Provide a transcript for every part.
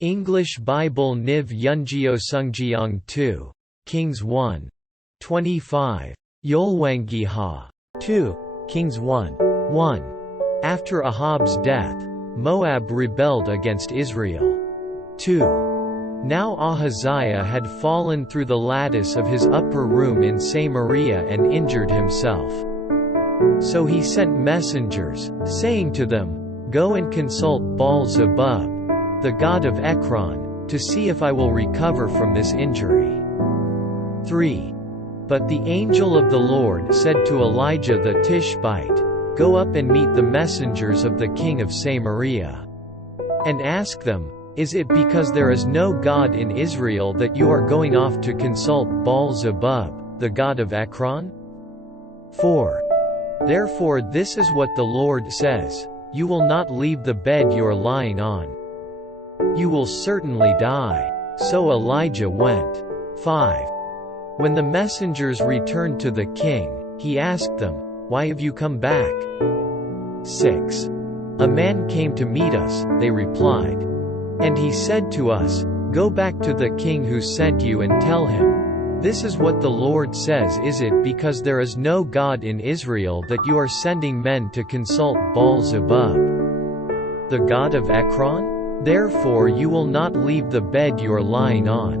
English Bible NIV 영어성경 2. Kings 1. 25. 열왕기하 2. Kings 1. 1. After Ahab's death, Moab rebelled against Israel. 2. Now Ahaziah had fallen through the lattice of his upper room in Samaria and injured himself. So he sent messengers, saying to them, "Go and consult Baal-zebub, the god of Ekron, to see if I will recover from this injury." 3. But the angel of the Lord said to Elijah the Tishbite, "Go up and meet the messengers of the king of Samaria, and ask them, is it because there is no God in Israel that you are going off to consult Baal-zebub, the god of Ekron?" 4. Therefore this is what the Lord says, "You will not leave the bed you are lying on. You will certainly die." So Elijah went. 5. When the messengers returned to the king, he asked them, "Why have you come back?" 6. "A man came to meet us," they replied. "And he said to us, 'Go back to the king who sent you and tell him, this is what the Lord says, is it because there is no God in Israel that you are sending men to consult Baal-zebub, the god of Ekron? Therefore you will not leave the bed you are lying on.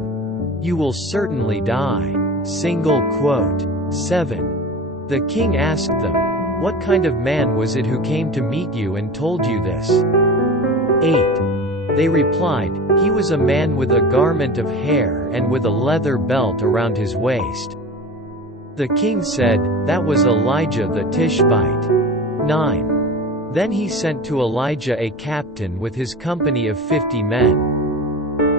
You will certainly die." 7. The king asked them, "What kind of man was it who came to meet you and told you this?" 8. They replied, "He was a man with a garment of hair and with a leather belt around his waist." The king said, "That was Elijah the Tishbite." 9. Then he sent to Elijah a captain with his company of 50 men.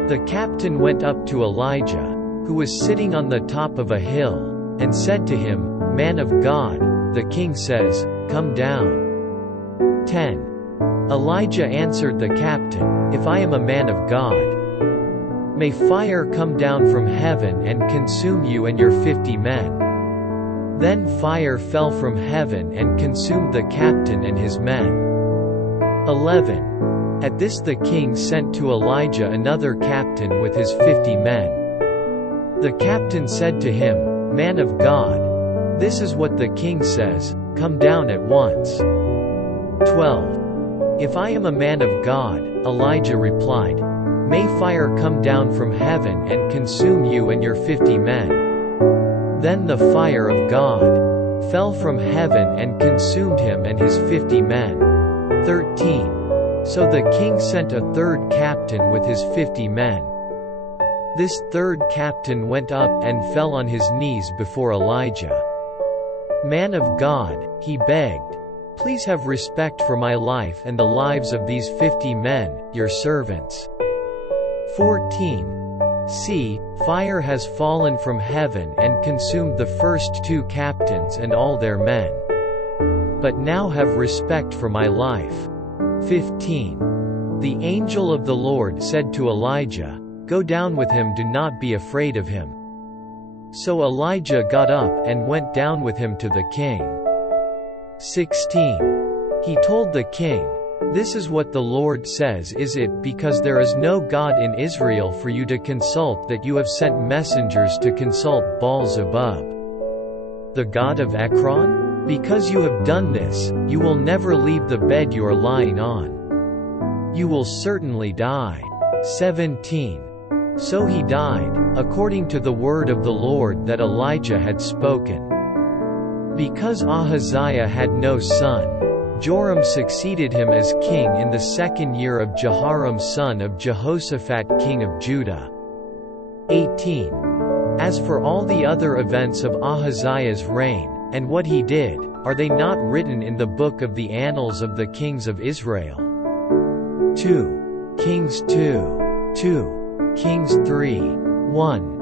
The captain went up to Elijah, who was sitting on the top of a hill, and said to him, "Man of God, the king says, come down." 10. Elijah answered the captain, "If I am a man of God, may fire come down from heaven and consume you and your 50 men." Then fire fell from heaven and consumed the captain and his men. 11. At this the king sent to Elijah another captain with his 50 men. The captain said to him, "Man of God, this is what the king says, come down at once." 12. "If I am a man of God," Elijah replied, "may fire come down from heaven and consume you and your 50 men." Then the fire of God fell from heaven and consumed him and his 50 men. 13. So the king sent a third captain with his 50 men. This third captain went up and fell on his knees before Elijah. "Man of God," he begged, "please have respect for my life and the lives of these 50 men, your servants." 14. "See, fire has fallen from heaven and consumed the first 2 captains and all their men. But now have respect for my life." 15. The angel of the Lord said to Elijah, "Go down with him, do not be afraid of him." So Elijah got up and went down with him to the king. 16. He told the king, "This is what the Lord says, is it because there is no God in Israel for you to consult that you have sent messengers to consult Baal-zebub, the god of Ekron? Because you have done this, you will never leave the bed you are lying on. You will certainly die." 17. So he died, according to the word of the Lord that Elijah had spoken. Because Ahaziah had no son, Joram succeeded him as king in the 2nd year of Jehoram son of Jehoshaphat king of Judah. 18. As for all the other events of Ahaziah's reign, and what he did, are they not written in the book of the annals of the kings of Israel? 2 Kings 2. 2 Kings 3. 1.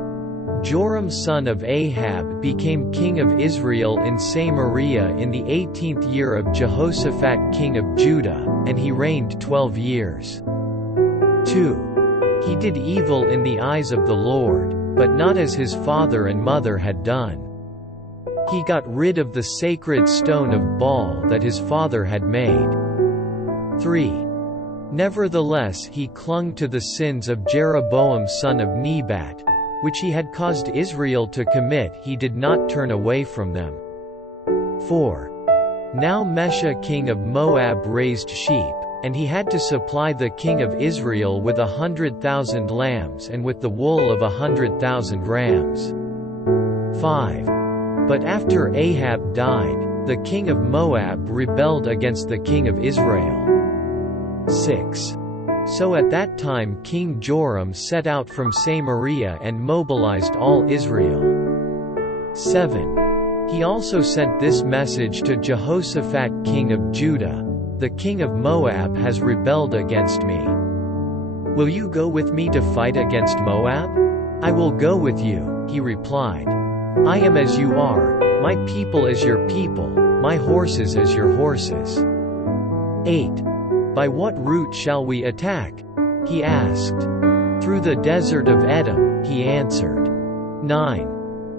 Joram son of Ahab became king of Israel in Samaria in the 18th year of Jehoshaphat king of Judah, and he reigned 12 years. 2. He did evil in the eyes of the Lord, but not as his father and mother had done. He got rid of the sacred stone of Baal that his father had made. 3. Nevertheless he clung to the sins of Jeroboam son of Nebat, which he had caused Israel to commit. He did not turn away from them. 4. Now Mesha king of Moab raised sheep, and he had to supply the king of Israel with 100,000 lambs and with the wool of 100,000 rams. 5. But after Ahab died, the king of Moab rebelled against the king of Israel. 6. So at that time King Joram set out from Samaria and mobilized all Israel. 7. He also sent this message to Jehoshaphat king of Judah: "The king of Moab has rebelled against me. Will you go with me to fight against Moab?" "I will go with you," he replied. "I am as you are, my people as your people, my horses as your horses." 8. By what route shall we attack? He asked. Through the desert of Edom, he answered. 9.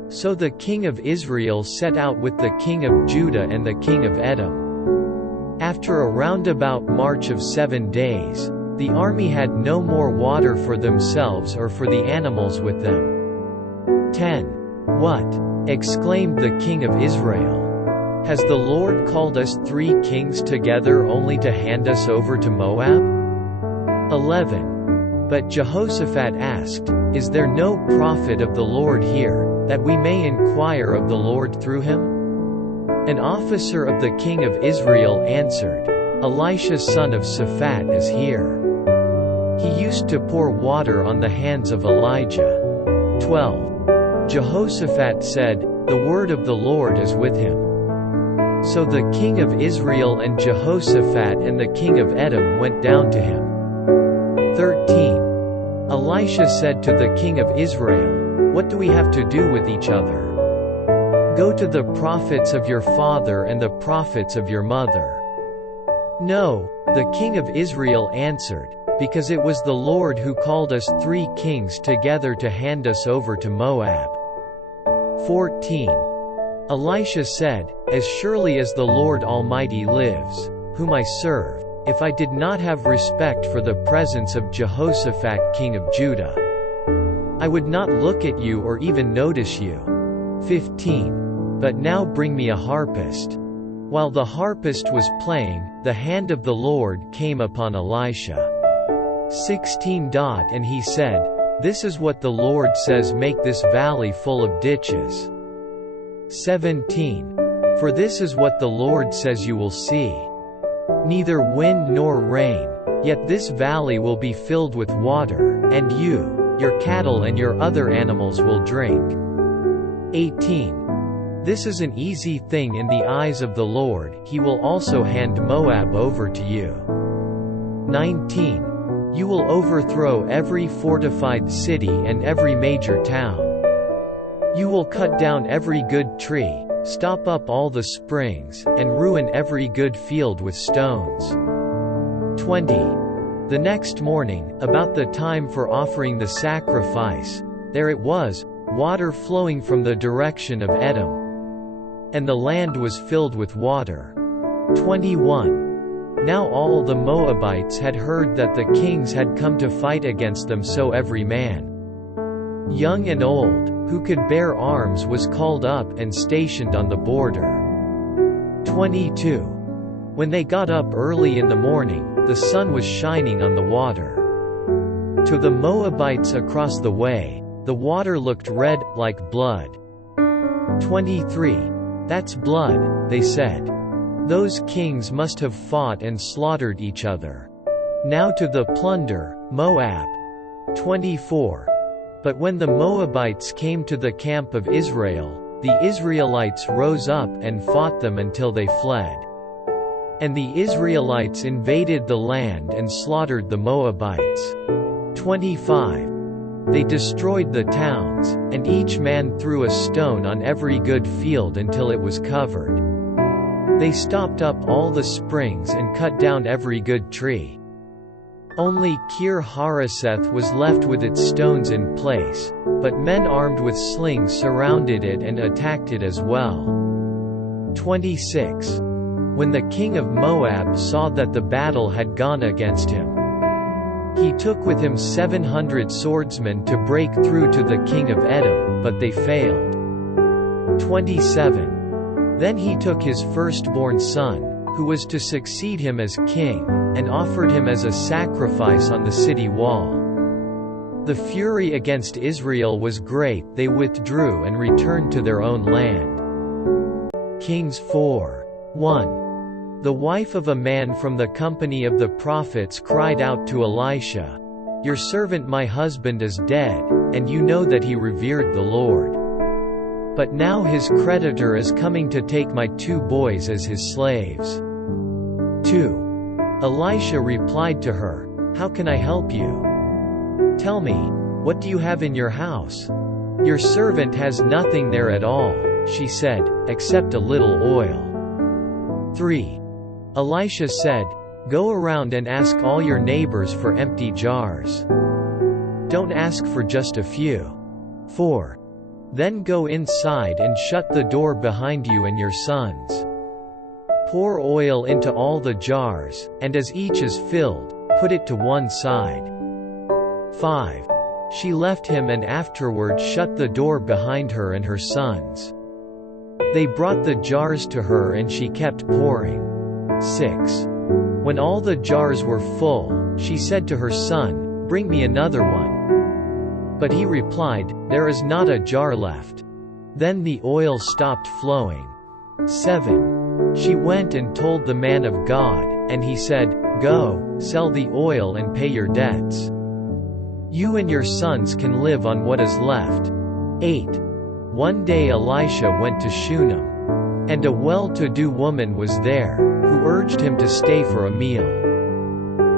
So the king of Israel set out with the king of Judah and the king of Edom. After a roundabout march of 7 days, the army had no more water for themselves or for the animals with them. 10. What? Exclaimed the king of Israel. Has the Lord called us 3 kings together only to hand us over to Moab? 11. But Jehoshaphat asked, "Is there no prophet of the Lord here, that we may inquire of the Lord through him?" An officer of the king of Israel answered, "Elisha son of Shaphat is here. He used to pour water on the hands of Elijah." 12. Jehoshaphat said, "The word of the Lord is with him." So the king of Israel and Jehoshaphat and the king of Edom went down to him. 13. Elisha said to the king of Israel, "What do we have to do with each other? Go to the prophets of your father and the prophets of your mother." "No," the king of Israel answered, "because it was the Lord who called us 3 kings together to hand us over to Moab." 14. Elisha said, "As surely as the Lord Almighty lives, whom I serve, if I did not have respect for the presence of Jehoshaphat king of Judah, I would not look at you or even notice you." 15. But now bring me a harpist. While the harpist was playing, the hand of the Lord came upon Elisha. 16. And he said, "This is what the Lord says: make this valley full of ditches." 17. For this is what the Lord says you will see: neither wind nor rain, yet this valley will be filled with water, and you, your cattle and your other animals will drink. 18. This is an easy thing in the eyes of the Lord, he will also hand Moab over to you. 19. You will overthrow every fortified city and every major town. You will cut down every good tree, stop up all the springs, and ruin every good field with stones. 20. The next morning, about the time for offering the sacrifice, there it was, water flowing from the direction of Edom. And the land was filled with water. 21. Now all the Moabites had heard that the kings had come to fight against them, so every man, young and old, who could bear arms was called up and stationed on the border. 22. When they got up early in the morning, the sun was shining on the water. To the Moabites across the way, the water looked red, like blood. 23. That's blood, they said. Those kings must have fought and slaughtered each other. Now to the plunder, Moab. 24. But when the Moabites came to the camp of Israel, the Israelites rose up and fought them until they fled. And the Israelites invaded the land and slaughtered the Moabites. 25. They destroyed the towns, and each man threw a stone on every good field until it was covered. They stopped up all the springs and cut down every good tree. Only Kir-Hareseth was left with its stones in place, but men armed with slings surrounded it and attacked it as well. 26. When the king of Moab saw that the battle had gone against him, He took with him 700 swordsmen to break through to the king of Edom, but they failed. 27. Then he took his firstborn son, who was to succeed him as king, and offered him as a sacrifice on the city wall. The fury against Israel was great, they withdrew and returned to their own land. Kings 4:1. The wife of a man from the company of the prophets cried out to Elisha, "Your servant my husband is dead, and you know that he revered the Lord. But now his creditor is coming to take my 2 boys as his slaves." 2. Elisha replied to her, "How can I help you? Tell me, what do you have in your house?" "Your servant has nothing there at all," she said, "except a little oil." 3. Elisha said, "Go around and ask all your neighbors for empty jars. Don't ask for just a few." 4. Then go inside and shut the door behind you and your sons. Pour oil into all the jars, and as each is filled, put it to one side. 5. She left him and afterward shut the door behind her and her sons. They brought the jars to her and she kept pouring. 6. When all the jars were full, she said to her son, "Bring me another one." But he replied, "There is not a jar left." Then the oil stopped flowing. 7. She went and told the man of God, and he said, "Go, sell the oil and pay your debts. You and your sons can live on what is left." 8. One day Elisha went to Shunem. And a well-to-do woman was there, who urged him to stay for a meal.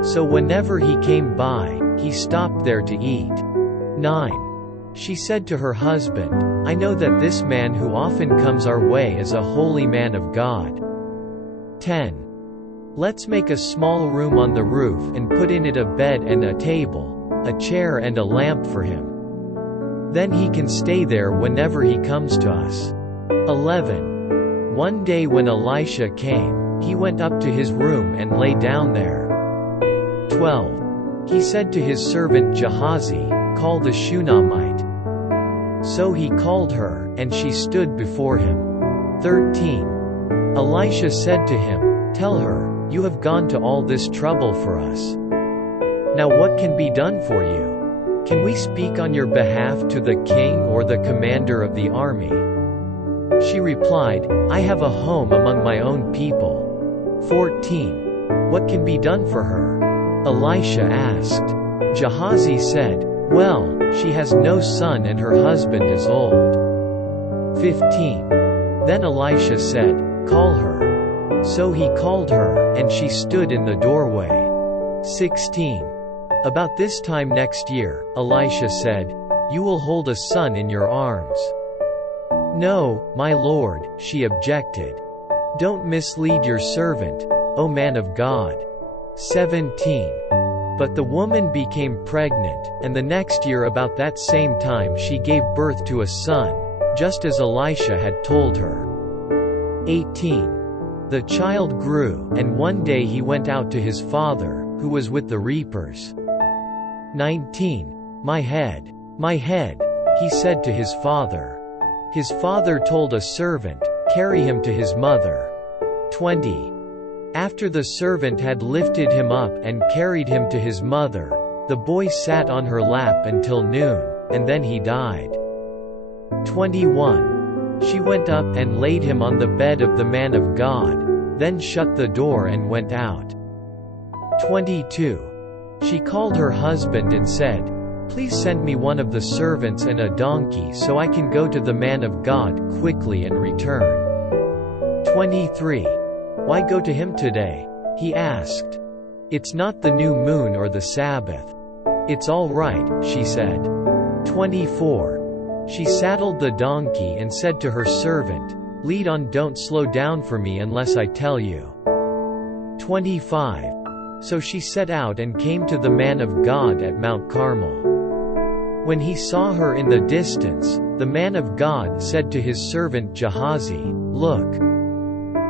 So whenever he came by, he stopped there to eat. 9. She said to her husband, "I know that this man who often comes our way is a holy man of God." 10. Let's make a small room on the roof and put in it a bed and a table, a chair and a lamp for him. Then he can stay there whenever he comes to us. 11. One day when Elisha came, he went up to his room and lay down there. 12. He said to his servant Gehazi, "Call the Shunammite." So he called her, and she stood before him. 13. Elisha said to him, "Tell her, you have gone to all this trouble for us. Now what can be done for you? Can we speak on your behalf to the king or the commander of the army?" She replied, "I have a home among my own people." 14. What can be done for her? Elisha asked. Gehazi said, "Well, she has no son and her husband is old." 15. Then Elisha said, "Call her." So he called her, and she stood in the doorway. 16. About this time next year, Elisha said, "You will hold a son in your arms." "No, my lord," she objected. "Don't mislead your servant, O man of God." 17. But the woman became pregnant, and the next year about that same time she gave birth to a son, just as Elisha had told her. 18. The child grew, and one day he went out to his father, who was with the reapers. 19. My head," he said to his father. His father told a servant, "Carry him to his mother." 20. After the servant had lifted him up and carried him to his mother, the boy sat on her lap until noon, and then he died. 21. She went up and laid him on the bed of the man of God, then shut the door and went out. 22. She called her husband and said, "Please send me one of the servants and a donkey so I can go to the man of God quickly and return." 23. Why go to him today? He asked. "It's not the new moon or the Sabbath." "It's all right," she said. 24. She saddled the donkey and said to her servant, "Lead on, don't slow down for me unless I tell you." 25. So she set out and came to the man of God at Mount Carmel. When he saw her in the distance, the man of God said to his servant Gehazi, "Look,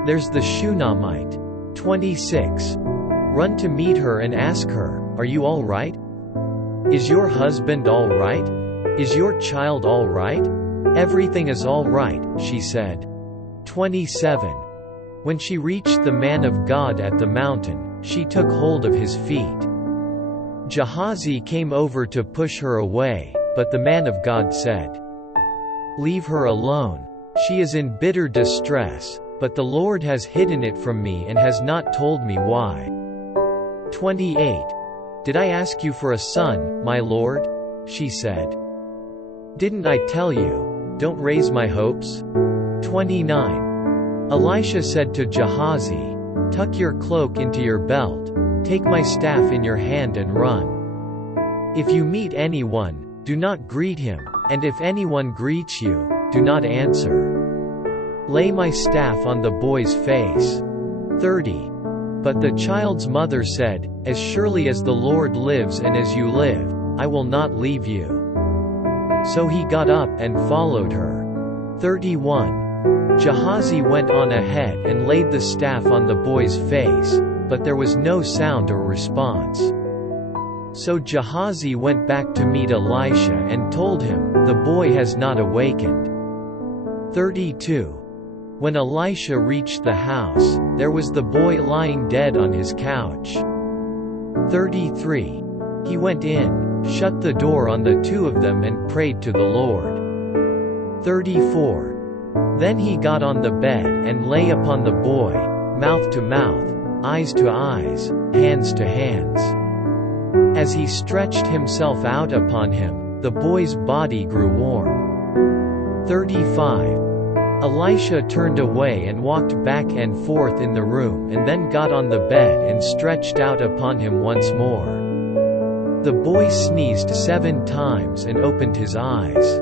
there's the Shunammite." 26. Run to meet her and ask her, "Are you all right? Is your husband all right? Is your child all right?" "Everything is all right," she said. 27. When she reached the man of God at the mountain, she took hold of his feet. Gehazi came over to push her away, but the man of God said, "Leave her alone. She is in bitter distress, but the Lord has hidden it from me and has not told me why." 28. "Did I ask you for a son, my lord?" she said. "Didn't I tell you, don't raise my hopes?" 29. Elisha said to Gehazi, "Tuck your cloak into your belt, take my staff in your hand and run. If you meet anyone, do not greet him, and if anyone greets you, do not answer. Lay my staff on the boy's face." 30. But the child's mother said, "As surely as the Lord lives and as you live, I will not leave you." So he got up and followed her. 31. Gehazi went on ahead and laid the staff on the boy's face, but there was no sound or response. So Gehazi went back to meet Elisha and told him, "The boy has not awakened." 32. When Elisha reached the house, there was the boy lying dead on his couch. 33. He went in, shut the door on the two of them and prayed to the Lord. 34. Then he got on the bed and lay upon the boy, mouth to mouth, eyes to eyes, hands to hands. As he stretched himself out upon him, the boy's body grew warm. 35. Elisha turned away and walked back and forth in the room and then got on the bed and stretched out upon him once more. The boy sneezed 7 times and opened his eyes.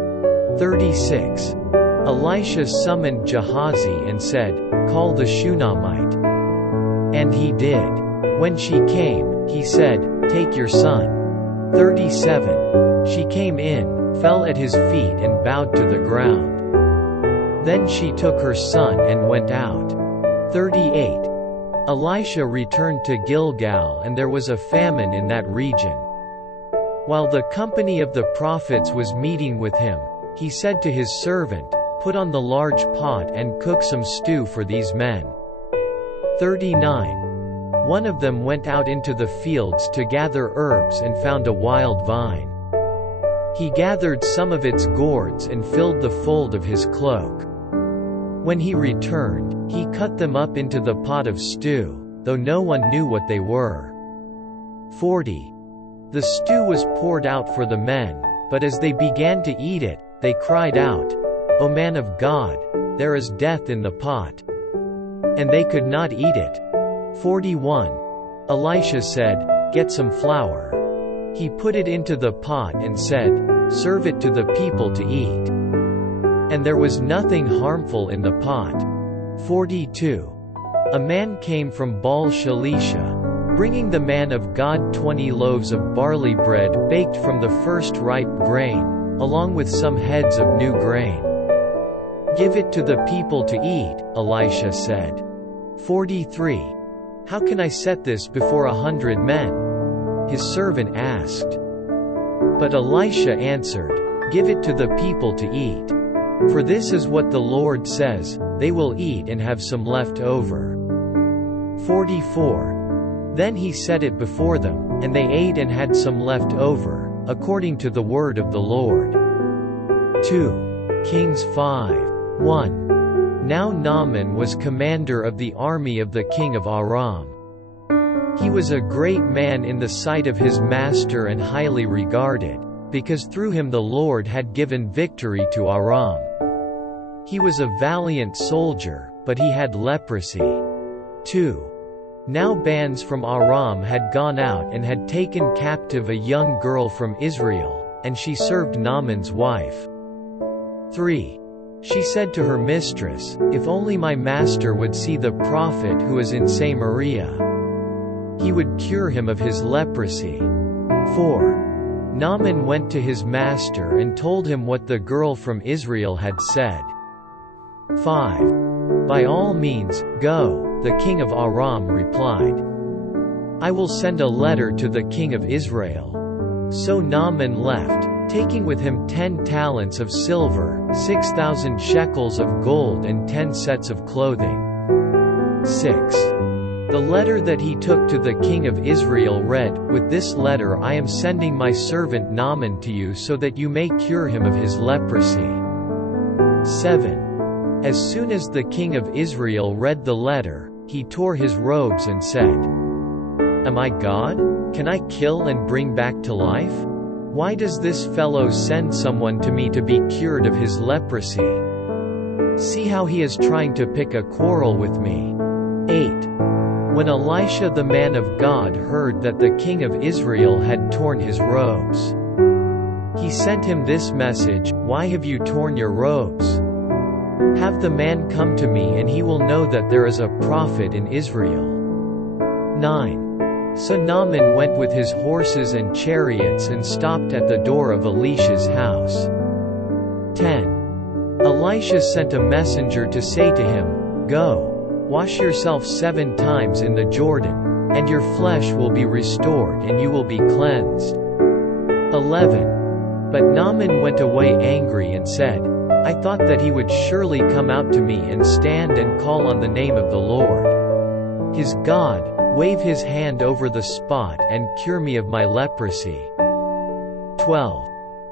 36. Elisha summoned Gehazi and said, "Call the Shunammite." And he did. When she came, he said, "Take your son." 37. She came in, fell at his feet and bowed to the ground. Then she took her son and went out. 38. Elisha returned to Gilgal and there was a famine in that region. While the company of the prophets was meeting with him, he said to his servant, "Put on the large pot and cook some stew for these men." 39. One of them went out into the fields to gather herbs and found a wild vine. He gathered some of its gourds and filled the fold of his cloak. When he returned, he cut them up into the pot of stew, though no one knew what they were. 40. The stew was poured out for the men, but as they began to eat it, they cried out, "O man of God, there is death in the pot." And they could not eat it. 41. Elisha said, "Get some flour." He put it into the pot and said, "Serve it to the people to eat." And there was nothing harmful in the pot. 42. A man came from Baal-Shalisha, bringing the man of God 20 loaves of barley bread baked from the first ripe grain, along with some heads of new grain. "Give it to the people to eat," Elisha said. 43. "How can I set this before 100 men?" his servant asked. But Elisha answered, "Give it to the people to eat. For this is what the Lord says, they will eat and have some left over." 44. Then he set it before them, and they ate and had some left over, according to the word of the Lord. 2 Kings 5:1. Now Naaman was commander of the army of the king of Aram. He was a great man in the sight of his master and highly regarded, because through him the Lord had given victory to Aram. He was a valiant soldier, but he had leprosy. 2. Now bands from Aram had gone out and had taken captive a young girl from Israel, and she served Naaman's wife. 3. She said to her mistress, "If only my master would see the prophet who is in Samaria. He would cure him of his leprosy." 4. Naaman went to his master and told him what the girl from Israel had said. 5. "By all means, go," the king of Aram replied. I will send a letter to the king of Israel." So Naaman left, taking with him 10 talents of silver, 6,000 shekels of gold and 10 sets of clothing. 6. The letter that he took to the king of Israel read, "With this letter I am sending my servant Naaman to you so that you may cure him of his leprosy." 7. As soon as the king of Israel read the letter, he tore his robes and said, "Am I God? Can I kill and bring back to life? Why does this fellow send someone to me to be cured of his leprosy? See how he is trying to pick a quarrel with me." 8. When Elisha the man of God heard that the king of Israel had torn his robes, he sent him this message, "Why have you torn your robes? Have the man come to me and he will know that there is a prophet in Israel." 9. So Naaman went with his horses and chariots and stopped at the door of Elisha's house. 10. Elisha sent a messenger to say to him, "Go, wash yourself 7 times in the Jordan, and your flesh will be restored and you will be cleansed." 11. But Naaman went away angry and said, "I thought that he would surely come out to me and stand and call on the name of the Lord his God, wave his hand over the spot and cure me of my leprosy." 12.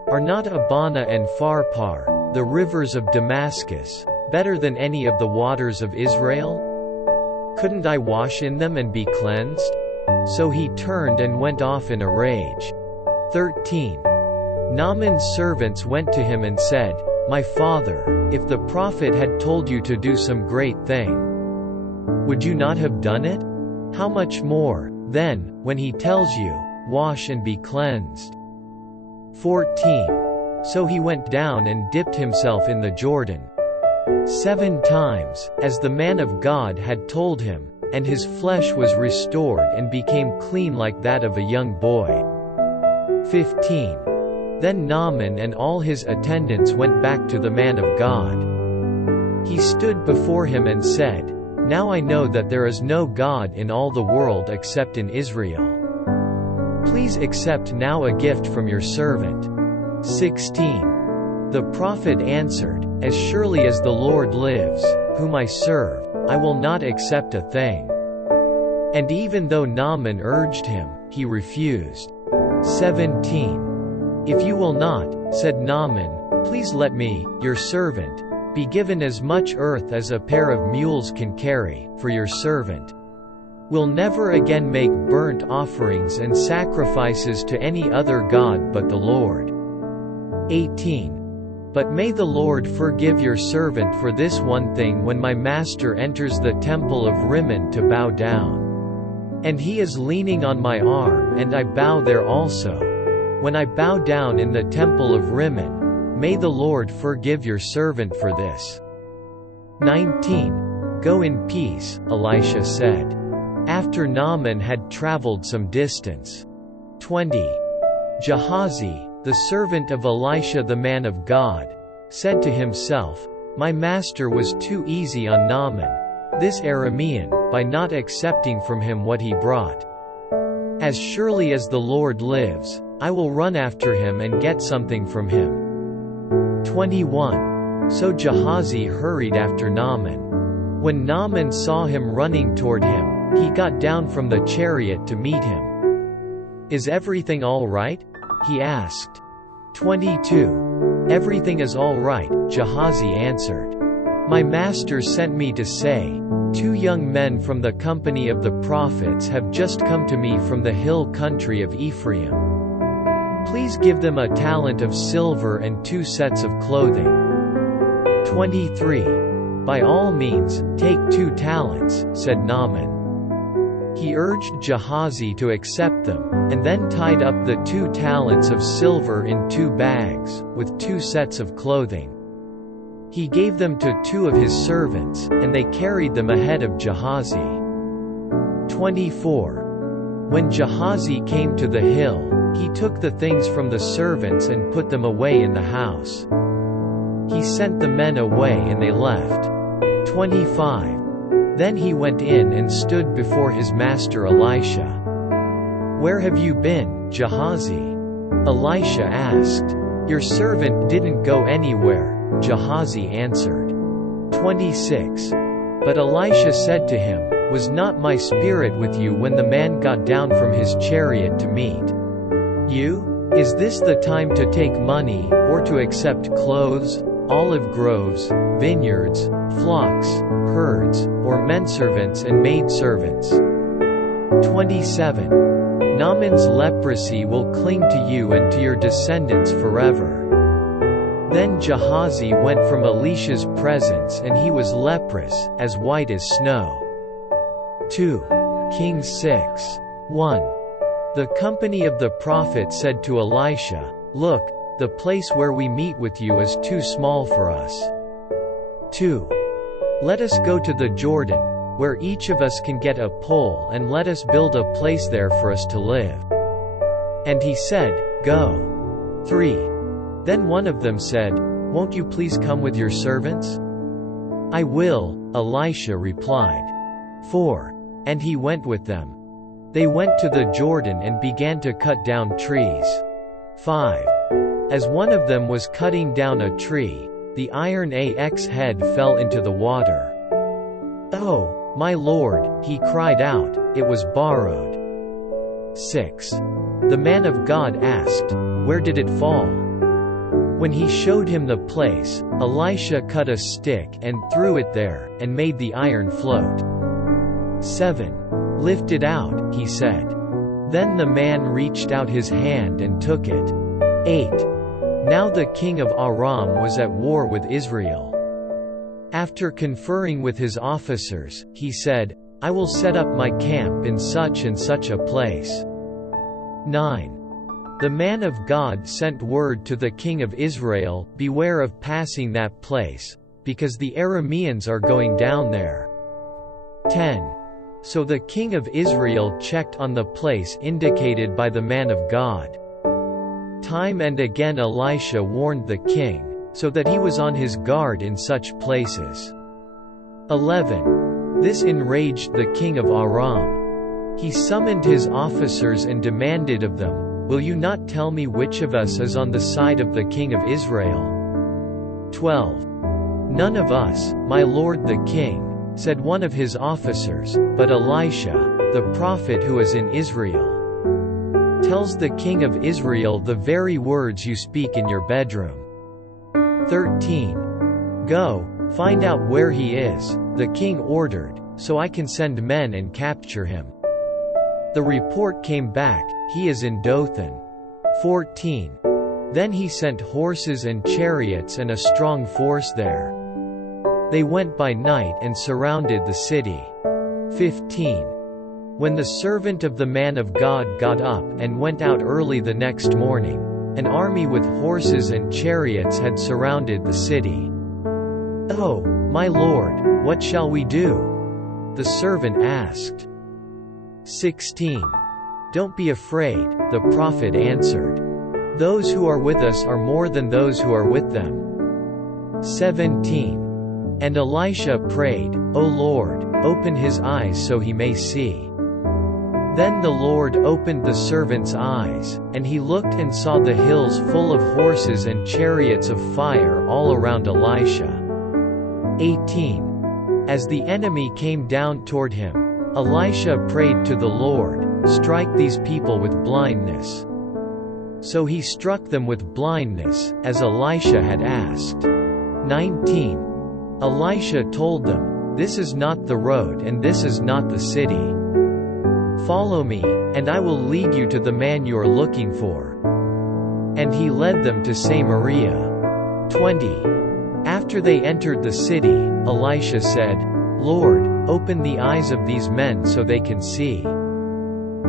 Are not Abana and Pharpar, the rivers of Damascus, better than any of the waters of Israel? Couldn't I wash in them and be cleansed? So he turned and went off in a rage. 13. Naaman's servants went to him and said, "My father, if the prophet had told you to do some great thing, would you not have done it? How much more, then, when he tells you, 'Wash and be cleansed'?" 14. So he went down and dipped himself in the Jordan 7 times, as the man of God had told him, and his flesh was restored and became clean like that of a young boy. 15. Then Naaman and all his attendants went back to the man of God. He stood before him and said, "Now I know that there is no God in all the world except in Israel. Please accept now a gift from your servant." 16. The prophet answered, "As surely as the Lord lives, whom I serve, I will not accept a thing." And even though Naaman urged him, he refused. 17. "If you will not," said Naaman, "please let me, your servant, be given as much earth as a pair of mules can carry, for your servant will never again make burnt offerings and sacrifices to any other god but the Lord." 18. "But may the Lord forgive your servant for this one thing when my master enters the temple of Rimmon to bow down. And he is leaning on my arm and I bow there also. When I bow down in the temple of Rimmon, may the Lord forgive your servant for this." 19. "Go in peace," Elisha said, after Naaman had traveled some distance. 20. Gehazi, the servant of Elisha the man of God, said to himself, "My master was too easy on Naaman, this Aramean, by not accepting from him what he brought. As surely as the Lord lives, I will run after him and get something from him." 21. So Gehazi hurried after Naaman. When Naaman saw him running toward him, he got down from the chariot to meet him. "Is everything all right?" he asked. 22. "Everything is all right," Gehazi answered. "My master sent me to say, 2 young men from the company of the prophets have just come to me from the hill country of Ephraim. Please give them a talent of silver and 2 sets of clothing." 23. "By all means, take 2 talents, said Naaman. He urged Gehazi to accept them, and then tied up the 2 talents of silver in 2 bags, with 2 sets of clothing. He gave them to 2 of his servants, and they carried them ahead of Gehazi. 24. When Gehazi came to the hill, he took the things from the servants and put them away in the house. He sent the men away and they left. 25. Then he went in and stood before his master Elisha. "Where have you been, Gehazi?" Elisha asked. "Your servant didn't go anywhere," Gehazi answered. 26. But Elisha said to him, "Was not my spirit with you when the man got down from his chariot to meet you? Is this the time to take money, or to accept clothes, olive groves, vineyards, flocks, herds, or menservants and maidservants?" 27. Naaman's leprosy will cling to you and to your descendants forever. Then Gehazi went from Elisha's presence and he was leprous, as white as snow. 2 Kings 6. 1. The company of the prophets said to Elisha, "Look, the place where we meet with you is too small for us. 2. Let us go to the Jordan, where each of us can get a pole, and let us build a place there for us to live." And he said, "Go." 3. Then one of them said, "Won't you please come with your servants?" "I will," Elisha replied. 4. And he went with them. They went to the Jordan and began to cut down trees. 5. As one of them was cutting down a tree, the iron axe head fell into the water. "Oh, my lord," he cried out, "it was borrowed." 6. The man of God asked, "Where did it fall?" When he showed him the place, Elisha cut a stick and threw it there, and made the iron float. 7. "Lift it out," he said. Then the man reached out his hand and took it. 8. Now the king of Aram was at war with Israel. After conferring with his officers, he said, "I will set up my camp in such and such a place." 9. The man of God sent word to the king of Israel, "Beware of passing that place, because the Arameans are going down there." 10. So the king of Israel checked on the place indicated by the man of God. Time and again Elisha warned the king, so that he was on his guard in such places. 11. This enraged the king of Aram. He summoned his officers and demanded of them, "Will you not tell me which of us is on the side of the king of Israel?" 12. "None of us, my lord the king," said one of his officers, "but Elisha, the prophet who is in Israel, tells the king of Israel the very words you speak in your bedroom." 13. "Go, find out where he is," the king ordered, "so I can send men and capture him." The report came back, "He is in Dothan." 14. Then he sent horses and chariots and a strong force there. They went by night and surrounded the city. 15. When the servant of the man of God got up and went out early the next morning, an army with horses and chariots had surrounded the city. "Oh, my lord, what shall we do?" the servant asked. 16. "Don't be afraid," the prophet answered. "Those who are with us are more than those who are with them." 17. And Elisha prayed, "O Lord, open his eyes so he may see." Then the Lord opened the servant's eyes, and he looked and saw the hills full of horses and chariots of fire all around Elisha. 18. As the enemy came down toward him, Elisha prayed to the Lord, "Strike these people with blindness." So he struck them with blindness, as Elisha had asked. 19. Elisha told them, "This is not the road and this is not the city. Follow me, and I will lead you to the man you are looking for." And he led them to Samaria. 20. After they entered the city, Elisha said, "Lord, open the eyes of these men so they can see."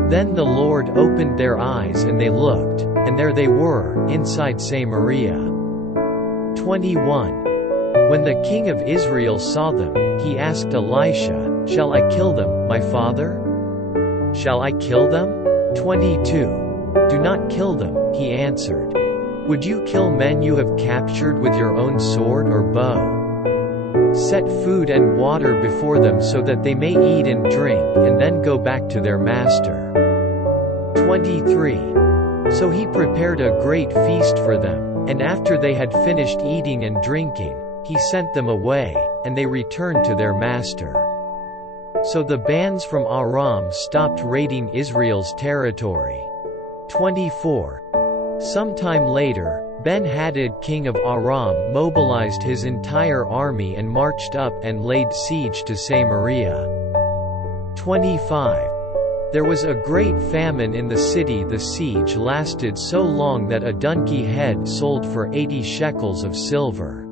Then the Lord opened their eyes and they looked, and there they were, inside Samaria. 21. When the king of Israel saw them, he asked Elisha, "Shall I kill them, my father? Shall I kill them?" 22. "Do not kill them," he answered. "Would you kill men you have captured with your own sword or bow? Set food and water before them so that they may eat and drink and then go back to their master." 23. So he prepared a great feast for them, and after they had finished eating and drinking, he sent them away, and they returned to their master. So the bands from Aram stopped raiding Israel's territory. 24. Sometime later, Ben-Hadad king of Aram mobilized his entire army and marched up and laid siege to Samaria. 25. There was a great famine in the city. The siege lasted so long that a donkey head sold for 80 shekels of silver,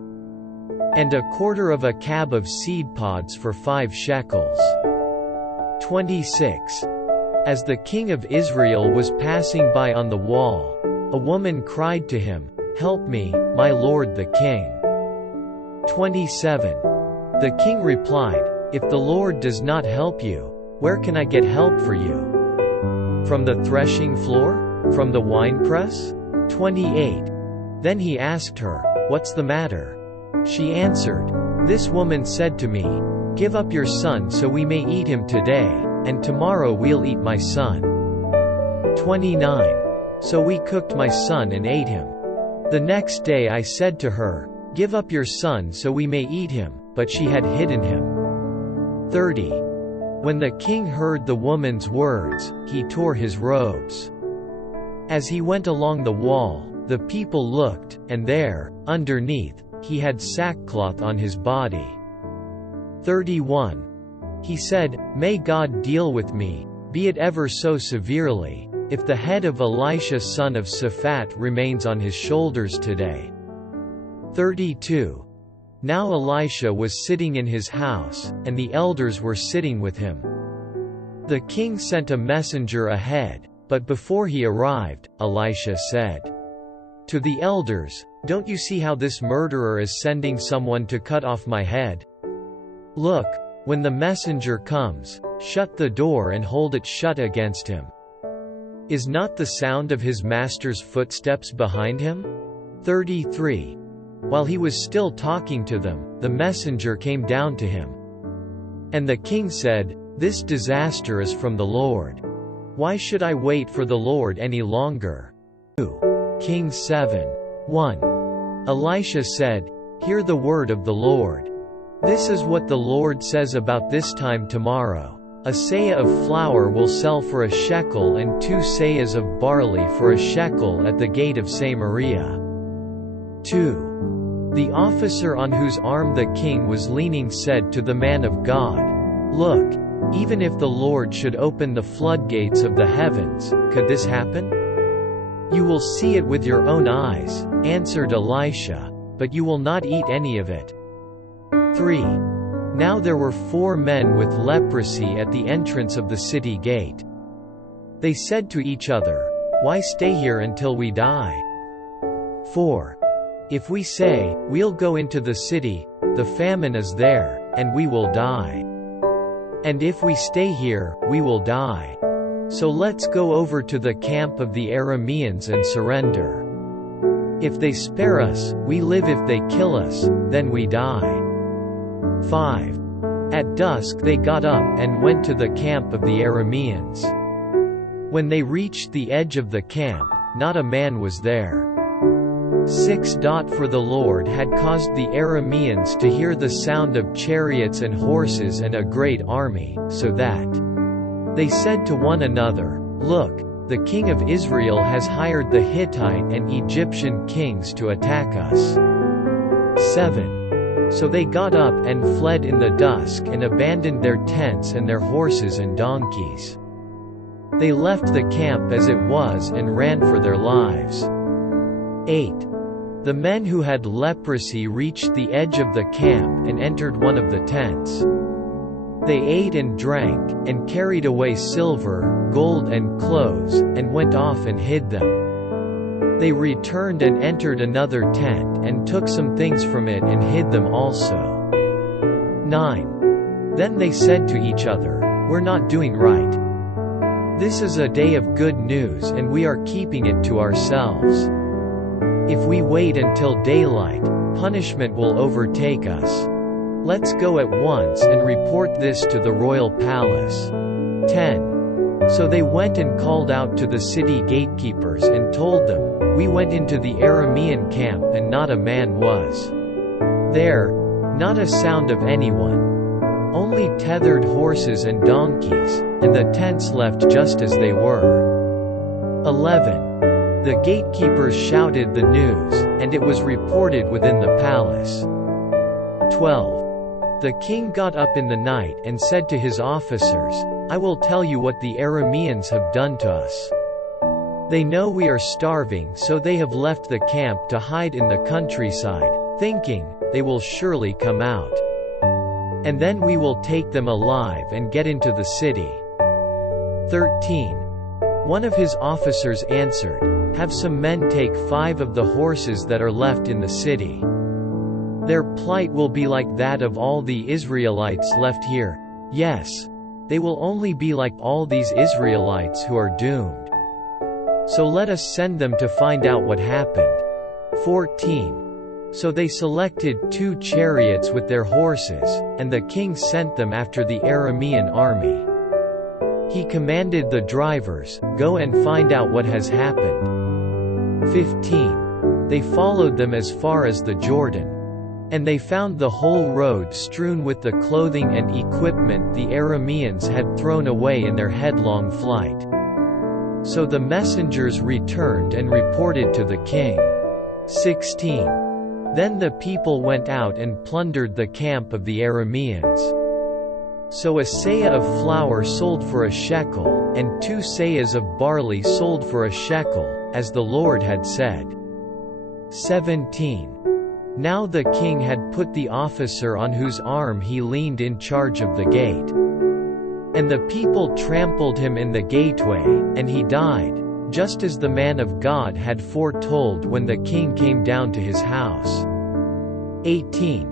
and a quarter of a cab of seed pods for 5 shekels. 26. As the king of Israel was passing by on the wall, a woman cried to him, "Help me, my lord the king." 27. The king replied, "If the Lord does not help you, where can I get help for you? From the threshing floor? From the winepress?" 28. Then he asked her, "What's the matter?" She answered, "This woman said to me, 'Give up your son so we may eat him today, and tomorrow we'll eat my son.' 29. So we cooked my son and ate him. The next day I said to her, 'Give up your son so we may eat him,' but she had hidden him." 30. When the king heard the woman's words, he tore his robes. As he went along the wall, the people looked, and there, underneath, he had sackcloth on his body. 31. He said, "May God deal with me, be it ever so severely, if the head of Elisha son of Shaphat remains on his shoulders today." 32. Now Elisha was sitting in his house, and the elders were sitting with him. The king sent a messenger ahead, but before he arrived, Elisha said to the elders, "Don't you see how this murderer is sending someone to cut off my head? Look, when the messenger comes, shut the door and hold it shut against him. Is not the sound of his master's footsteps behind him?" 33. While he was still talking to them, the messenger came down to him. And the king said, "This disaster is from the Lord. Why should I wait for the Lord any longer?" 2.Kings 7:1. Elisha said, "Hear the word of the Lord. This is what the Lord says about this time tomorrow. A seah of flour will sell for a shekel and 2 seahs of barley for a shekel at the gate of Samaria." 2. The officer on whose arm the king was leaning said to the man of God, "Look, even if the Lord should open the floodgates of the heavens, could this happen?" "You will see it with your own eyes," answered Elisha, "but you will not eat any of it." 3. Now there were 4 men with leprosy at the entrance of the city gate. They said to each other, "Why stay here until we die? 4. If we say, 'We'll go into the city,' the famine is there, and we will die. And if we stay here, we will die. So let's go over to the camp of the Arameans and surrender. If they spare us, we live. If they kill us, then we die." 5. At dusk they got up and went to the camp of the Arameans. When they reached the edge of the camp, not a man was there. 6. For the Lord had caused the Arameans to hear the sound of chariots and horses and a great army, so that they said to one another, "Look, the king of Israel has hired the Hittite and Egyptian kings to attack us." 7. So they got up and fled in the dusk and abandoned their tents and their horses and donkeys. They left the camp as it was and ran for their lives. 8. The men who had leprosy reached the edge of the camp and entered one of the tents. They ate and drank, and carried away silver, gold and clothes, and went off and hid them. They returned and entered another tent and took some things from it and hid them also. 9. Then they said to each other, "We're not doing right. This is a day of good news and we are keeping it to ourselves. If we wait until daylight, punishment will overtake us. Let's go at once and report this to the royal palace." 10. So they went and called out to the city gatekeepers and told them, "We went into the Aramean camp and not a man was there, not a sound of anyone. Only tethered horses and donkeys, and the tents left just as they were." 11. The gatekeepers shouted the news, and it was reported within the palace. 12. The king got up in the night and said to his officers, "I will tell you what the Arameans have done to us. They know we are starving, so they have left the camp to hide in the countryside, thinking, they will surely come out. And then we will take them alive and get into the city." 13. One of his officers answered, "Have some men take 5 of the horses that are left in the city. Their plight will be like that of all the Israelites left here. Yes, they will only be like all these Israelites who are doomed. So let us send them to find out what happened." 14. So they selected 2 chariots with their horses, and the king sent them after the Aramean army. He commanded the drivers, "Go and find out what has happened." 15. They followed them as far as the Jordan. And they found the whole road strewn with the clothing and equipment the Arameans had thrown away in their headlong flight. So the messengers returned and reported to the king. 16. Then the people went out and plundered the camp of the Arameans. So a seah of flour sold for a shekel, and 2 seahs of barley sold for a shekel, as the Lord had said. 17. Now the king had put the officer on whose arm he leaned in charge of the gate. And the people trampled him in the gateway, and he died, just as the man of God had foretold when the king came down to his house. 18.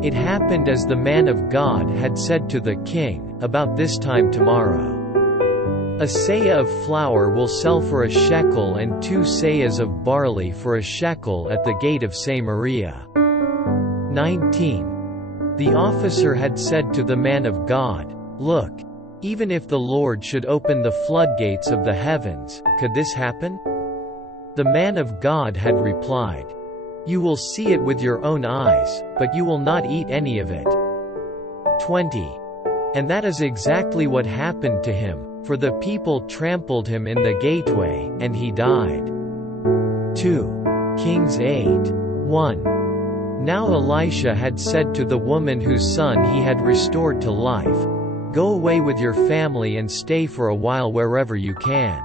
It happened as the man of God had said to the king, about this time tomorrow. A seah of flour will sell for a shekel and 2 seahs of barley for a shekel at the gate of Samaria. 19. The officer had said to the man of God, "Look, even if the Lord should open the floodgates of the heavens, could this happen?" The man of God had replied, "You will see it with your own eyes, but you will not eat any of it." 20. And that is exactly what happened to him, for the people trampled him in the gateway, and he died. 2 Kings 8:1. Now Elisha had said to the woman whose son he had restored to life, "Go away with your family and stay for a while wherever you can.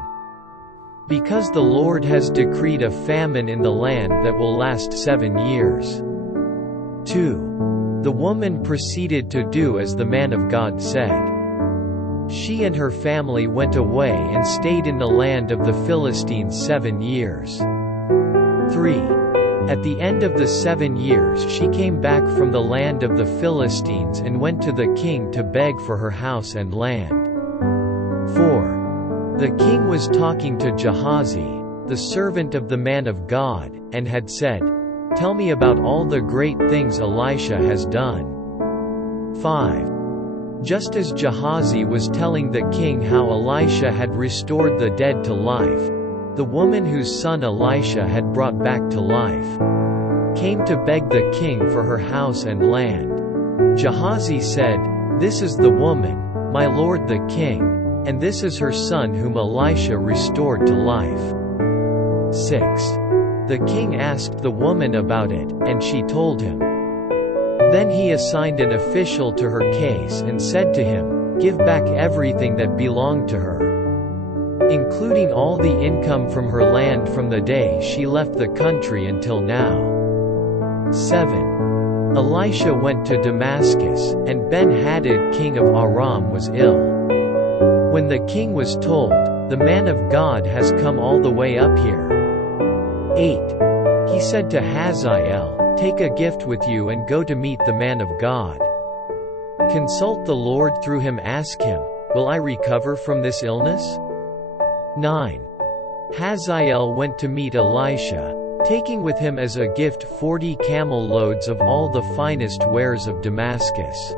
Because the Lord has decreed a famine in the land that will last 7 years." 2. The woman proceeded to do as the man of God said. She and her family went away and stayed in the land of the Philistines 7 years. 3. At the end of the 7 years she came back from the land of the Philistines and went to the king to beg for her house and land. 4. The king was talking to Gehazi, the servant of the man of God, and had said, "Tell me about all the great things Elisha has done." 5. Just as Gehazi was telling the king how Elisha had restored the dead to life, the woman whose son Elisha had brought back to life came to beg the king for her house and land. Gehazi said, "This is the woman, my lord the king, and this is her son whom Elisha restored to life." 6. The king asked the woman about it, and she told him. Then he assigned an official to her case and said to him, "Give back everything that belonged to her, including all the income from her land from the day she left the country until now." 7. Elisha went to Damascus, and Ben-Hadad king of Aram was ill. When the king was told, "The man of God has come all the way up here," 8. He said to Hazael, "Take a gift with you and go to meet the man of God. Consult the Lord through him, ask him, 'Will I recover from this illness?'" 9. Hazael went to meet Elisha, taking with him as a gift 40 camel loads of all the finest wares of Damascus.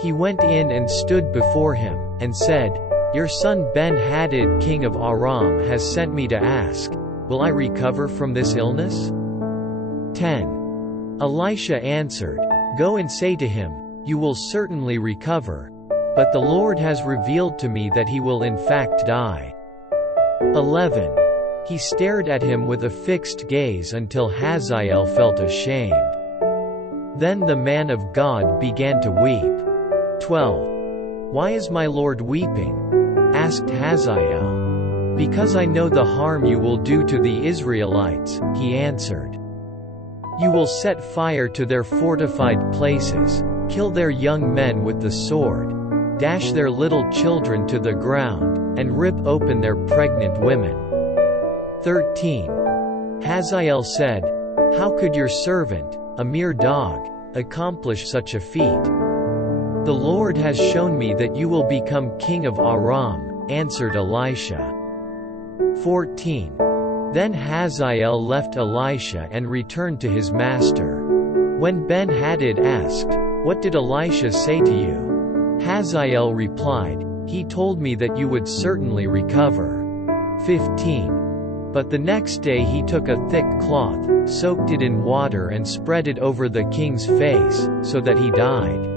He went in and stood before him, and said, Your son Ben-Hadad king of Aram has sent me to ask, will I recover from this illness? 10. Elisha answered, Go and say to him, you will certainly recover. But the Lord has revealed to me that he will in fact die. 11. He stared at him with a fixed gaze until Hazael felt ashamed. Then the man of God began to weep. 12. Why is my Lord weeping? Asked Hazael. Because I know the harm you will do to the Israelites, he answered. You will set fire to their fortified places, kill their young men with the sword, dash their little children to the ground, and rip open their pregnant women. 13. Hazael said, How could your servant, a mere dog, accomplish such a feat? The Lord has shown me that you will become king of Aram, answered Elisha. 14. Then Hazael left Elisha and returned to his master. When Ben-Hadad asked, What did Elisha say to you? Hazael replied, He told me that you would certainly recover. 15. But the next day he took a thick cloth, soaked it in water and spread it over the king's face, so that he died.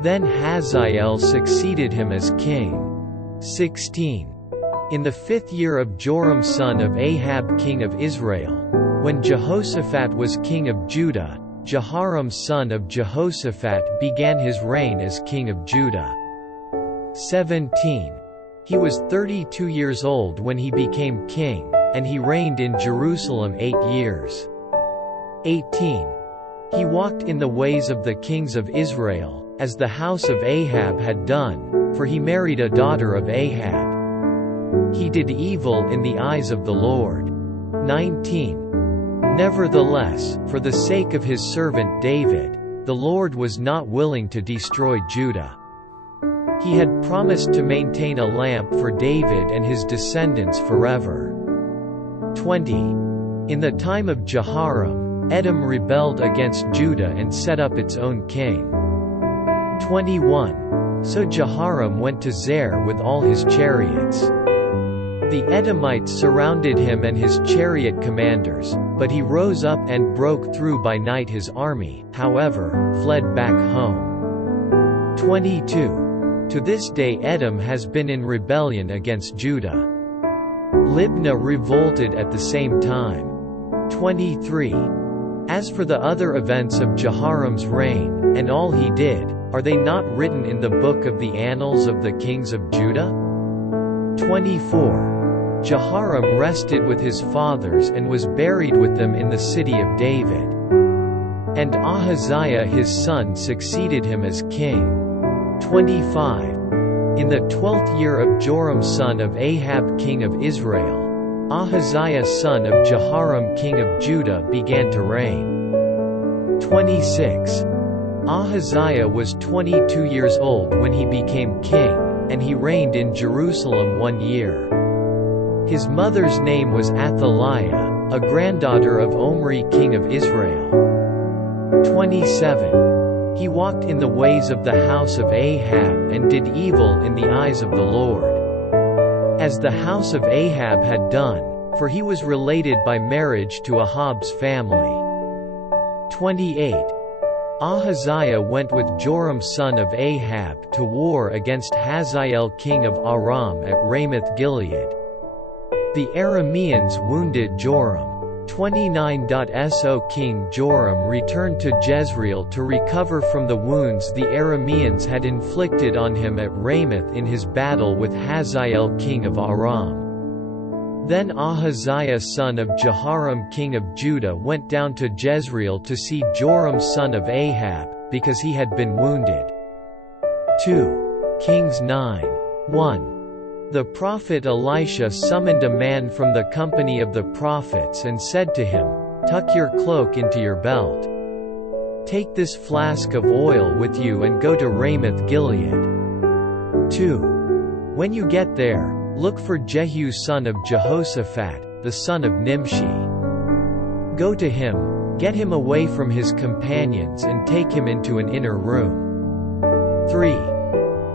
Then Hazael succeeded him as king. 16. In the 5th year of Joram son of Ahab king of Israel, when Jehoshaphat was king of Judah, Jehoram son of Jehoshaphat began his reign as king of Judah. 17. He was 32 years old when he became king, and he reigned in Jerusalem 8 years. 18. He walked in the ways of the kings of Israel, as the house of Ahab had done, for he married a daughter of Ahab. He did evil in the eyes of the Lord. 19. Nevertheless, for the sake of his servant David, the Lord was not willing to destroy Judah. He had promised to maintain a lamp for David and his descendants forever. 20. In the time of Jehoram, Edom rebelled against Judah and set up its own king. 21. So Jehoram went to Zair with all his chariots. The Edomites surrounded him and his chariot commanders, but he rose up and broke through by night. His army, however, fled back home. 22. To this day Edom has been in rebellion against Judah. Libnah revolted at the same time. 23. As for the other events of Jehoram's reign, and all he did, are they not written in the book of the annals of the kings of Judah? 24. Jehoram rested with his fathers and was buried with them in the city of David. And Ahaziah his son succeeded him as king. 25. In the 12th year of Joram son of Ahab king of Israel, Ahaziah son of Jehoram king of Judah began to reign. 26. Ahaziah was 22 years old when he became king, and he reigned in Jerusalem 1 year. His mother's name was Athaliah, a granddaughter of Omri king of Israel. 27. He walked in the ways of the house of Ahab and did evil in the eyes of the Lord, as the house of Ahab had done, for he was related by marriage to Ahab's family. 28. Ahaziah went with Joram son of Ahab to war against Hazael king of Aram at Ramoth-Gilead. The Arameans wounded Joram. 29. So King Joram returned to Jezreel to recover from the wounds the Arameans had inflicted on him at Ramoth in his battle with Hazael king of Aram. Then Ahaziah son of Jehoram king of Judah went down to Jezreel to see Joram son of Ahab, because he had been wounded. 2 Kings 9:1. The prophet Elisha summoned a man from the company of the prophets and said to him, Tuck your cloak into your belt. Take this flask of oil with you and go to Ramoth-Gilead. 2. When you get there, look for Jehu son of Jehoshaphat, the son of Nimshi. Go to him, get him away from his companions and take him into an inner room. 3.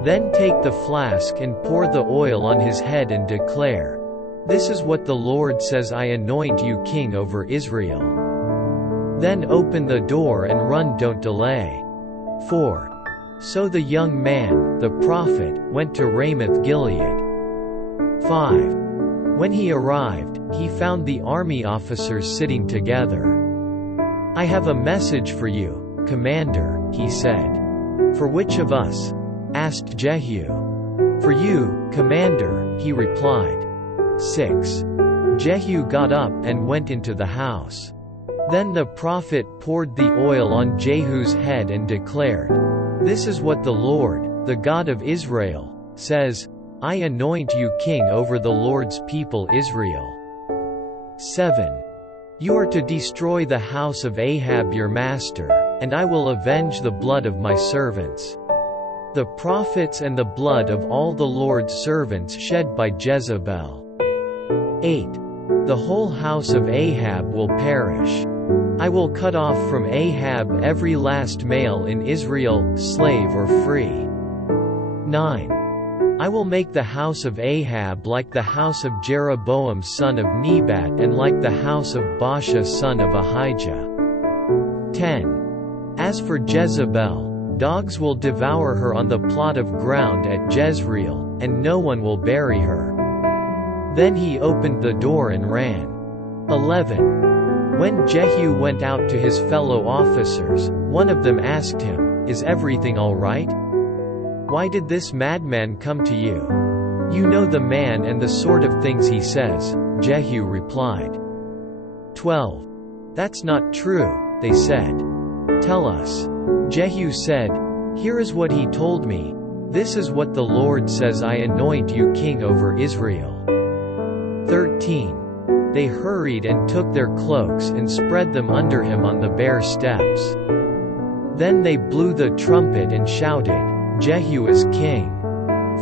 Then take the flask and pour the oil on his head and declare, 'This is what the Lord says, I anoint you king over Israel.' Then open the door and run, don't delay." 4. So the young man, the prophet, went to Ramoth-Gilead. 5. When he arrived, he found the army officers sitting together. "I have a message for you, commander," he said. "For which of us?" asked Jehu. "For you, commander," he replied. 6. Jehu got up and went into the house. Then the prophet poured the oil on Jehu's head and declared, "This is what the Lord, the God of Israel, says, I anoint you king over the Lord's people Israel." 7. You are to destroy the house of Ahab your master, and I will avenge the blood of my servants, the prophets, and the blood of all the Lord's servants shed by Jezebel. 8. The whole house of Ahab will perish. I will cut off from Ahab every last male in Israel, slave or free. 9. I will make the house of Ahab like the house of Jeroboam son of Nebat, and like the house of Baasha son of Ahijah. 10. As for Jezebel, dogs will devour her on the plot of ground at Jezreel, and no one will bury her. Then he opened the door and ran. 11. When Jehu went out to his fellow officers, one of them asked him, "Is everything all right? Why did this madman come to you? You know the man and the sort of things he says." Jehu replied. 12. "That's not true," they said. "Tell us." Jehu said, "Here is what he told me. This is what the Lord says, I anoint you king over Israel." 13. They hurried and took their cloaks and spread them under him on the bare steps. Then they blew the trumpet and shouted, "Jehu is king."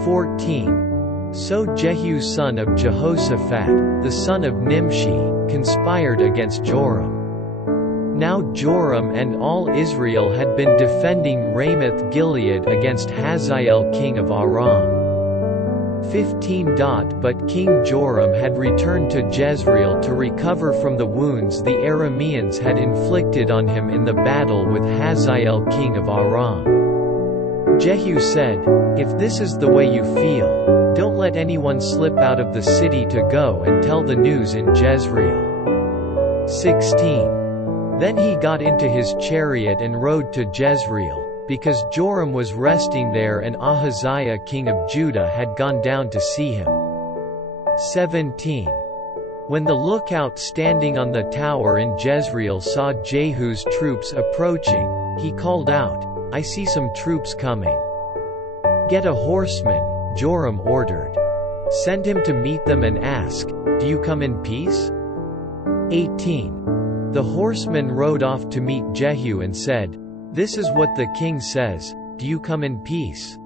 14. So Jehu son of Jehoshaphat, the son of Nimshi, conspired against Joram. Now Joram and all Israel had been defending Ramoth-Gilead against Hazael king of Aram. 15. But King Joram had returned to Jezreel to recover from the wounds the Arameans had inflicted on him in the battle with Hazael king of Aram. Jehu said, "If this is the way you feel, don't let anyone slip out of the city to go and tell the news in Jezreel." 16. Then he got into his chariot and rode to Jezreel, because Joram was resting there and Ahaziah king of Judah had gone down to see him. 17. When the lookout standing on the tower in Jezreel saw Jehu's troops approaching, he called out, "I see some troops coming. Get a horseman," Joram ordered. "Send him to meet them and ask, 'Do you come in peace?'" 18. The horseman rode off to meet Jehu and said, "This is what the king says, do you come in peace?"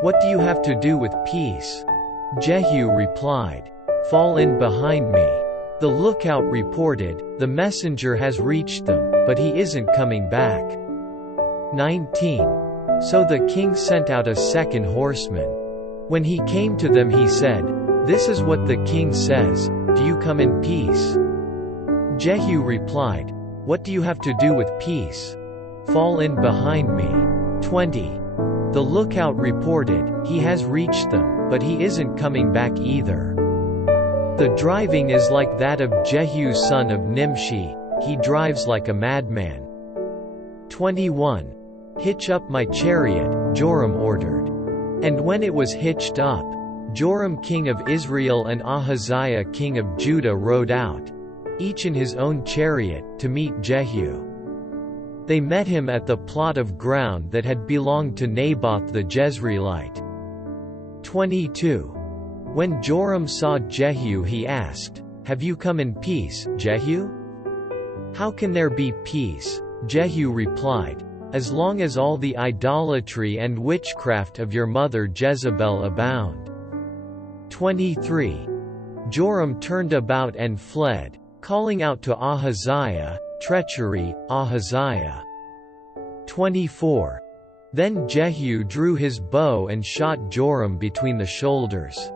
"What do you have to do with peace?" Jehu replied, "Fall in behind me." The lookout reported, "The messenger has reached them, but he isn't coming back." 19. So the king sent out a second horseman. When he came to them he said, "This is what the king says, do you come in peace?" Jehu replied, "What do you have to do with peace? Fall in behind me." 20. The lookout reported, "He has reached them, but he isn't coming back either." The driving is like that of Jehu son of Nimshi, he drives like a madman. 21. Hitch up my chariot, Joram ordered. And when it was hitched up, Joram king of Israel and Ahaziah king of Judah rode out, each in his own chariot, to meet Jehu. They met him at the plot of ground that had belonged to Naboth the Jezreelite. 22. When Joram saw Jehu he asked, "Have you come in peace, Jehu?" "How can there be peace?" Jehu replied, "As long as all the idolatry and witchcraft of your mother Jezebel abound." 23. Joram turned about and fled, calling out to Ahaziah, "Treachery, Ahaziah." 24. Then Jehu drew his bow and shot Joram between the shoulders.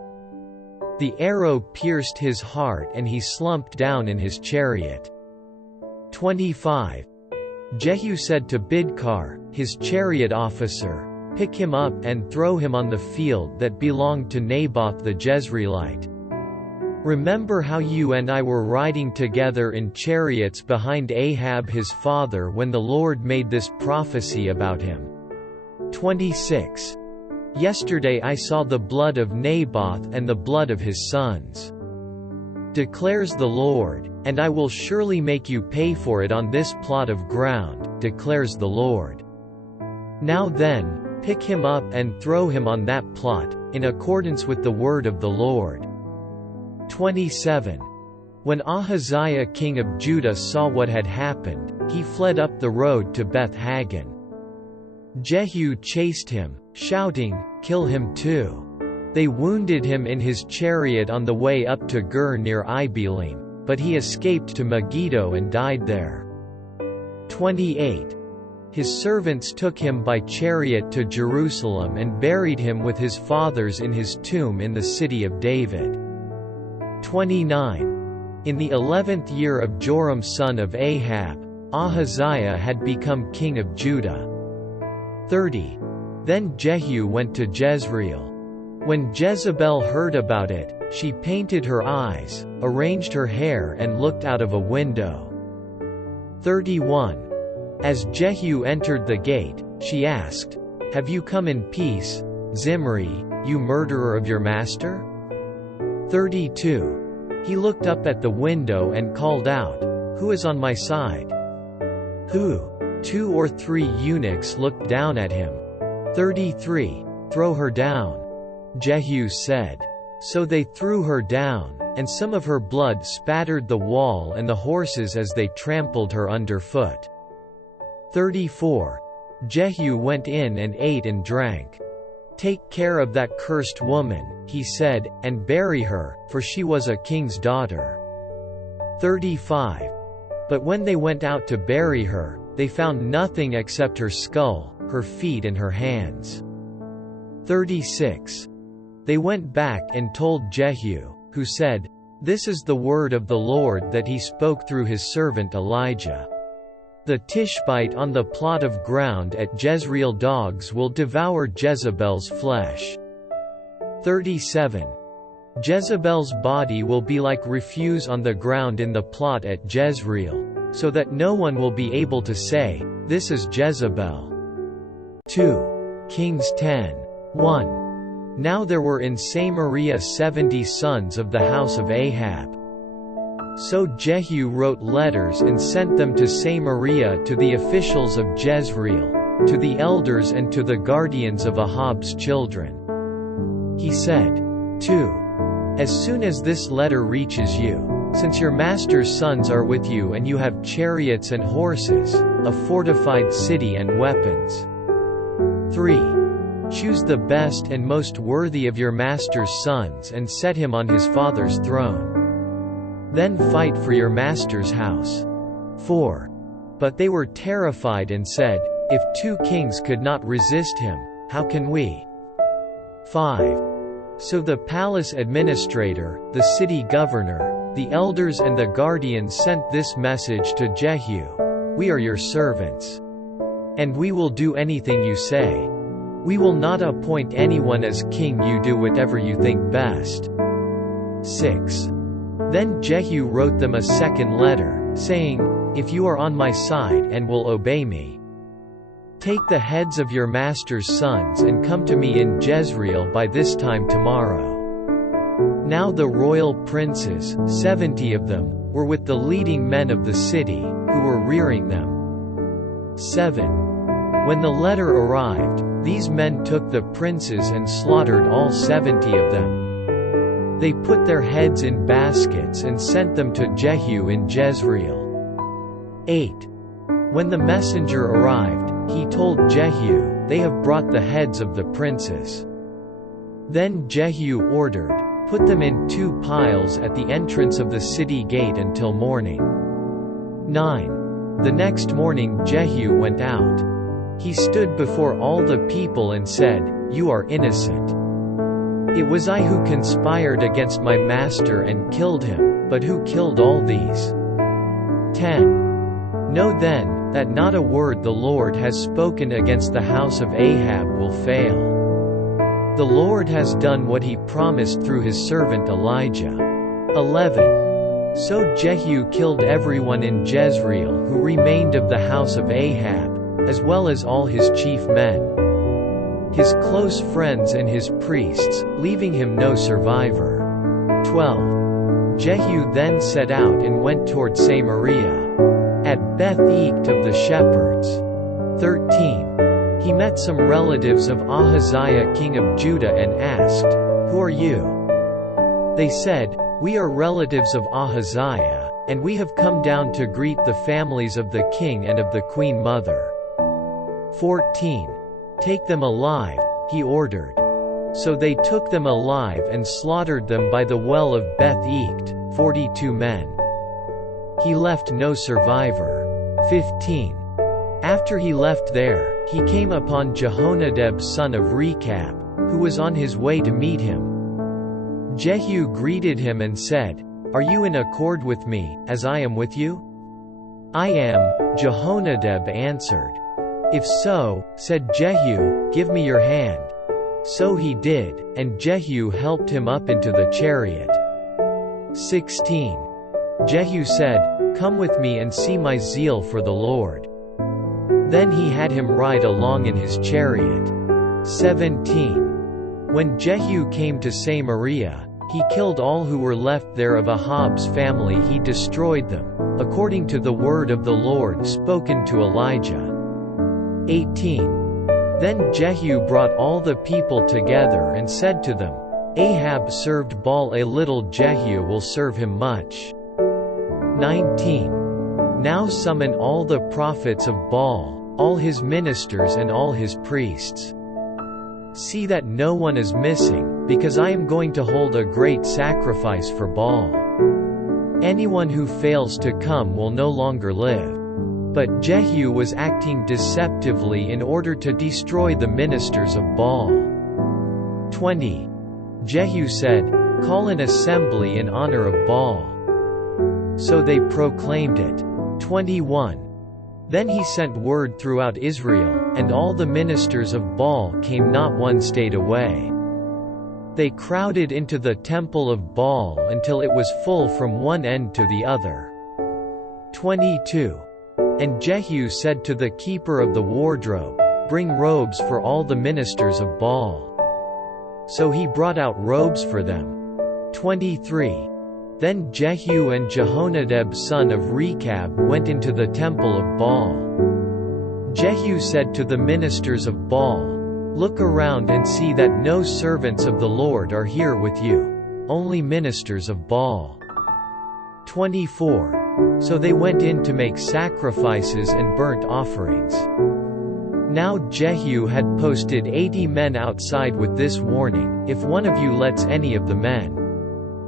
The arrow pierced his heart and he slumped down in his chariot. 25. Jehu said to Bidkar, his chariot officer, "Pick him up and throw him on the field that belonged to Naboth the Jezreelite. Remember how you and I were riding together in chariots behind Ahab his father when the Lord made this prophecy about him." 26. Yesterday I saw the blood of Naboth and the blood of his sons, declares the Lord, and I will surely make you pay for it on this plot of ground, declares the Lord. Now then, pick him up and throw him on that plot, in accordance with the word of the Lord. 27. When Ahaziah king of Judah saw what had happened, he fled up the road to Beth-Hagan. Jehu chased him, shouting, "Kill him too." They wounded him in his chariot on the way up to Gur near Ibelim, but he escaped to Megiddo and died there. 28. His servants took him by chariot to Jerusalem and buried him with his fathers in his tomb in the city of David. 29. In the 11th year of Joram son of Ahab, Ahaziah had become king of Judah. 30. Then Jehu went to Jezreel. When Jezebel heard about it, she painted her eyes, arranged her hair and looked out of a window. 31. As Jehu entered the gate, she asked, "Have you come in peace, Zimri, you murderer of your master?" 32. He looked up at the window and called out, "Who is on my side?" "Who?" 2 or 3 eunuchs looked down at him. 33. "Throw her down," Jehu said. So they threw her down, and some of her blood spattered the wall and the horses as they trampled her underfoot. 34. Jehu went in and ate and drank. "Take care of that cursed woman," he said, "and bury her, for she was a king's daughter." 35. But when they went out to bury her, they found nothing except her skull, her feet and her hands. 36. They went back and told Jehu, who said, "This is the word of the Lord that he spoke through his servant Elijah. The Tishbite on the plot of ground at Jezreel dogs will devour Jezebel's flesh." 37. Jezebel's body will be like refuse on the ground in the plot at Jezreel, so that no one will be able to say, "This is Jezebel." 2 Kings 10:1. Now there were in Samaria 70 sons of the house of Ahab. So Jehu wrote letters and sent them to Samaria to the officials of Jezreel, to the elders and to the guardians of Ahab's children. He said, 2. As soon as this letter reaches you, since your master's sons are with you and you have chariots and horses, a fortified city and weapons. 3. Choose the best and most worthy of your master's sons and set him on his father's throne. Then fight for your master's house. 4. But they were terrified and said, "If 2 kings could not resist him, how can we?" 5. So the palace administrator, the city governor, the elders and the guardians sent this message to Jehu, "We are your servants. And we will do anything you say. We will not appoint anyone as king. You do whatever you think best." 6. Then Jehu wrote them a second letter, saying, "If you are on my side and will obey me, take the heads of your master's sons and come to me in Jezreel by this time tomorrow." Now the royal princes, 70 of them, were with the leading men of the city, who were rearing them. 7. When the letter arrived, these men took the princes and slaughtered all 70 of them. They put their heads in baskets and sent them to Jehu in Jezreel. 8. When the messenger arrived, he told Jehu, "They have brought the heads of the princes." Then Jehu ordered, "Put them in 2 piles at the entrance of the city gate until morning." 9. The next morning Jehu went out. He stood before all the people and said, "You are innocent. It was I who conspired against my master and killed him, but who killed all these?" 10. Know then, that not a word the Lord has spoken against the house of Ahab will fail. The Lord has done what he promised through his servant Elijah. 11. So Jehu killed everyone in Jezreel who remained of the house of Ahab, as well as all his chief men, his close friends and his priests, leaving him no survivor. 12. Jehu then set out and went toward Samaria, at Beth-Eked of the shepherds. 13. He met some relatives of Ahaziah king of Judah and asked, "Who are you?" They said, "We are relatives of Ahaziah, and we have come down to greet the families of the king and of the queen mother." 14. Take them alive, he ordered. So they took them alive and slaughtered them by the well of Beth-Eked, 42 men. He left no survivor. 15. After he left there, he came upon Jehonadab son of Rechab, who was on his way to meet him. Jehu greeted him and said, "Are you in accord with me, as I am with you?" "I am," Jehonadab answered. "If so," said Jehu, "give me your hand." So he did, and Jehu helped him up into the chariot. 16. Jehu said, "Come with me and see my zeal for the Lord." Then he had him ride along in his chariot. 17. When Jehu came to Samaria, he killed all who were left there of Ahab's family. He destroyed them, according to the word of the Lord spoken to Elijah. 18. Then Jehu brought all the people together and said to them, "Ahab served Baal a little, Jehu will serve him much." 19. Now summon all the prophets of Baal, all his ministers and all his priests. See that no one is missing, because I am going to hold a great sacrifice for Baal. Anyone who fails to come will no longer live. But Jehu was acting deceptively in order to destroy the ministers of Baal. 20. Jehu said, "Call an assembly in honor of Baal." So they proclaimed it. 21. Then he sent word throughout Israel, and all the ministers of Baal came, not one stayed away. They crowded into the temple of Baal until it was full from one end to the other. 22. And Jehu said to the keeper of the wardrobe, "Bring robes for all the ministers of Baal." So he brought out robes for them. 23. Then Jehu and Jehonadab son of Rechab went into the temple of Baal. Jehu said to the ministers of Baal, "Look around and see that no servants of the Lord are here with you, only ministers of Baal." 24. So they went in to make sacrifices and burnt offerings. Now Jehu had posted 80 men outside with this warning, "If one of you lets any of the men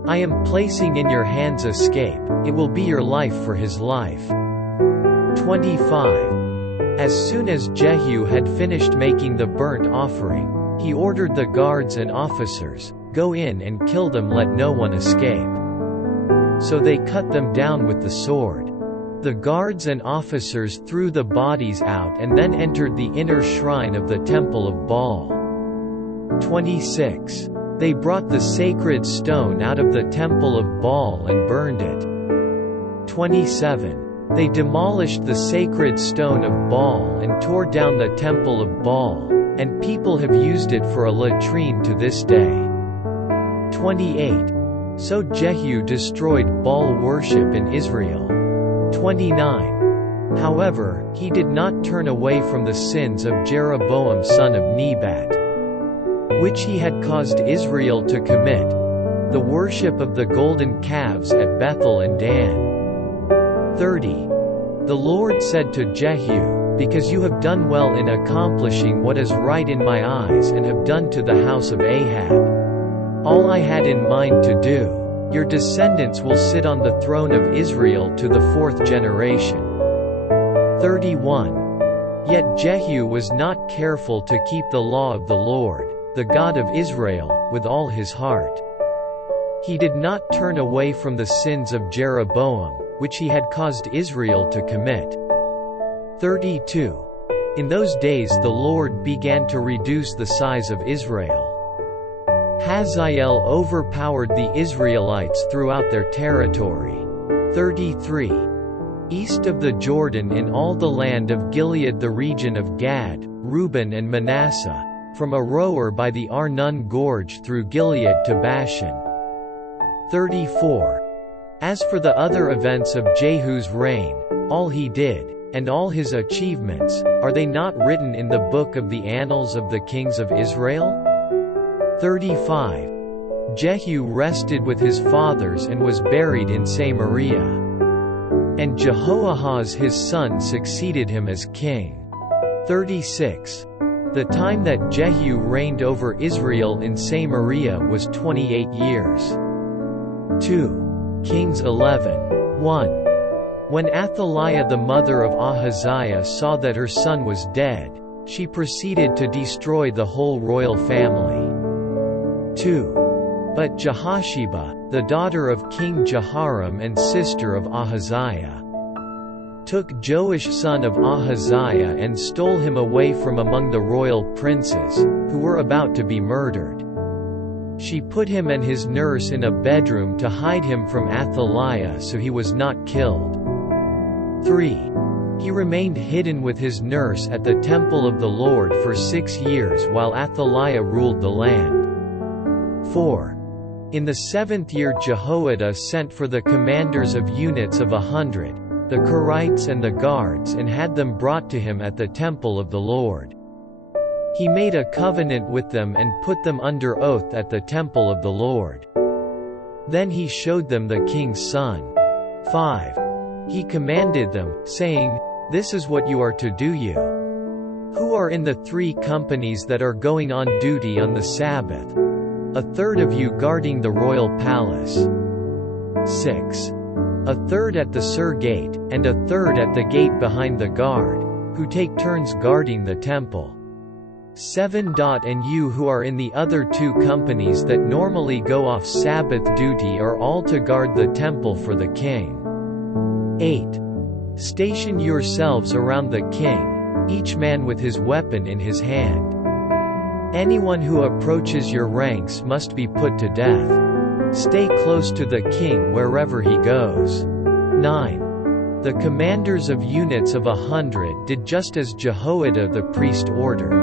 I am placing in your hands escape, it will be your life for his life." 25. As soon as Jehu had finished making the burnt offering, he ordered the guards and officers, "Go in and kill them, let no one escape." So they cut them down with the sword. The guards and officers threw the bodies out and then entered the inner shrine of the temple of Baal. 26. They brought the sacred stone out of the temple of Baal and burned it. 27. They demolished the sacred stone of Baal and tore down the temple of Baal, and people have used it for a latrine to this day. 28. So Jehu destroyed Baal worship in Israel. 29. However, he did not turn away from the sins of Jeroboam son of Nebat, which he had caused Israel to commit, the worship of the golden calves at Bethel and Dan. 30. The Lord said to Jehu, "Because you have done well in accomplishing what is right in my eyes and have done to the house of Ahab all I had in mind to do, your descendants will sit on the throne of Israel to the 4th generation." 31. Yet Jehu was not careful to keep the law of the Lord, the God of Israel, with all his heart. He did not turn away from the sins of Jeroboam, which he had caused Israel to commit. 32. In those days the Lord began to reduce the size of Israel. Hazael overpowered the Israelites throughout their territory. 33. East of the Jordan in all the land of Gilead, the region of Gad, Reuben and Manasseh, from Aroer by the Arnon Gorge through Gilead to Bashan. 34. As for the other events of Jehu's reign, all he did, and all his achievements, are they not written in the book of the annals of the kings of Israel? 35. Jehu rested with his fathers and was buried in Samaria. And Jehoahaz his son succeeded him as king. 36. The time that Jehu reigned over Israel in Samaria was 28 years. 2 Kings 11:1. When Athaliah the mother of Ahaziah saw that her son was dead, she proceeded to destroy the whole royal family. 2. But Jehosheba, the daughter of King Jehoram and sister of Ahaziah, took Joash son of Ahaziah and stole him away from among the royal princes, who were about to be murdered. She put him and his nurse in a bedroom to hide him from Athaliah so he was not killed. 3. He remained hidden with his nurse at the temple of the Lord for 6 years while Athaliah ruled the land. 4. In the 7th year Jehoiada sent for the commanders of units of 100, the Kerites and the guards, and had them brought to him at the temple of the Lord. He made a covenant with them and put them under oath at the temple of the Lord. Then he showed them the king's son. 5. He commanded them, saying, "This is what you are to do, you who are in the 3 companies that are going on duty on the Sabbath, a third of you guarding the royal palace. 6. A third at the Sur gate, and a third at the gate behind the guard, who take turns guarding the temple. 7. And you who are in the other 2 companies that normally go off Sabbath duty are all to guard the temple for the king. 8. Station yourselves around the king, each man with his weapon in his hand. Anyone who approaches your ranks must be put to death. Stay close to the king wherever he goes." 9. The commanders of units of 100 did just as Jehoiada the priest ordered.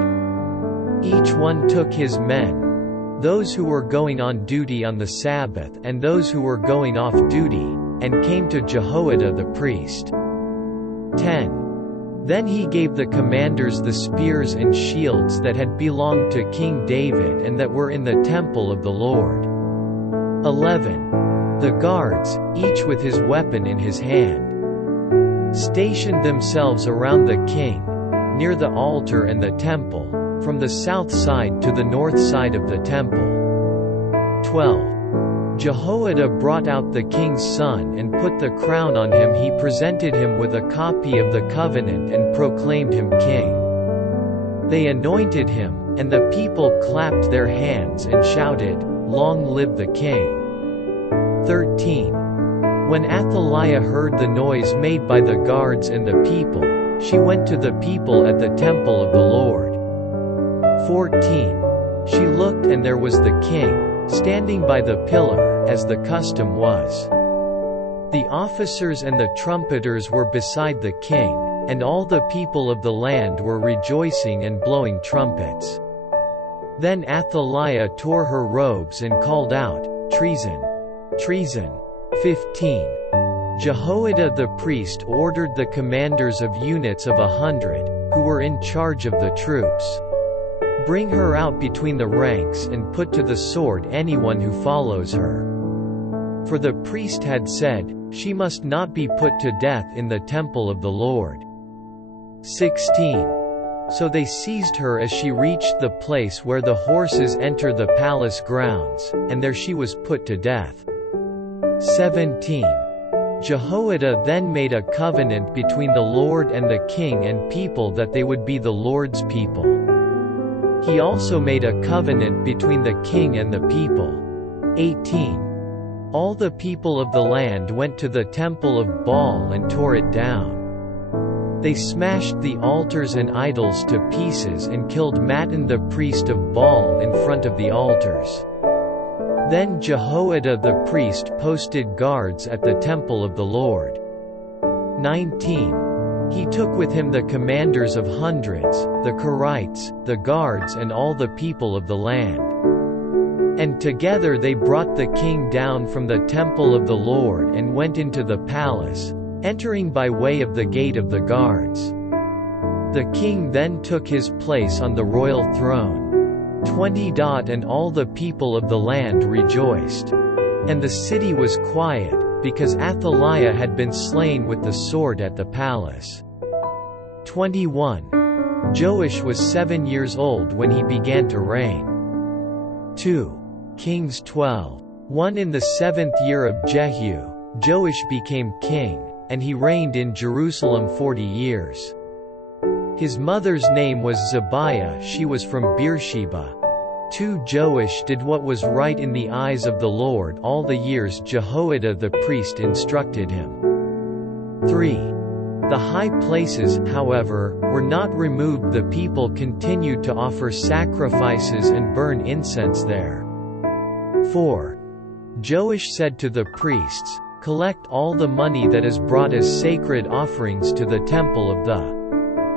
Each one took his men, those who were going on duty on the Sabbath and those who were going off duty, and came to Jehoiada the priest. 10. Then he gave the commanders the spears and shields that had belonged to King David and that were in the temple of the Lord. 11. The guards, each with his weapon in his hand, stationed themselves around the king, near the altar and the temple, from the south side to the north side of the temple. 12. Jehoiada brought out the king's son and put the crown on him. He presented him with a copy of the covenant and proclaimed him king. They anointed him, and the people clapped their hands and shouted, "Long live the king!" 13. When Athaliah heard the noise made by the guards and the people, she went to the people at the temple of the Lord. 14. She looked and there was the king, standing by the pillar, as the custom was. The officers and the trumpeters were beside the king, and all the people of the land were rejoicing and blowing trumpets. Then Athaliah tore her robes and called out, "Treason! Treason!" 15. Jehoiada the priest ordered the commanders of units of 100, who were in charge of the troops, "Bring her out between the ranks and put to the sword anyone who follows her." For the priest had said, "She must not be put to death in the temple of the Lord." 16. So they seized her as she reached the place where the horses enter the palace grounds, and there she was put to death. 17. Jehoiada then made a covenant between the Lord and the king and people that they would be the Lord's people. He also made a covenant between the king and the people. 18. All the people of the land went to the temple of Baal and tore it down. They smashed the altars and idols to pieces and killed Mattan the priest of Baal in front of the altars. Then Jehoiada the priest posted guards at the temple of the Lord. 19. He took with him the commanders of hundreds, the Kerites, the guards and all the people of the land. And together they brought the king down from the temple of the Lord and went into the palace, entering by way of the gate of the guards. The king then took his place on the royal throne. 20. And all the people of the land rejoiced. And the city was quiet, because Athaliah had been slain with the sword at the palace. 21. Joash was 7 years old when he began to reign. 2.Kings 12:1. In the 7th year of Jehu, Joash became king, and he reigned in Jerusalem 40 years. His mother's name was Zebiah, she was from Beersheba. 2. Joash did what was right in the eyes of the Lord all the years Jehoiada the priest instructed him. 3. The high places, however, were not removed. The people continued to offer sacrifices and burn incense there. 4. Joash said to the priests, "Collect all the money that is brought as sacred offerings to the temple of the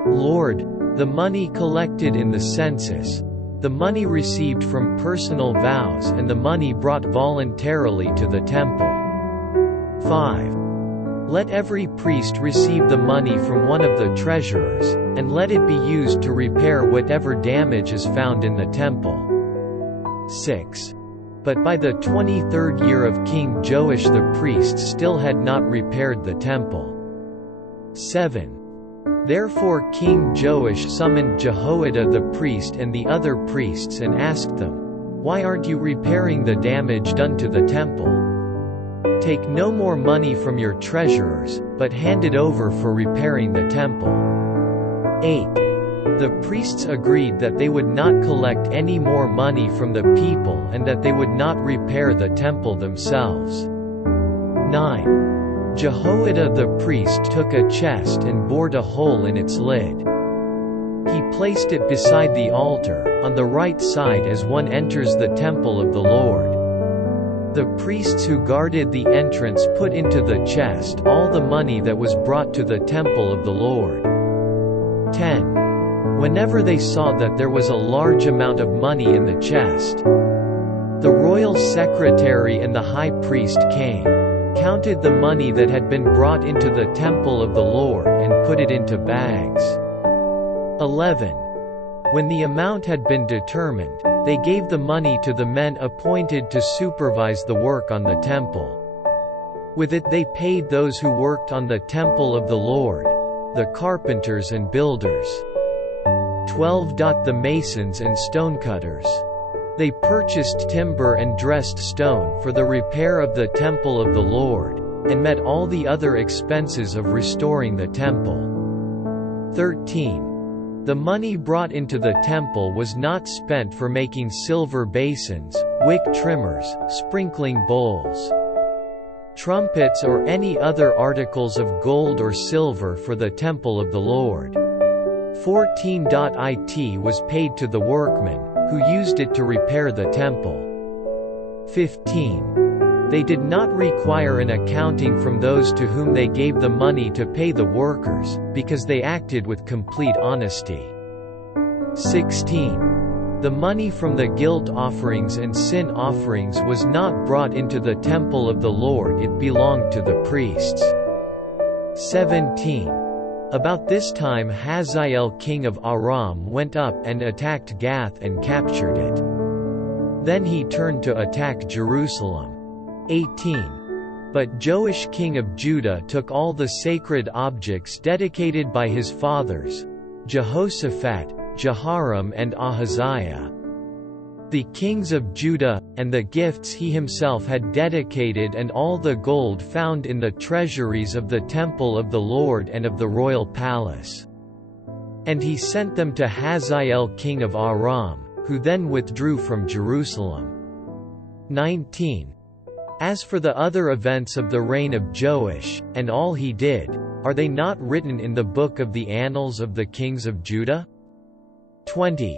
Lord, the money collected in the census, the money received from personal vows and the money brought voluntarily to the temple." 5. Let every priest receive the money from one of the treasurers, and let it be used to repair whatever damage is found in the temple. 6. But by the 23rd year of King Joash the priest still had not repaired the temple. 7. Therefore King Joash summoned Jehoiada the priest and the other priests and asked them, "Why aren't you repairing the damage done to the temple? Take no more money from your treasurers, but hand it over for repairing the temple." 8. The priests agreed that they would not collect any more money from the people and that they would not repair the temple themselves. 9. Jehoiada the priest took a chest and bored a hole in its lid. He placed it beside the altar, on the right side as one enters the temple of the Lord. The priests who guarded the entrance put into the chest all the money that was brought to the temple of the Lord. 10. Whenever they saw that there was a large amount of money in the chest, the royal secretary and the high priest came, counted the money that had been brought into the temple of the Lord and put it into bags. 11. When the amount had been determined, they gave the money to the men appointed to supervise the work on the temple. With it they paid those who worked on the temple of the Lord, the carpenters and builders. 12. The masons and stonecutters. They purchased timber and dressed stone for the repair of the temple of the Lord, and met all the other expenses of restoring the temple. 13. The money brought into the temple was not spent for making silver basins, wick trimmers, sprinkling bowls, trumpets or any other articles of gold or silver for the temple of the Lord. 14. It was paid to the workmen, who used it to repair the temple. 15. They did not require an accounting from those to whom they gave the money to pay the workers, because they acted with complete honesty. 16. The money from the guilt offerings and sin offerings was not brought into the temple of the Lord, it belonged to the priests. 17. About this time Hazael king of Aram went up and attacked Gath and captured it. Then he turned to attack Jerusalem. 18. But Joash king of Judah took all the sacred objects dedicated by his fathers, Jehoshaphat, Jehoram and Ahaziah, the kings of Judah, and the gifts he himself had dedicated, and all the gold found in the treasuries of the temple of the Lord and of the royal palace. And he sent them to Hazael king of Aram, who then withdrew from Jerusalem. 19. As for the other events of the reign of Joash, and all he did, are they not written in the book of the annals of the kings of Judah? 20.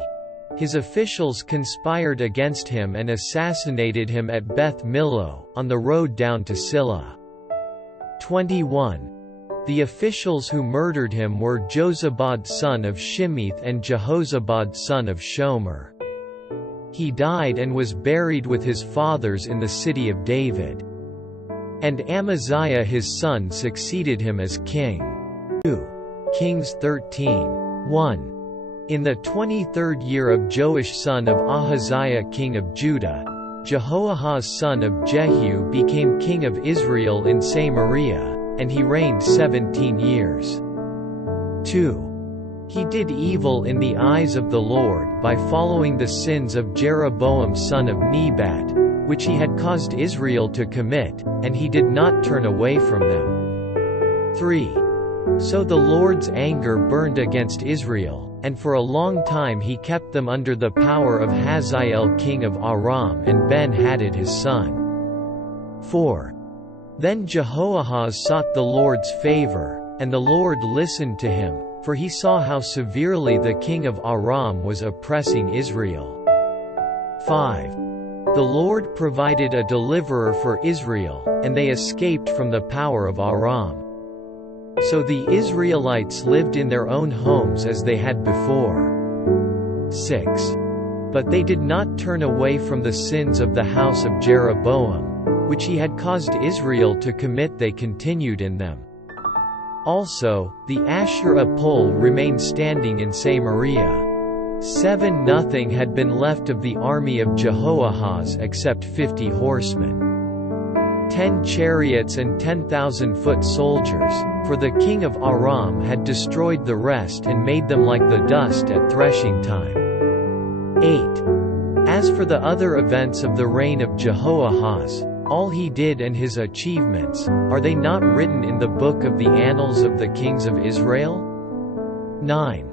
His officials conspired against him and assassinated him at Beth Millo, on the road down to Silla. 21. The officials who murdered him were Jozabad son of Shimith and Jehozabad son of Shomer. He died and was buried with his fathers in the city of David. And Amaziah his son succeeded him as king. 2 Kings 13:1. In the 23rd year of Joash son of Ahaziah king of Judah, Jehoahaz son of Jehu became king of Israel in Samaria, and he reigned 17 years. 2. He did evil in the eyes of the Lord by following the sins of Jeroboam son of Nebat, which he had caused Israel to commit, and he did not turn away from them. 3. So the Lord's anger burned against Israel, and for a long time he kept them under the power of Hazael king of Aram and Ben-Hadad his son. 4. Then Jehoahaz sought the Lord's favor, and the Lord listened to him, for he saw how severely the king of Aram was oppressing Israel. 5. The Lord provided a deliverer for Israel, and they escaped from the power of Aram. So the Israelites lived in their own homes as they had before. 6. But they did not turn away from the sins of the house of Jeroboam, which he had caused Israel to commit. They continued in them. Also, the Asherah pole remained standing in Samaria. 7 Nothing had been left of the army of Jehoahaz except 50 horsemen. 10 chariots and 10,000 foot soldiers, for the king of Aram had destroyed the rest and made them like the dust at threshing time. 8. As for the other events of the reign of Jehoahaz, all he did and his achievements, are they not written in the book of the annals of the kings of Israel? 9.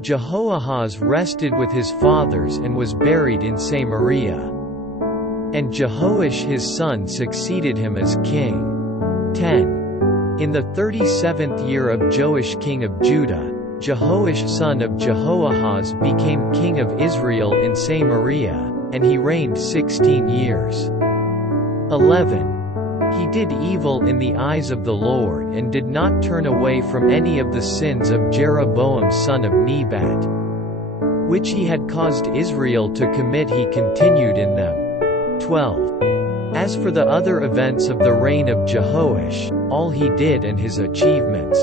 Jehoahaz rested with his fathers and was buried in Samaria. And Jehoash his son succeeded him as king. 10. In the 37th year of Joash king of Judah, Jehoash son of Jehoahaz became king of Israel in Samaria, and he reigned 16 years. 11. He did evil in the eyes of the Lord and did not turn away from any of the sins of Jeroboam son of Nebat, which he had caused Israel to commit. He continued in them. 12. As for the other events of the reign of Jehoash, all he did and his achievements,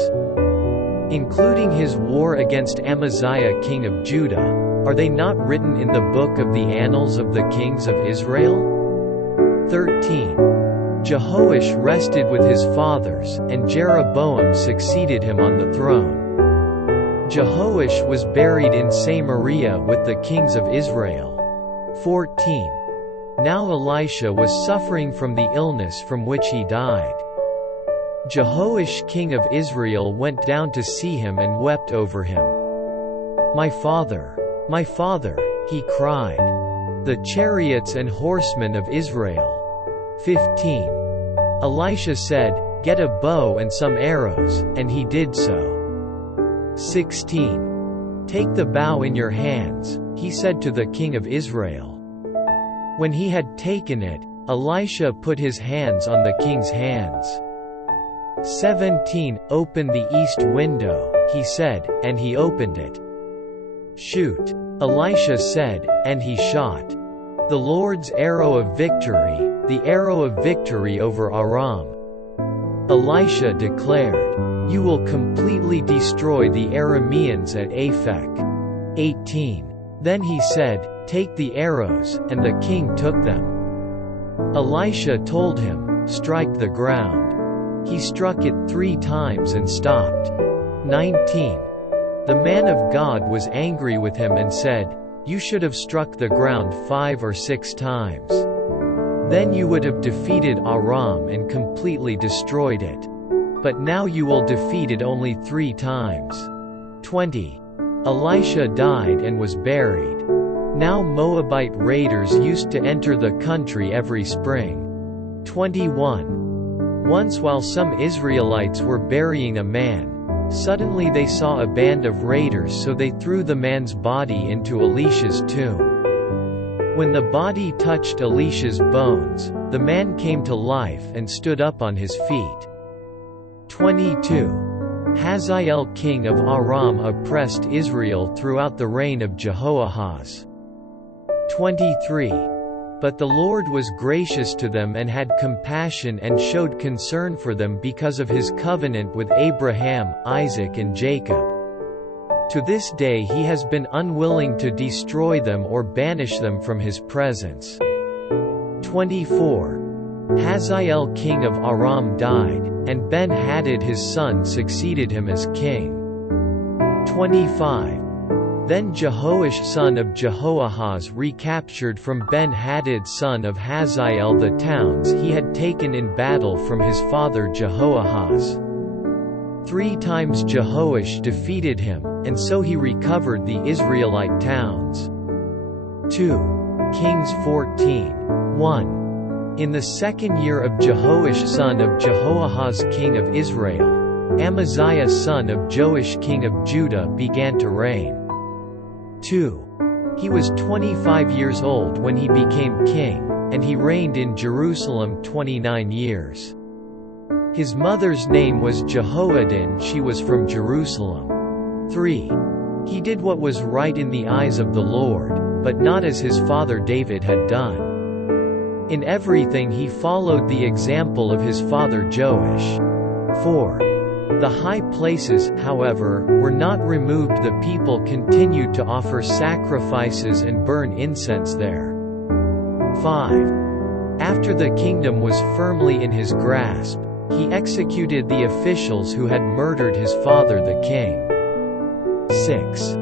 including his war against Amaziah king of Judah, are they not written in the book of the annals of the kings of Israel? 13. Jehoash rested with his fathers, and Jeroboam succeeded him on the throne. Jehoash was buried in Samaria with the kings of Israel. 14. Now Elisha was suffering from the illness from which he died. Jehoash king of Israel went down to see him and wept over him. My father, he cried. The chariots and horsemen of Israel. 15. Elisha said, Get a bow and some arrows, and he did so. 16. Take the bow in your hands, he said to the king of Israel. When he had taken it, Elisha put his hands on the king's hands. 17. Open the east window, he said, and he opened it. Shoot, Elisha said, and he shot. The Lord's arrow of victory, the arrow of victory over Aram. Elisha declared, You will completely destroy the Arameans at Aphek. 18. Then he said, Take the arrows, and the king took them. Elisha told him, Strike the ground. He struck it 3 times and stopped. 19. The man of God was angry with him and said, You should have struck the ground 5 or 6 times. Then you would have defeated Aram and completely destroyed it. But now you will defeat it only 3 times. 20. Elisha died and was buried. Now Moabite raiders used to enter the country every spring. 21. Once while some Israelites were burying a man, suddenly they saw a band of raiders, so they threw the man's body into Elisha's tomb. When the body touched Elisha's bones, the man came to life and stood up on his feet. 22. Hazael king of Aram oppressed Israel throughout the reign of Jehoahaz. 23. But the Lord was gracious to them and had compassion and showed concern for them because of his covenant with Abraham, Isaac and Jacob. To this day he has been unwilling to destroy them or banish them from his presence. 24. Hazael king of Aram died, and Ben-Hadad his son succeeded him as king. 25. Then Jehoash son of Jehoahaz recaptured from Ben-Hadad son of Hazael the towns he had taken in battle from his father Jehoahaz. 3 times Jehoash defeated him, and so he recovered the Israelite towns. 2 Kings 14:1. In the 2nd year of Jehoash son of Jehoahaz king of Israel, Amaziah son of Joash king of Judah began to reign. 2. He was 25 years old when he became king, and he reigned in Jerusalem 29 years. His mother's name was Jehoaddin, she was from Jerusalem. 3. He did what was right in the eyes of the Lord, but not as his father David had done. In everything he followed the example of his father Joash. 4. The high places, however, were not removed. The people continued to offer sacrifices and burn incense there. 5. After the kingdom was firmly in his grasp, he executed the officials who had murdered his father the king. 6.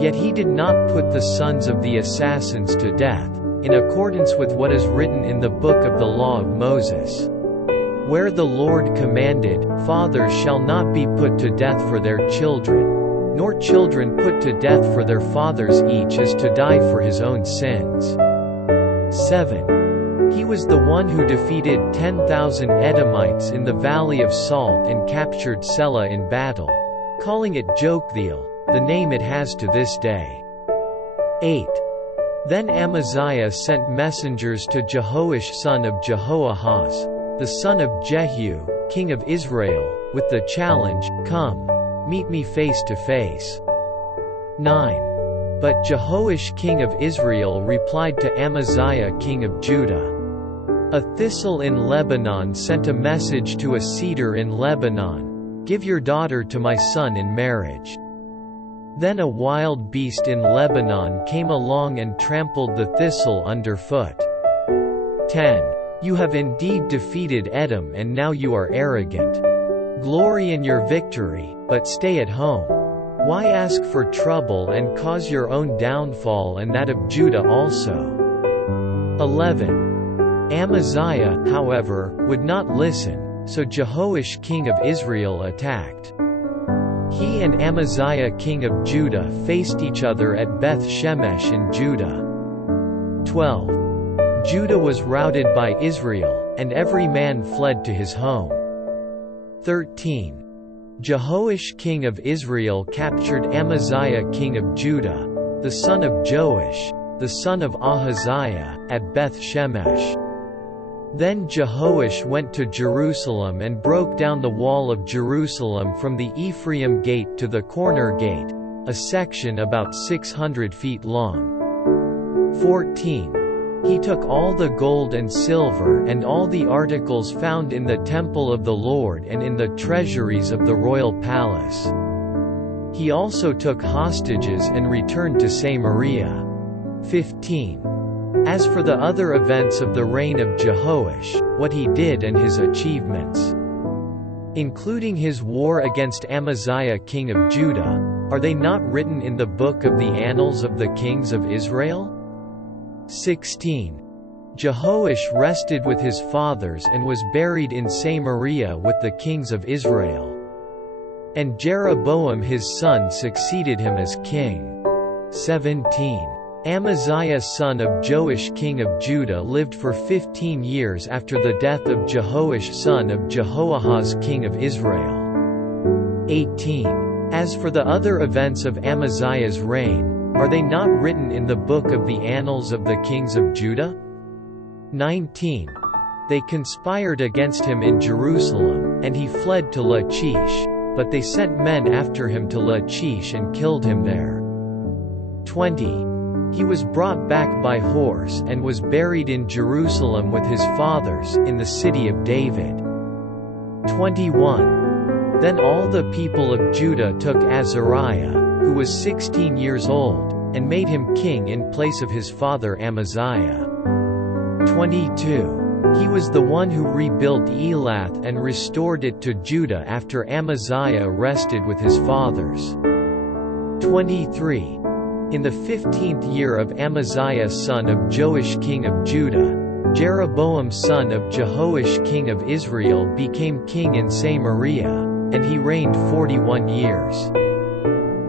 Yet he did not put the sons of the assassins to death, in accordance with what is written in the book of the law of Moses, where the Lord commanded, "Fathers shall not be put to death for their children, nor children put to death for their fathers, each is to die for his own sins." 7. He was the one who defeated 10,000 Edomites in the valley of Salt and captured Selah in battle, calling it Joktheel, the name it has to this day. 8. Then Amaziah sent messengers to Jehoash son of Jehoahaz, the son of Jehu, king of Israel, with the challenge, "Come, meet me face to face." 9. But Jehoash king of Israel replied to Amaziah king of Judah. A thistle in Lebanon sent a message to a cedar in Lebanon, "Give your daughter to my son in marriage." Then a wild beast in Lebanon came along and trampled the thistle underfoot. 10. You have indeed defeated Edom, and now you are arrogant. Glory in your victory, but stay at home. Why ask for trouble and cause your own downfall and that of Judah also? 11. Amaziah, however, would not listen, so Jehoash king of Israel attacked. He and Amaziah king of Judah faced each other at Beth Shemesh in Judah. 12. Judah was routed by Israel, and every man fled to his home. 13. Jehoash king of Israel captured Amaziah king of Judah, the son of Joash, the son of Ahaziah, at Beth Shemesh. Then Jehoash went to Jerusalem and broke down the wall of Jerusalem from the Ephraim gate to the corner gate, a section about 600 feet long. 14. He took all the gold and silver and all the articles found in the temple of the Lord and in the treasuries of the royal palace. He also took hostages and returned to Samaria. 15. As for the other events of the reign of Jehoash, what he did and his achievements, including his war against Amaziah king of Judah, are they not written in the book of the annals of the kings of Israel? 16. Jehoash rested with his fathers and was buried in Samaria with the kings of Israel. And Jeroboam his son succeeded him as king. 17. Amaziah son of Joash king of Judah lived for 15 years after the death of Jehoash son of Jehoahaz king of Israel. 18. As for the other events of Amaziah's reign, are they not written in the book of the annals of the kings of Judah? 19. They conspired against him in Jerusalem, and he fled to Lachish, but they sent men after him to Lachish and killed him there. 20. He was brought back by horse and was buried in Jerusalem with his fathers, in the city of David. 21. Then all the people of Judah took Azariah, who was 16 years old, and made him king in place of his father Amaziah. 22. He was the one who rebuilt Elath and restored it to Judah after Amaziah rested with his fathers. 23. In the 15th year of Amaziah son of Joash king of Judah, Jeroboam son of Jehoash king of Israel became king in Samaria, and he reigned 41 years.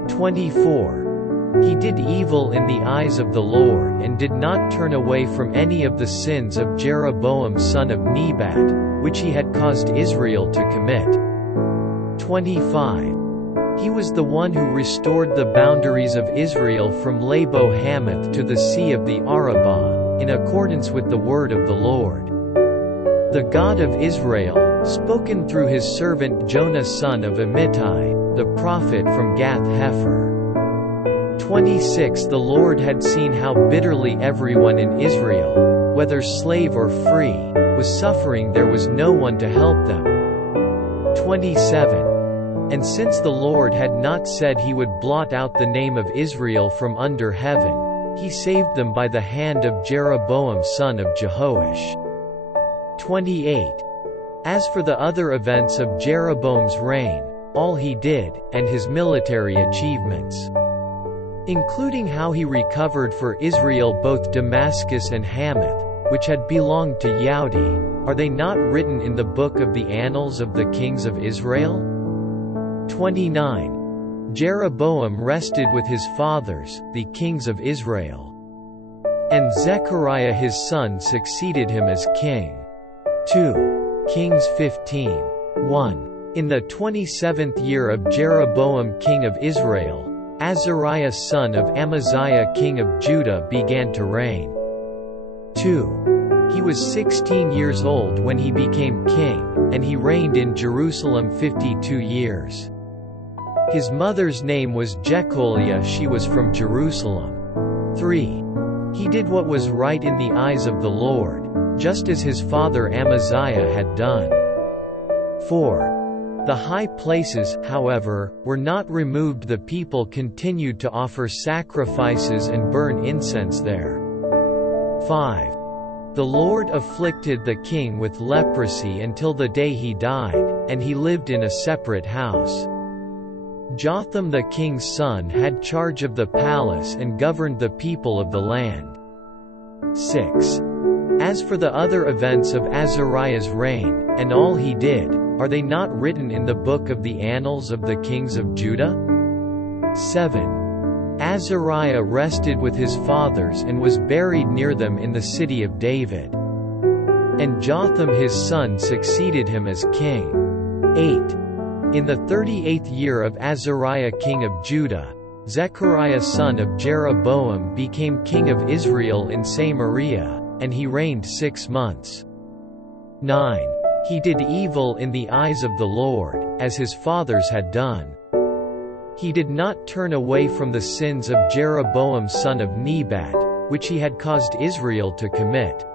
24. He did evil in the eyes of the Lord and did not turn away from any of the sins of Jeroboam son of Nebat, which he had caused Israel to commit. 25. He was the one who restored the boundaries of Israel from Labo-Hamath to the sea of the Arabah, in accordance with the word of the Lord. The God of Israel, spoken through his servant Jonah son of Amittai, the prophet from Gath-Hepher. 26. The Lord had seen how bitterly everyone in Israel, whether slave or free, was suffering. There was no one to help them. 27. And since the Lord had not said he would blot out the name of Israel from under heaven, he saved them by the hand of Jeroboam son of Jehoash. 28. As for the other events of Jeroboam's reign, all he did, and his military achievements, including how he recovered for Israel both Damascus and Hamath, which had belonged to Yaudi, are they not written in the book of the annals of the kings of Israel? 29. Jeroboam rested with his fathers, the kings of Israel. And Zechariah his son succeeded him as king. 2 Kings 15:1. In the 27th year of Jeroboam king of Israel, Azariah son of Amaziah king of Judah began to reign. 2. He was 16 years old when he became king, and he reigned in Jerusalem 52 years. His mother's name was Jecholiah, she was from Jerusalem. 3. He did what was right in the eyes of the Lord, just as his father Amaziah had done. 4. The high places, however, were not removed. The people continued to offer sacrifices and burn incense there. 5. The Lord afflicted the king with leprosy until the day he died, and he lived in a separate house. Jotham the king's son had charge of the palace and governed the people of the land. 6. As for the other events of Azariah's reign, and all he did, are they not written in the book of the annals of the kings of Judah? 7. Azariah rested with his fathers and was buried near them in the city of David. And Jotham his son succeeded him as king. 8. In the 38th year of Azariah king of Judah, Zechariah son of Jeroboam became king of Israel in Samaria, and he reigned 6 months. 9. He did evil in the eyes of the Lord, as his fathers had done. He did not turn away from the sins of Jeroboam son of Nebat, which he had caused Israel to commit.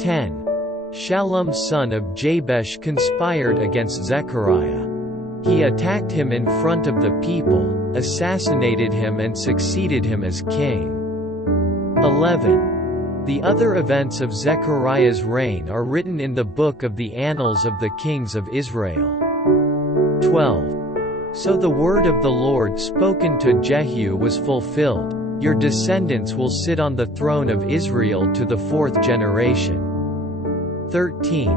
10. Shallum son of Jabesh conspired against Zechariah. He attacked him in front of the people, assassinated him and succeeded him as king. 11. The other events of Zechariah's reign are written in the book of the annals of the kings of Israel. 12. So the word of the Lord spoken to Jehu was fulfilled: "Your descendants will sit on the throne of Israel to the 4th generation." 13.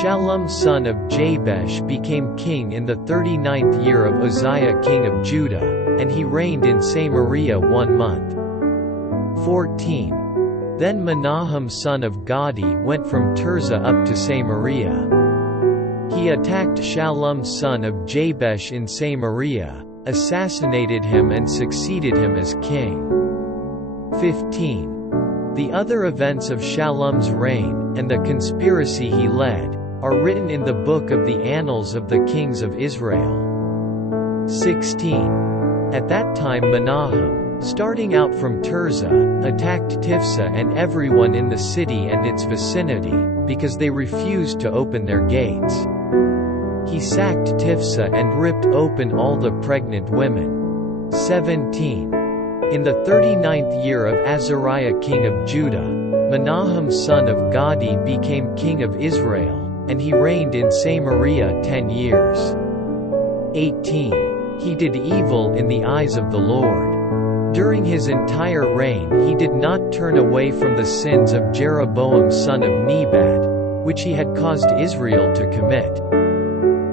Shallum son of Jabesh became king in the 39th year of Uzziah king of Judah, and he reigned in Samaria 1 month. 14. Then Menahem son of Gadi went from Tirzah up to Samaria. He attacked Shallum son of Jabesh in Samaria, assassinated him and succeeded him as king. 15. The other events of Shallum's reign, and the conspiracy he led, are written in the book of the Annals of the Kings of Israel. 16. At that time Menahem, starting out from Tirzah, attacked Tifsah and everyone in the city and its vicinity, because they refused to open their gates. He sacked Tifsah and ripped open all the pregnant women. 17. In the 39th year of Azariah king of Judah, Menahem son of Gadi became king of Israel, and he reigned in Samaria 10 years. 18. He did evil in the eyes of the Lord. During his entire reign he did not turn away from the sins of Jeroboam son of Nebat, which he had caused Israel to commit.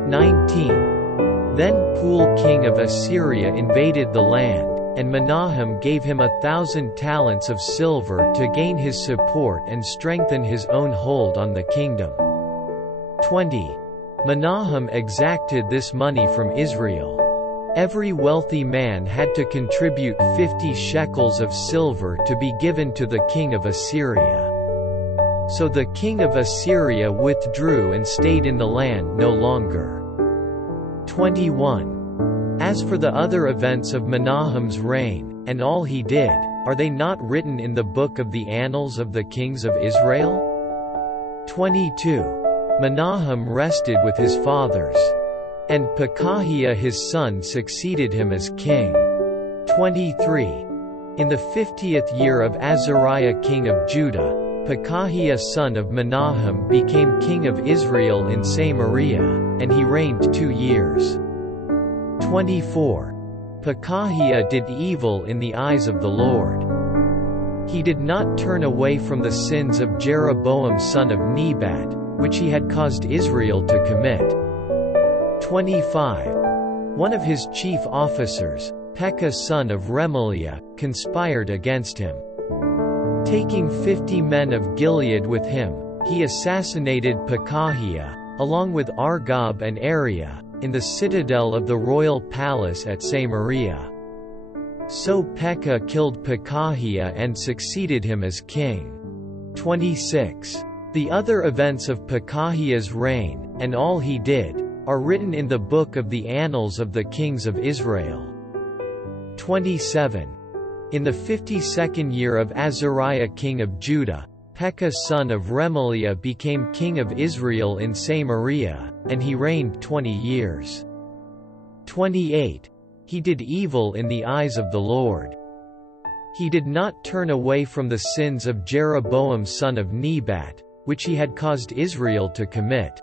19. Then Pul king of Assyria invaded the land, and Menahem gave him 1,000 talents of silver to gain his support and strengthen his own hold on the kingdom. 20. Menahem exacted this money from Israel. Every wealthy man had to contribute 50 shekels of silver to be given to the king of Assyria. So the king of Assyria withdrew and stayed in the land no longer. 21. As for the other events of Menahem's reign, and all he did, are they not written in the book of the Annals of the Kings of Israel? 22. Menahem rested with his fathers, and Pekahiah his son succeeded him as king. 23. In the 50th year of Azariah king of Judah, Pekahiah son of Menahem became king of Israel in Samaria, and he reigned 2 years. 24. Pekahiah did evil in the eyes of the Lord. He did not turn away from the sins of Jeroboam son of Nebat, which he had caused Israel to commit. 25. One of his chief officers, Pekah son of Remaliah, conspired against him. Taking 50 men of Gilead with him, he assassinated Pekahiah, along with Argob and Ariah, in the citadel of the royal palace at Samaria. So Pekah killed Pekahiah and succeeded him as king. 26. The other events of Pekahiah's reign, and all he did, are written in the book of the Annals of the Kings of Israel. 27. In the 52nd year of Azariah king of Judah, Pekah son of Remaliah became king of Israel in Samaria, and he reigned 20 years. 28. He did evil in the eyes of the Lord. He did not turn away from the sins of Jeroboam son of Nebat, which he had caused Israel to commit.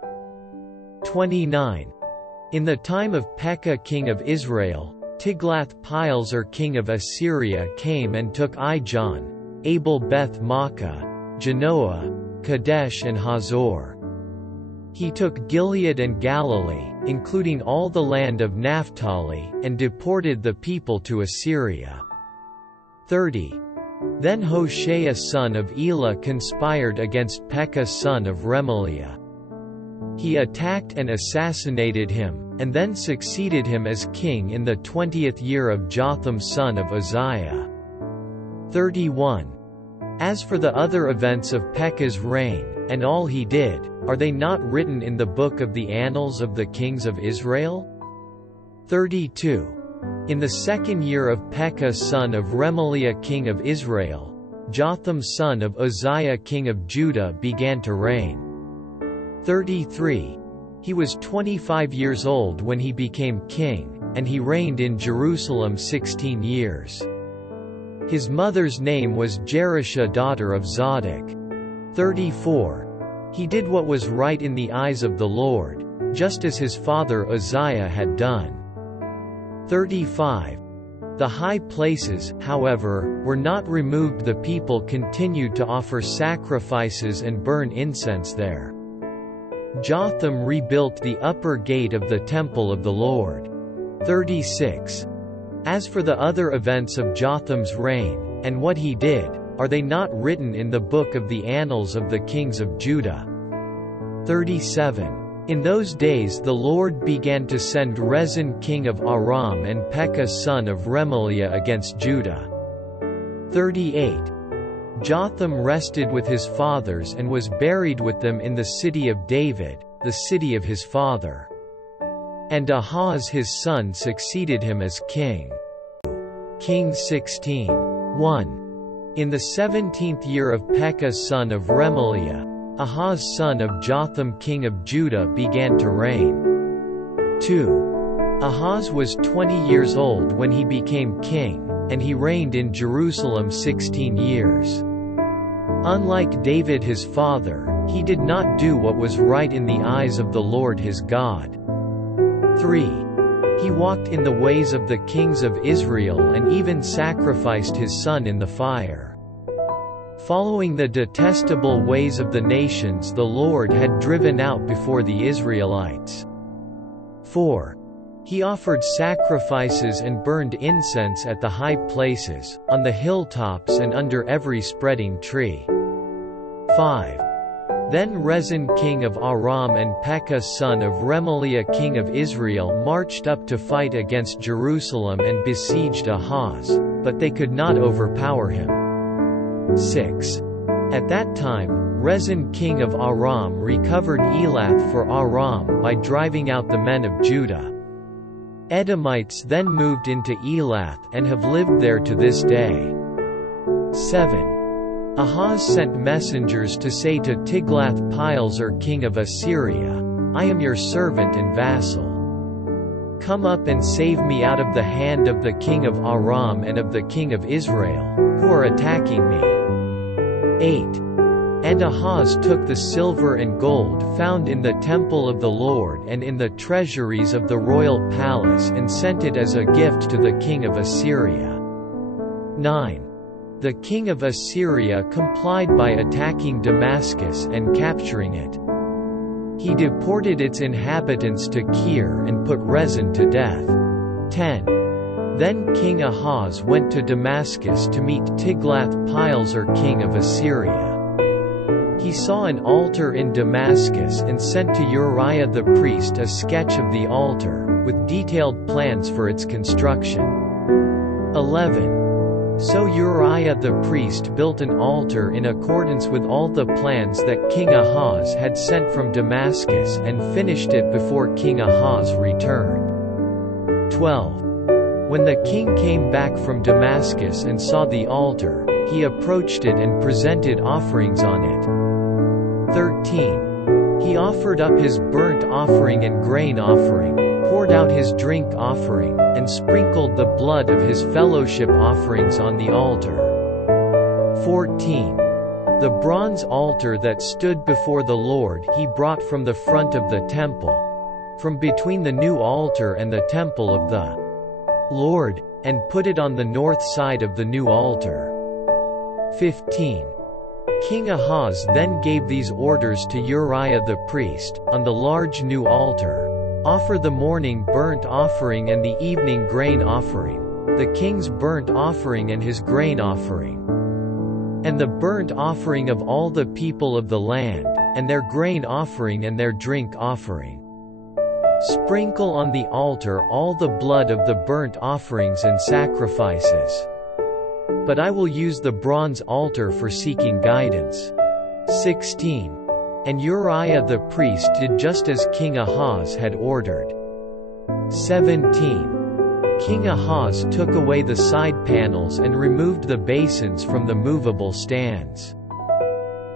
29. In the time of Pekah king of Israel, Tiglath-Pileser king of Assyria came and took Ijon, Abel Beth-Maachah, Genoa, Kadesh and Hazor. He took Gilead and Galilee, including all the land of Naphtali, and deported the people to Assyria. 30. Then Hoshea son of Elah conspired against Pekah son of Remaliah. He attacked and assassinated him, and then succeeded him as king in the 20th year of Jotham son of Uzziah. 31. As for the other events of Pekah's reign, and all he did, are they not written in the book of the Annals of the Kings of Israel? 32. In the 2nd year of Pekah son of Remaliah king of Israel, Jotham son of Uzziah king of Judah began to reign. 33. He was 25 years old when he became king, and he reigned in Jerusalem 16 years. His mother's name was Jerusha daughter of Zadok. 34. He did what was right in the eyes of the Lord, just as his father Uzziah had done. 35. The high places, however, were not removed. The people continued to offer sacrifices and burn incense there. Jotham rebuilt the upper gate of the temple of the Lord. 36. As for the other events of Jotham's reign, and what he did, are they not written in the book of the annals of the kings of Judah? 37. In those days the Lord began to send Rezin king of Aram and Pekah son of Remaliah against Judah. 38. Jotham rested with his fathers and was buried with them in the city of David, the city of his father. And Ahaz his son succeeded him as king. Kings 16. 1. In the 17th year of Pekah son of Remaliah, Ahaz son of Jotham king of Judah began to reign. 2. Ahaz was 20 years old when he became king, and he reigned in Jerusalem 16 years. Unlike David his father, he did not do what was right in the eyes of the Lord his God. 3. He walked in the ways of the kings of Israel and even sacrificed his son in the fire. Following the detestable ways of the nations the Lord had driven out before the Israelites. 4. He offered sacrifices and burned incense at the high places, on the hilltops and under every spreading tree. 5. Then Rezin king of Aram and Pekah son of Remaliah king of Israel marched up to fight against Jerusalem and besieged Ahaz, but they could not overpower him. 6. At that time, Rezin king of Aram recovered Elath for Aram by driving out the men of Judah. Edomites then moved into Elath and have lived there to this day. 7. Ahaz sent messengers to say to Tiglath-Pileser king of Assyria, I am your servant and vassal. Come up and save me out of the hand of the king of Aram and of the king of Israel, who are attacking me. 8. And Ahaz took the silver and gold found in the temple of the Lord and in the treasuries of the royal palace and sent it as a gift to the king of Assyria. 9. The king of Assyria complied by attacking Damascus and capturing it. He deported its inhabitants to Kir and put Rezin to death. 10. Then King Ahaz went to Damascus to meet Tiglath-Pileser king of Assyria. He saw an altar in Damascus and sent to Uriah the priest a sketch of the altar, with detailed plans for its construction. 11. So Uriah the priest built an altar in accordance with all the plans that King Ahaz had sent from Damascus and finished it before King Ahaz returned. 12. When the king came back from Damascus and saw the altar, he approached it and presented offerings on it. 13. He offered up his burnt offering and grain offering, poured out his drink offering, and sprinkled the blood of his fellowship offerings on the altar. 14. The bronze altar that stood before the Lord he brought from the front of the temple, from between the new altar and the temple of the Lord, and put it on the north side of the new altar. 15. King Ahaz then gave these orders to Uriah the priest, on the large new altar, offer the morning burnt offering and the evening grain offering, the king's burnt offering and his grain offering, and the burnt offering of all the people of the land, and their grain offering and their drink offering. Sprinkle on the altar all the blood of the burnt offerings and sacrifices. But I will use the bronze altar for seeking guidance. 16. And Uriah the priest did just as King Ahaz had ordered. 17. King Ahaz took away the side panels and removed the basins from the movable stands.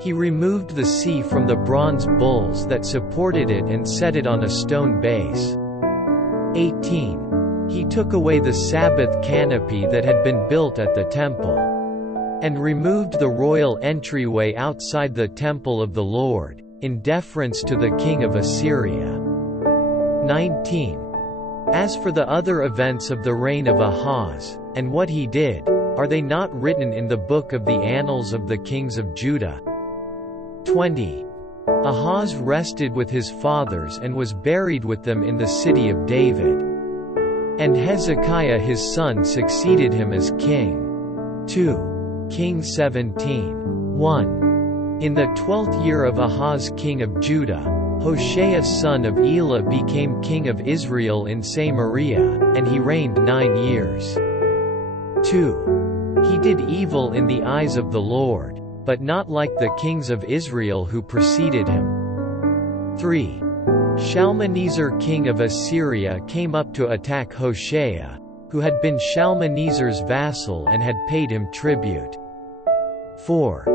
He removed the sea from the bronze bulls that supported it and set it on a stone base. 18. He took away the Sabbath canopy that had been built at the temple, and removed the royal entryway outside the temple of the Lord, in deference to the king of Assyria. 19. As for the other events of the reign of Ahaz, and what he did, are they not written in the book of the annals of the kings of Judah? 20. Ahaz rested with his fathers and was buried with them in the city of David. And Hezekiah his son succeeded him as king. 2.Kings 17:1. In the 12th year of Ahaz king of Judah, Hoshea son of Elah became king of Israel in Samaria, and he reigned 9 years. 2. He did evil in the eyes of the Lord, but not like the kings of Israel who preceded him. 3. Shalmaneser king of Assyria came up to attack Hoshea, who had been Shalmaneser's vassal and had paid him tribute. 4.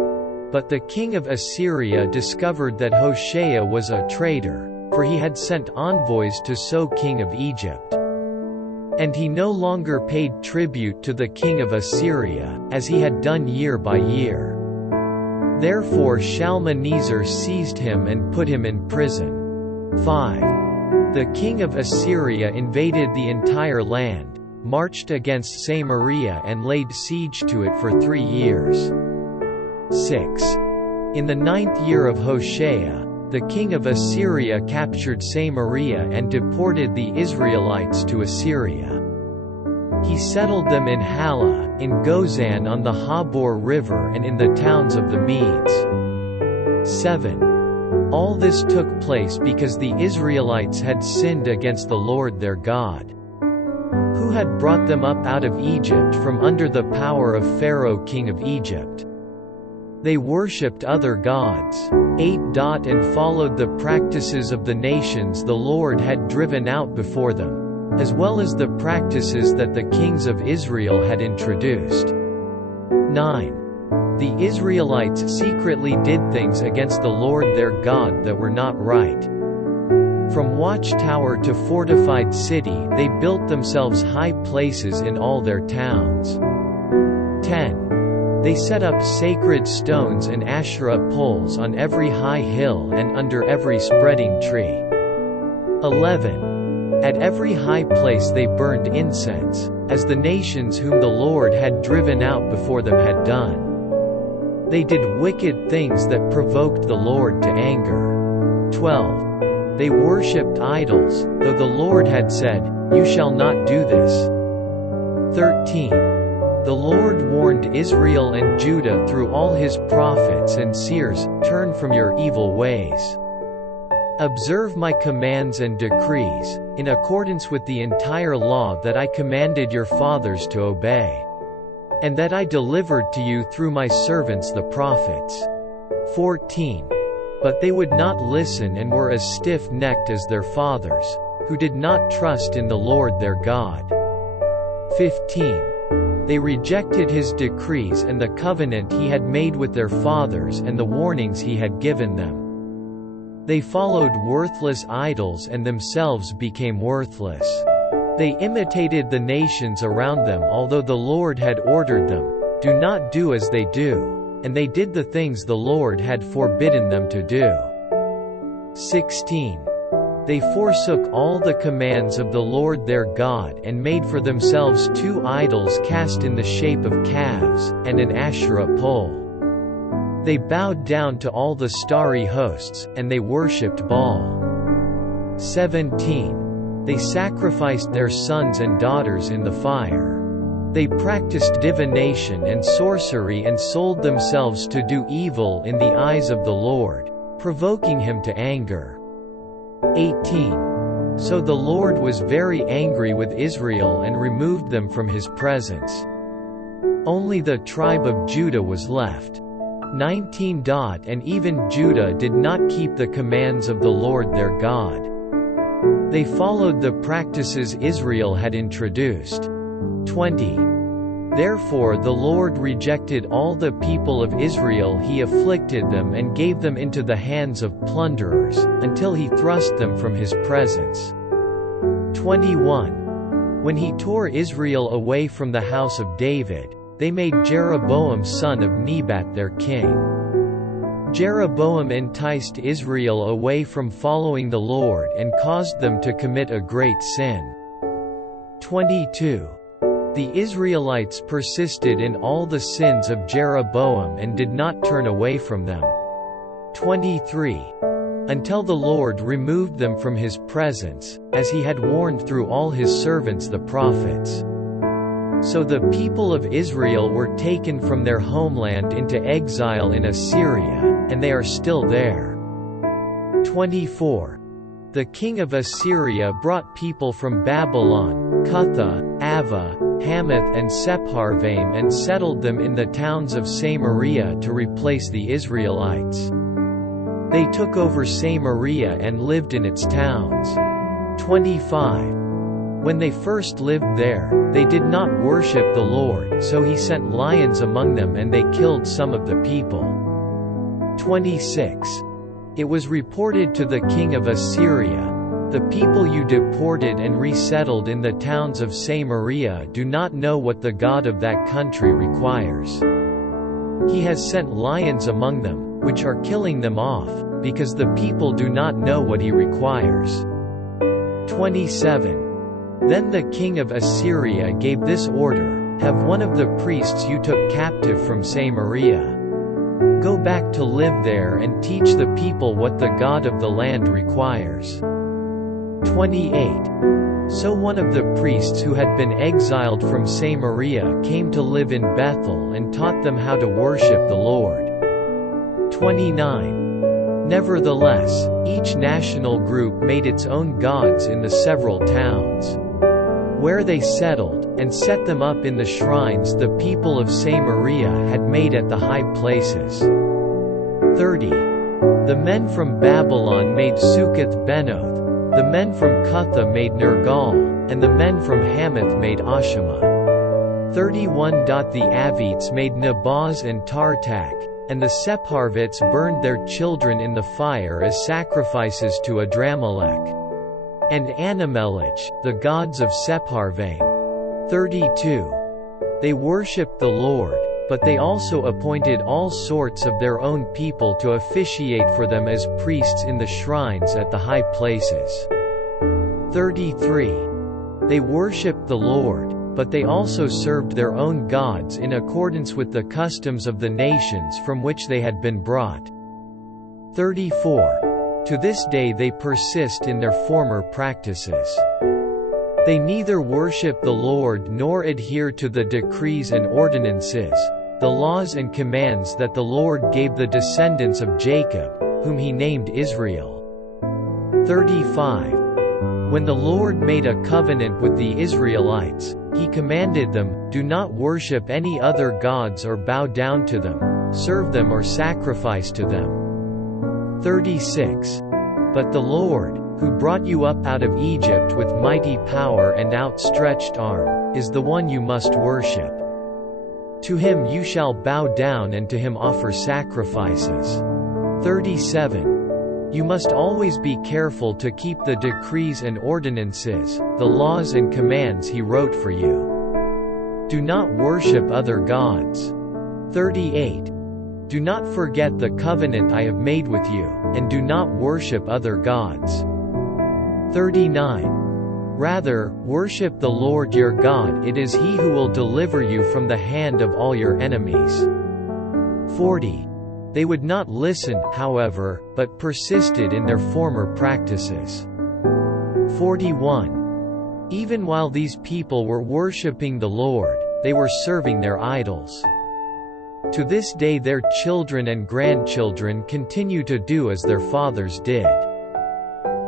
But the king of Assyria discovered that Hoshea was a traitor, for he had sent envoys to So king of Egypt. And he no longer paid tribute to the king of Assyria, as he had done year by year. Therefore Shalmaneser seized him and put him in prison. 5. The king of Assyria invaded the entire land, marched against Samaria and laid siege to it for 3 years. 6. In the 9th year of Hoshea, the king of Assyria captured Samaria and deported the Israelites to Assyria. He settled them in Halah, in Gozan on the Habor River and in the towns of the Medes. 7. All this took place because the Israelites had sinned against the Lord their God, who had brought them up out of Egypt from under the power of Pharaoh king of Egypt. They worshipped other gods. 8. And followed the practices of the nations the Lord had driven out before them, as well as the practices that the kings of Israel had introduced. 9. The Israelites secretly did things against the Lord their God that were not right. From watchtower to fortified city they built themselves high places in all their towns. 10. They set up sacred stones and Asherah poles on every high hill and under every spreading tree. 11. At every high place they burned incense, as the nations whom the Lord had driven out before them had done. They did wicked things that provoked the Lord to anger. 12. They worshipped idols, though the Lord had said, "You shall not do this." 13. The Lord warned Israel and Judah through all his prophets and seers, "Turn from your evil ways. Observe my commands and decrees, in accordance with the entire law that I commanded your fathers to obey, and that I delivered to you through my servants the prophets." 14. But they would not listen and were as stiff-necked as their fathers, who did not trust in the Lord their God. 15. They rejected his decrees and the covenant he had made with their fathers and the warnings he had given them. They followed worthless idols and themselves became worthless. They imitated the nations around them although the Lord had ordered them, "Do not do as they do," and they did the things the Lord had forbidden them to do. 16. They forsook all the commands of the Lord their God and made for themselves 2 idols cast in the shape of calves, and an Asherah pole. They bowed down to all the starry hosts, and they worshipped Baal. 17. They sacrificed their sons and daughters in the fire. They practiced divination and sorcery and sold themselves to do evil in the eyes of the Lord, provoking him to anger. 18. So the Lord was very angry with Israel and removed them from his presence. Only the tribe of Judah was left. 19. And even Judah did not keep the commands of the Lord their God. They followed the practices Israel had introduced. 20. Therefore the Lord rejected all the people of Israel. He afflicted them and gave them into the hands of plunderers, until he thrust them from his presence. 21. When he tore Israel away from the house of David, they made Jeroboam son of Nebat their king. Jeroboam enticed Israel away from following the Lord and caused them to commit a great sin. 22. The Israelites persisted in all the sins of Jeroboam and did not turn away from them. 23. Until the Lord removed them from his presence, as he had warned through all his servants the prophets. So the people of Israel were taken from their homeland into exile in Assyria, and they are still there. 24. The king of Assyria brought people from Babylon, Cutha, Ava, Hamath and Sepharvaim and settled them in the towns of Samaria to replace the Israelites. They took over Samaria and lived in its towns. 25. When they first lived there, they did not worship the Lord, so he sent lions among them and they killed some of the people. 26. It was reported to the king of Assyria, "The people you deported and resettled in the towns of Samaria do not know what the God of that country requires. He has sent lions among them, which are killing them off, because the people do not know what he requires." 27. Then the king of Assyria gave this order, "Have one of the priests you took captive from Samaria go back to live there and teach the people what the God of the land requires." 28. So one of the priests who had been exiled from Samaria came to live in Bethel and taught them how to worship the Lord. 29. Nevertheless, each national group made its own gods in the several towns where they settled, and set them up in the shrines the people of Samaria had made at the high places. 30. The men from Babylon made Succoth-Benoth, the men from Cutha made Nergal, and the men from Hamath made Ashima. 31. The Avites made Nabaz and Tartak, and the Sepharvites burned their children in the fire as sacrifices to Adramelech and Anamelech, the gods of Sepharvaim. 32. They worshipped the Lord, but they also appointed all sorts of their own people to officiate for them as priests in the shrines at the high places. 33. They worshipped the Lord, but they also served their own gods in accordance with the customs of the nations from which they had been brought. 34. To this day they persist in their former practices. They neither worship the Lord nor adhere to the decrees and ordinances, the laws and commands that the Lord gave the descendants of Jacob, whom he named Israel. 35. When the Lord made a covenant with the Israelites, he commanded them, "Do not worship any other gods or bow down to them, serve them or sacrifice to them." 36. But the Lord, who brought you up out of Egypt with mighty power and outstretched arm, is the one you must worship. To him you shall bow down and to him offer sacrifices. 37. You must always be careful to keep the decrees and ordinances, the laws and commands he wrote for you. Do not worship other gods. 38. Do not forget the covenant I have made with you, and do not worship other gods. 39. Rather, worship the Lord your God, it is he who will deliver you from the hand of all your enemies. 40. They would not listen, however, but persisted in their former practices. 41. Even while these people were worshiping the Lord, they were serving their idols. To this day their children and grandchildren continue to do as their fathers did.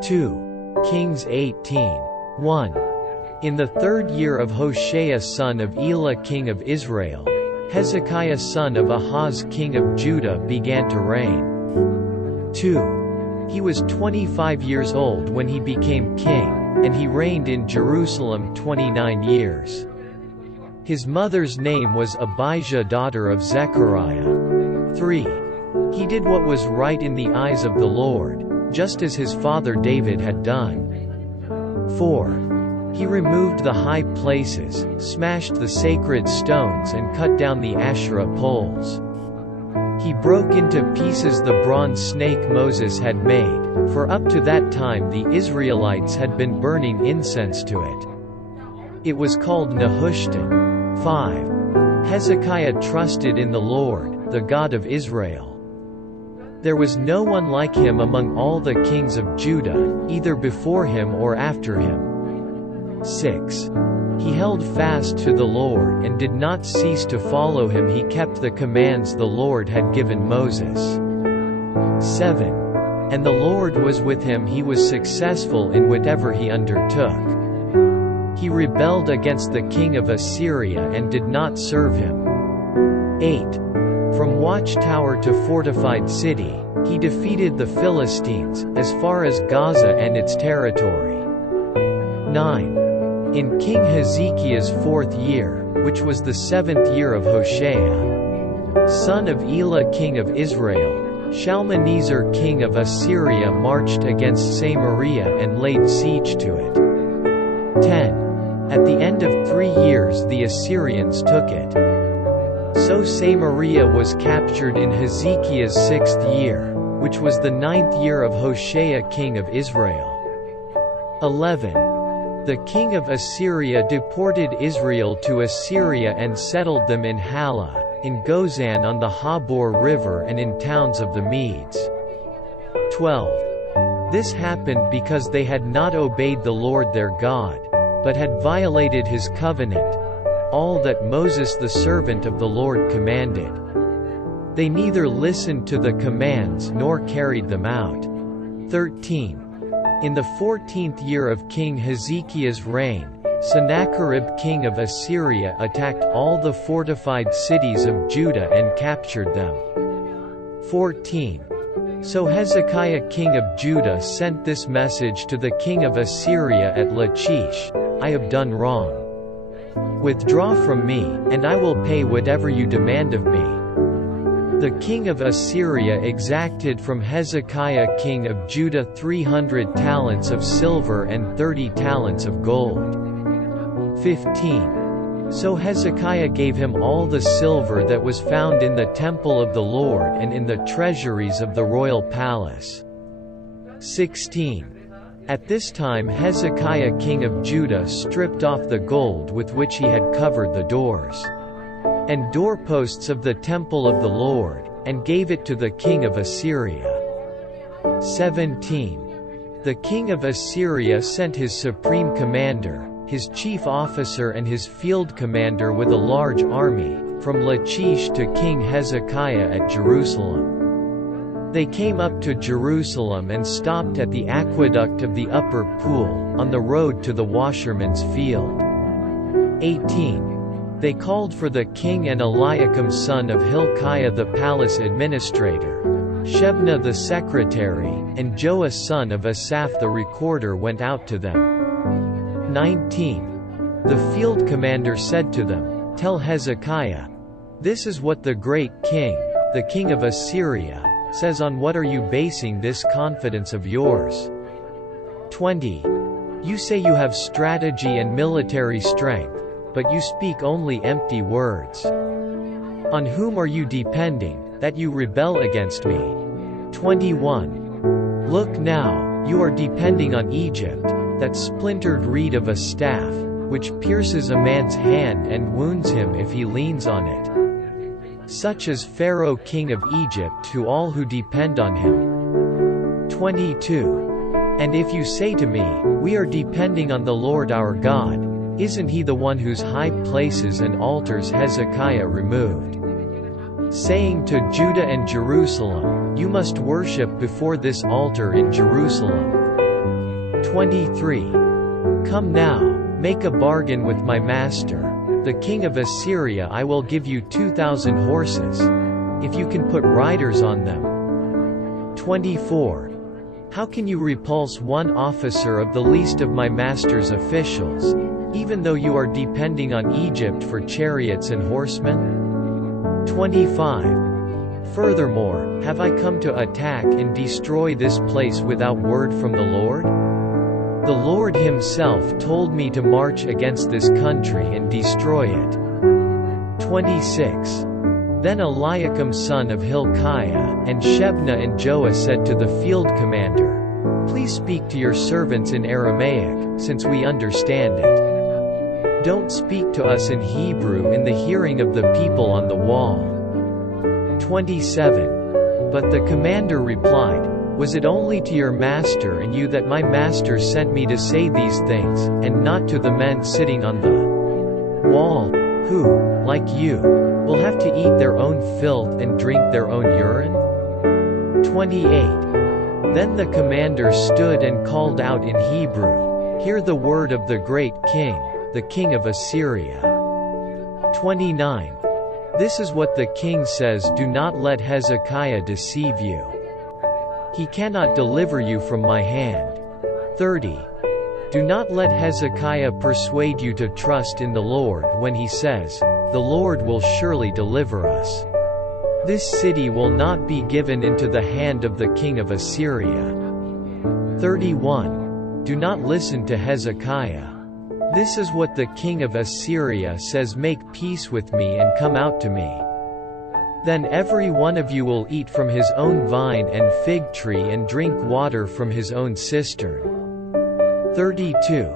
2. Kings 18:1. In the 3rd year of Hoshea son of Elah king of Israel, Hezekiah son of Ahaz king of Judah began to reign. 2. He was 25 years old when he became king, and he reigned in Jerusalem 29 years. His mother's name was Abijah daughter of Zechariah. 3. He did what was right in the eyes of the Lord, just as his father David had done. 4. He removed the high places, smashed the sacred stones and cut down the Asherah poles. He broke into pieces the bronze snake Moses had made, for up to that time the Israelites had been burning incense to it. It was called Nehushtan. 5. Hezekiah trusted in the Lord, the God of Israel. There was no one like him among all the kings of Judah, either before him or after him. 6. He held fast to the Lord and did not cease to follow him. He kept the commands the Lord had given Moses. 7. And the Lord was with him. He was successful in whatever he undertook. He rebelled against the king of Assyria and did not serve him. 8. From watchtower to fortified city, he defeated the Philistines, as far as Gaza and its territory. 9. In King Hezekiah's 4th year, which was the 7th year of Hoshea, son of Elah king of Israel, Shalmaneser king of Assyria marched against Samaria and laid siege to it. 10. At the end of 3 years the Assyrians took it. So Samaria was captured in Hezekiah's 6th year, which was the 9th year of Hoshea king of Israel. 11. The king of Assyria deported Israel to Assyria and settled them in Halah, in Gozan on the Habor River and in towns of the Medes. 12. This happened because they had not obeyed the Lord their God, but had violated his covenant, all that Moses the servant of the Lord commanded. They neither listened to the commands nor carried them out. 13. In the 14th year of King Hezekiah's reign, Sennacherib king of Assyria attacked all the fortified cities of Judah and captured them. 14. So Hezekiah king of Judah sent this message to the king of Assyria at Lachish: I have done wrong. Withdraw from me, and I will pay whatever you demand of me. The king of Assyria exacted from Hezekiah king of Judah 300 talents of silver and 30 talents of gold. 15. So Hezekiah gave him all the silver that was found in the temple of the Lord and in the treasuries of the royal palace. 16. At this time Hezekiah king of Judah stripped off the gold with which he had covered the doors and doorposts of the temple of the Lord, and gave it to the king of Assyria. 17. The king of Assyria sent his supreme commander, his chief officer and his field commander with a large army, from Lachish to King Hezekiah at Jerusalem. They came up to Jerusalem and stopped at the aqueduct of the upper pool, on the road to the washerman's field. 18. They called for the king, and Eliakim son of Hilkiah the palace administrator, Shebna the secretary, and Joah son of Asaph the recorder went out to them. 19. The field commander said to them, Tell Hezekiah, this is what the great king, the king of Assyria, says. On what are you basing this confidence of yours? 20. You say you have strategy and military strength, but you speak only empty words. On whom are you depending, that you rebel against me? 21. Look now, you are depending on Egypt, that splintered reed of a staff, which pierces a man's hand and wounds him if he leans on it. Such is Pharaoh king of Egypt to all who depend on him. 22. And if you say to me, We are depending on the Lord our God, isn't he the one whose high places and altars Hezekiah removed? Saying to Judah and Jerusalem, You must worship before this altar in Jerusalem. 23. Come now, make a bargain with my master, the king of Assyria. I will give you 2,000 horses, if you can put riders on them. 24. How can you repulse one officer of the least of my master's officials, even though you are depending on Egypt for chariots and horsemen? 25. Furthermore, have I come to attack and destroy this place without word from the Lord? The Lord himself told me to march against this country and destroy it. 26. Then Eliakim son of Hilkiah, and Shebna and Joah said to the field commander, Please speak to your servants in Aramaic, since we understand it. don't speak to us in Hebrew in the hearing of the people on the wall." 27. But the commander replied, "Was it only to your master and you that my master sent me to say these things, and not to the men sitting on the wall, who, like you, will have to eat their own filth and drink their own urine?" 28. Then the commander stood and called out in Hebrew, "Hear the word of the great king, the king of Assyria." 29. This is what the king says: "Do not let Hezekiah deceive you. He cannot deliver you from my hand." 30. Do not let Hezekiah persuade you to trust in the Lord when he says, "The Lord will surely deliver us. This city will not be given into the hand of the king of Assyria." 31. Do not listen to Hezekiah. This is what the king of Assyria says: "Make peace with me and come out to me. Then every one of you will eat from his own vine and fig tree and drink water from his own cistern." 32.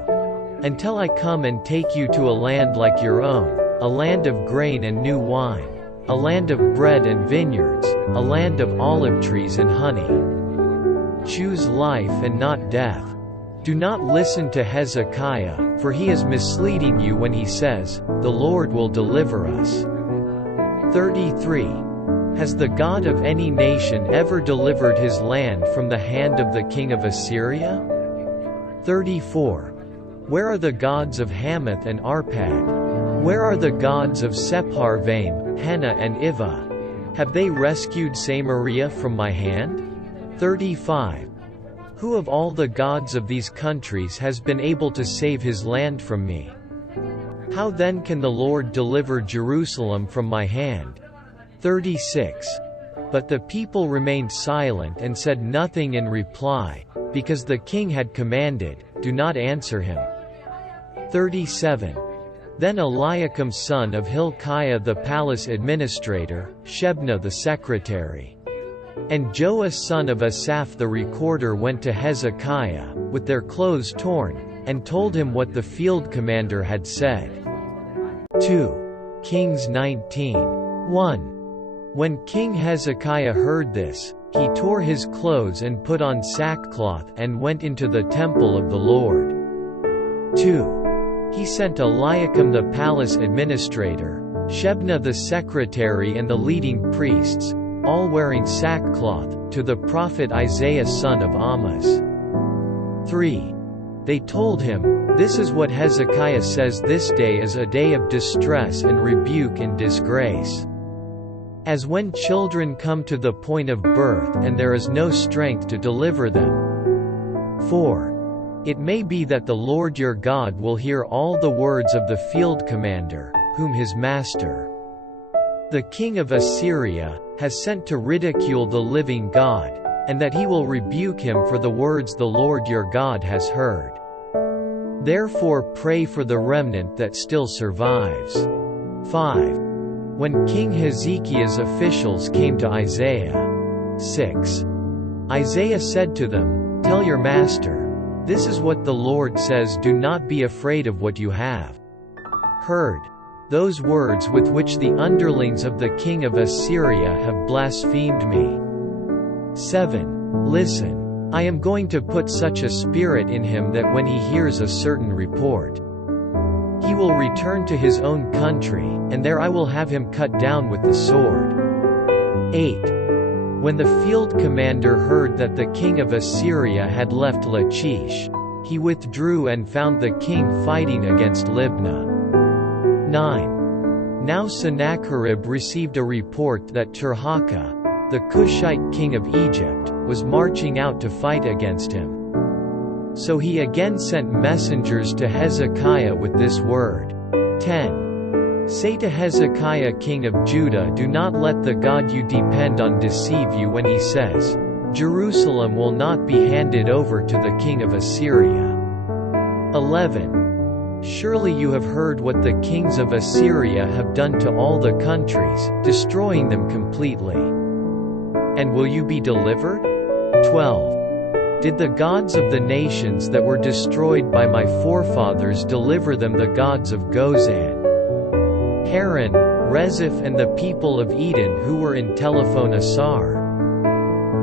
Until I come and take you to a land like your own, a land of grain and new wine, a land of bread and vineyards, a land of olive trees and honey. Choose life and not death. Do not listen to Hezekiah, for he is misleading you when he says, "The Lord will deliver us." 33. Has the God of any nation ever delivered his land from the hand of the king of Assyria? 34. Where are the gods of Hamath and Arpad? Where are the gods of Sepharvaim, Hena and Ivah? Have they rescued Samaria from my hand? 35. Who of all the gods of these countries has been able to save his land from me? How then can the Lord deliver Jerusalem from my hand? 36. But the people remained silent and said nothing in reply, because the king had commanded, "Do not answer him." 37. Then Eliakim son of Hilkiah the palace administrator, Shebna the secretary, and Joah son of Asaph the recorder went to Hezekiah, with their clothes torn, and told him what the field commander had said. 2 Kings 19:1. When King Hezekiah heard this, he tore his clothes and put on sackcloth and went into the temple of the Lord. 2. He sent Eliakim the palace administrator, Shebna the secretary and the leading priests, all wearing sackcloth, to the prophet Isaiah son of Amoz. 3. They told him, "This is what Hezekiah says: This day is a day of distress and rebuke and disgrace. As when children come to the point of birth and there is no strength to deliver them. 4. It may be that the Lord your God will hear all the words of the field commander, whom his master, the king of Assyria, has sent to ridicule the living God, and that he will rebuke him for the words the Lord your God has heard. Therefore pray for the remnant that still survives." 5. When King Hezekiah's officials came to Isaiah. 6. Isaiah said to them, "Tell your master, this is what the Lord says: Do not be afraid of what you have heard, those words with which the underlings of the king of Assyria have blasphemed me. 7. Listen. I am going to put such a spirit in him that when he hears a certain report, he will return to his own country, and there I will have him cut down with the sword." 8. When the field commander heard that the king of Assyria had left Lachish, he withdrew and found the king fighting against Libnah. 9. Now Sennacherib received a report that Tirhakah, the Cushite king of Egypt, was marching out to fight against him. So he again sent messengers to Hezekiah with this word. 10. Say to Hezekiah king of Judah, do not let the God you depend on deceive you when he says, Jerusalem will not be handed over to the king of Assyria. 11. Surely you have heard what the kings of Assyria have done to all the countries, destroying them completely. And will you be delivered? 12. Did the gods of the nations that were destroyed by my forefathers deliver them, the gods of Gozan, Haran, Rezeph, and the people of Eden who were in Telephone-Asar?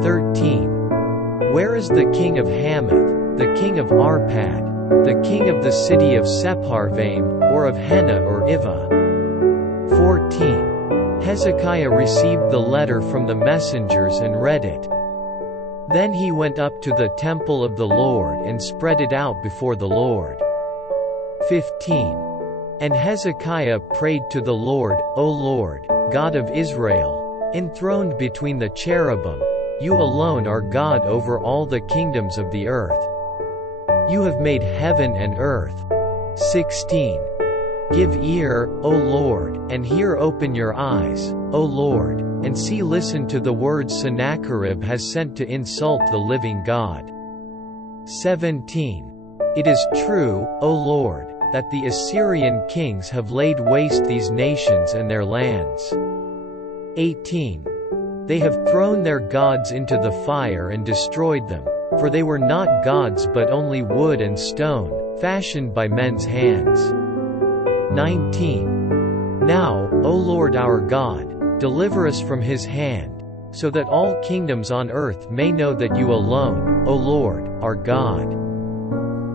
13. Where is the king of Hamath, the king of Arpad, the king of the city of Sepharvaim, or of Hena or Iva? 14. Hezekiah received the letter from the messengers and read it. Then he went up to the temple of the Lord and spread it out before the Lord. 15. And Hezekiah prayed to the Lord, O Lord, God of Israel, enthroned between the cherubim, you alone are God over all the kingdoms of the earth. You have made heaven and earth. 16. Give ear, O Lord, and hear, open your eyes, O Lord, and see, listen to the words Sennacherib has sent to insult the living God. 17. It is true, O Lord, that the Assyrian kings have laid waste these nations and their lands. 18. They have thrown their gods into the fire and destroyed them, for they were not gods but only wood and stone, fashioned by men's hands. 19. Now, O Lord our God, deliver us from his hand, so that all kingdoms on earth may know that you alone, O Lord, are God.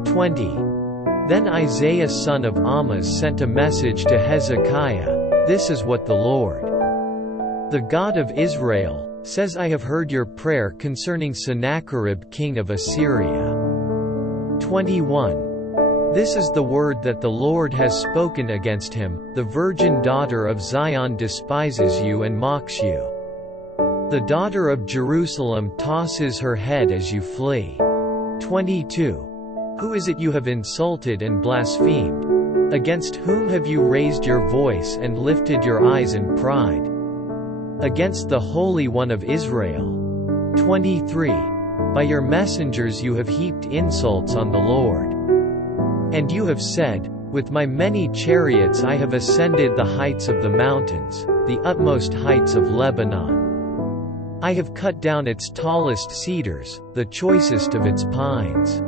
20. Then Isaiah son of Amoz sent a message to Hezekiah, This is what the Lord, the God of Israel, says, I have heard your prayer concerning Sennacherib king of Assyria. 21. This is the word that the Lord has spoken against him, the virgin daughter of Zion despises you and mocks you. The daughter of Jerusalem tosses her head as you flee. 22. Who is it you have insulted and blasphemed? Against whom have you raised your voice and lifted your eyes in pride? Against the Holy One of Israel. 23. By your messengers you have heaped insults on the Lord. And you have said, With my many chariots I have ascended the heights of the mountains, the utmost heights of Lebanon. I have cut down its tallest cedars, the choicest of its pines.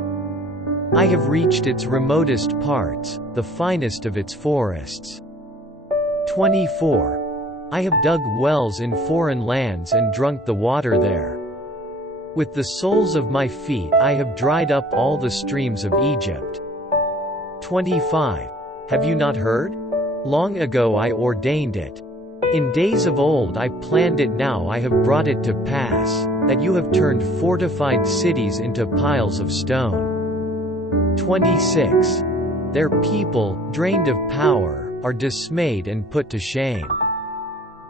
I have reached its remotest parts, the finest of its forests. 24. I have dug wells in foreign lands and drunk the water there. With the soles of my feet I have dried up all the streams of Egypt. 25. Have you not heard? Long ago I ordained it. In days of old I planned it, now I have brought it to pass, that you have turned fortified cities into piles of stone. 26. Their people, drained of power, are dismayed and put to shame.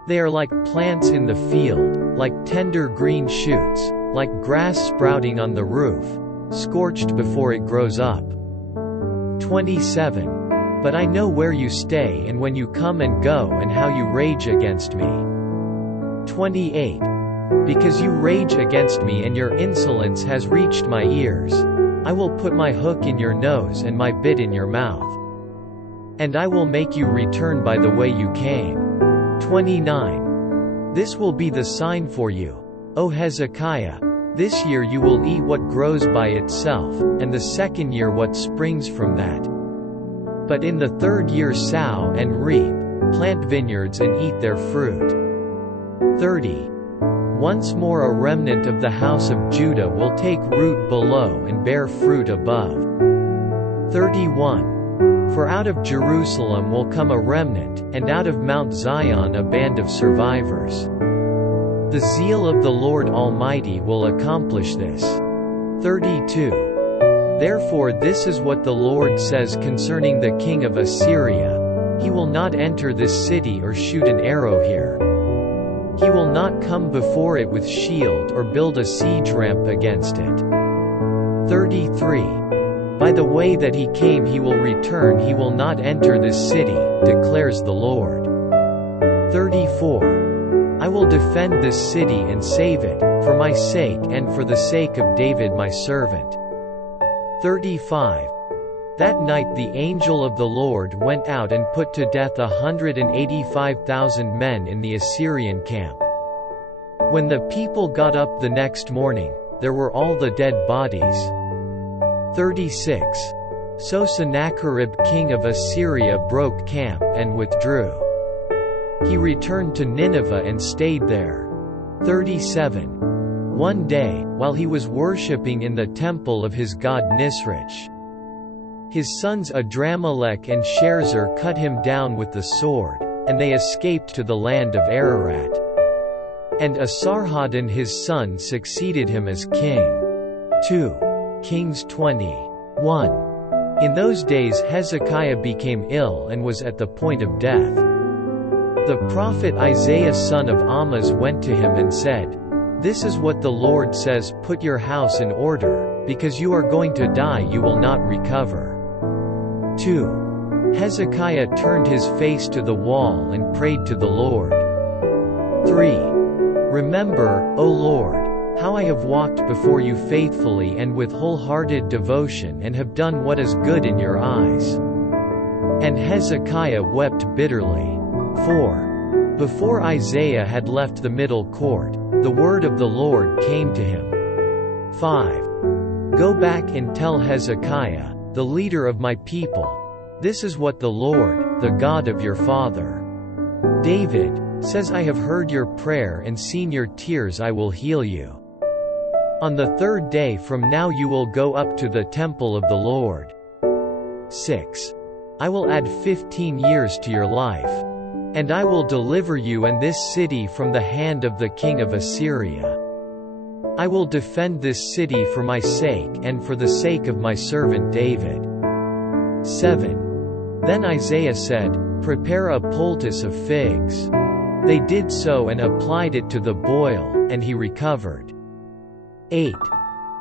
They are like plants in the field, like tender green shoots, like grass sprouting on the roof, scorched before it grows up. 27. But I know where you stay and when you come and go and how you rage against me. 28. Because you rage against me and your insolence has reached my ears, I will put my hook in your nose and my bit in your mouth. And I will make you return by the way you came. 29. This will be the sign for you, O Hezekiah. This year you will eat what grows by itself, and the second year what springs from that. But in the third year sow and reap, plant vineyards and eat their fruit. 30. Once more a remnant of the house of Judah will take root below and bear fruit above. 31. For out of Jerusalem will come a remnant, and out of Mount Zion a band of survivors. The zeal of the Lord Almighty will accomplish this. 32. Therefore this is what the Lord says concerning the king of Assyria, He will not enter this city or shoot an arrow here. He will not come before it with shield or build a siege ramp against it. 33. By the way that he came he will return, he will not enter this city, declares the Lord. 34. I will defend this city and save it, for my sake and for the sake of David my servant. 35. That night the angel of the Lord went out and put to death 185,000 men in the Assyrian camp. When the people got up the next morning, there were all the dead bodies. 36. So Sennacherib king of Assyria broke camp and withdrew. He returned to Nineveh and stayed there. 37. One day, while he was worshipping in the temple of his god Nisroch, his sons Adramelech and Sharezer cut him down with the sword, and they escaped to the land of Ararat. And Esarhaddon his son succeeded him as king. 2.Kings 20:1. In those days Hezekiah became ill and was at the point of death. The prophet Isaiah son of Amoz went to him and said, "This is what the Lord says, put your house in order, because you are going to die, you will not recover." 2. Hezekiah turned his face to the wall and prayed to the Lord. 3. Remember, O Lord, how I have walked before you faithfully and with wholehearted devotion and have done what is good in your eyes. And Hezekiah wept bitterly. 4. Before Isaiah had left the middle court, the word of the Lord came to him. 5. Go back and tell Hezekiah, the leader of my people, this is what the Lord, the God of your father, David, says, I have heard your prayer and seen your tears, I will heal you. On the third day from now you will go up to the temple of the Lord. 6. I will add 15 years to your life. And I will deliver you and this city from the hand of the king of Assyria. I will defend this city for my sake and for the sake of my servant David. 7. Then Isaiah said, Prepare a poultice of figs. They did so and applied it to the boil, and he recovered. 8.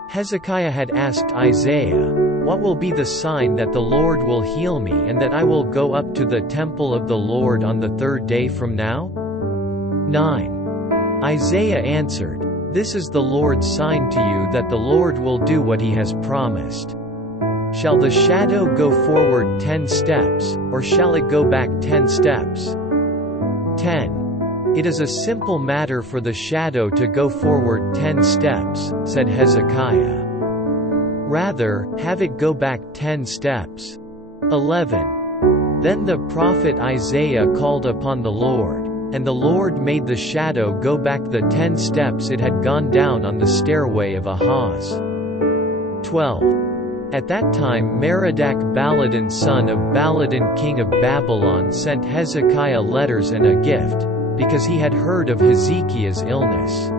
Hezekiah had asked Isaiah, What will be the sign that the Lord will heal me and that I will go up to the temple of the Lord on the third day from now? 9. Isaiah answered, This is the Lord's sign to you that the Lord will do what he has promised. Shall the shadow go forward 10 steps, or shall it go back 10 steps? 10. It is a simple matter for the shadow to go forward 10 steps, said Hezekiah. Rather, have it go back 10 steps. 11. Then the prophet Isaiah called upon the Lord, and the Lord made the shadow go back the 10 steps it had gone down on the stairway of Ahaz. 12. At that time Merodach-Baladan son of Baladan king of Babylon sent Hezekiah letters and a gift, because he had heard of Hezekiah's illness.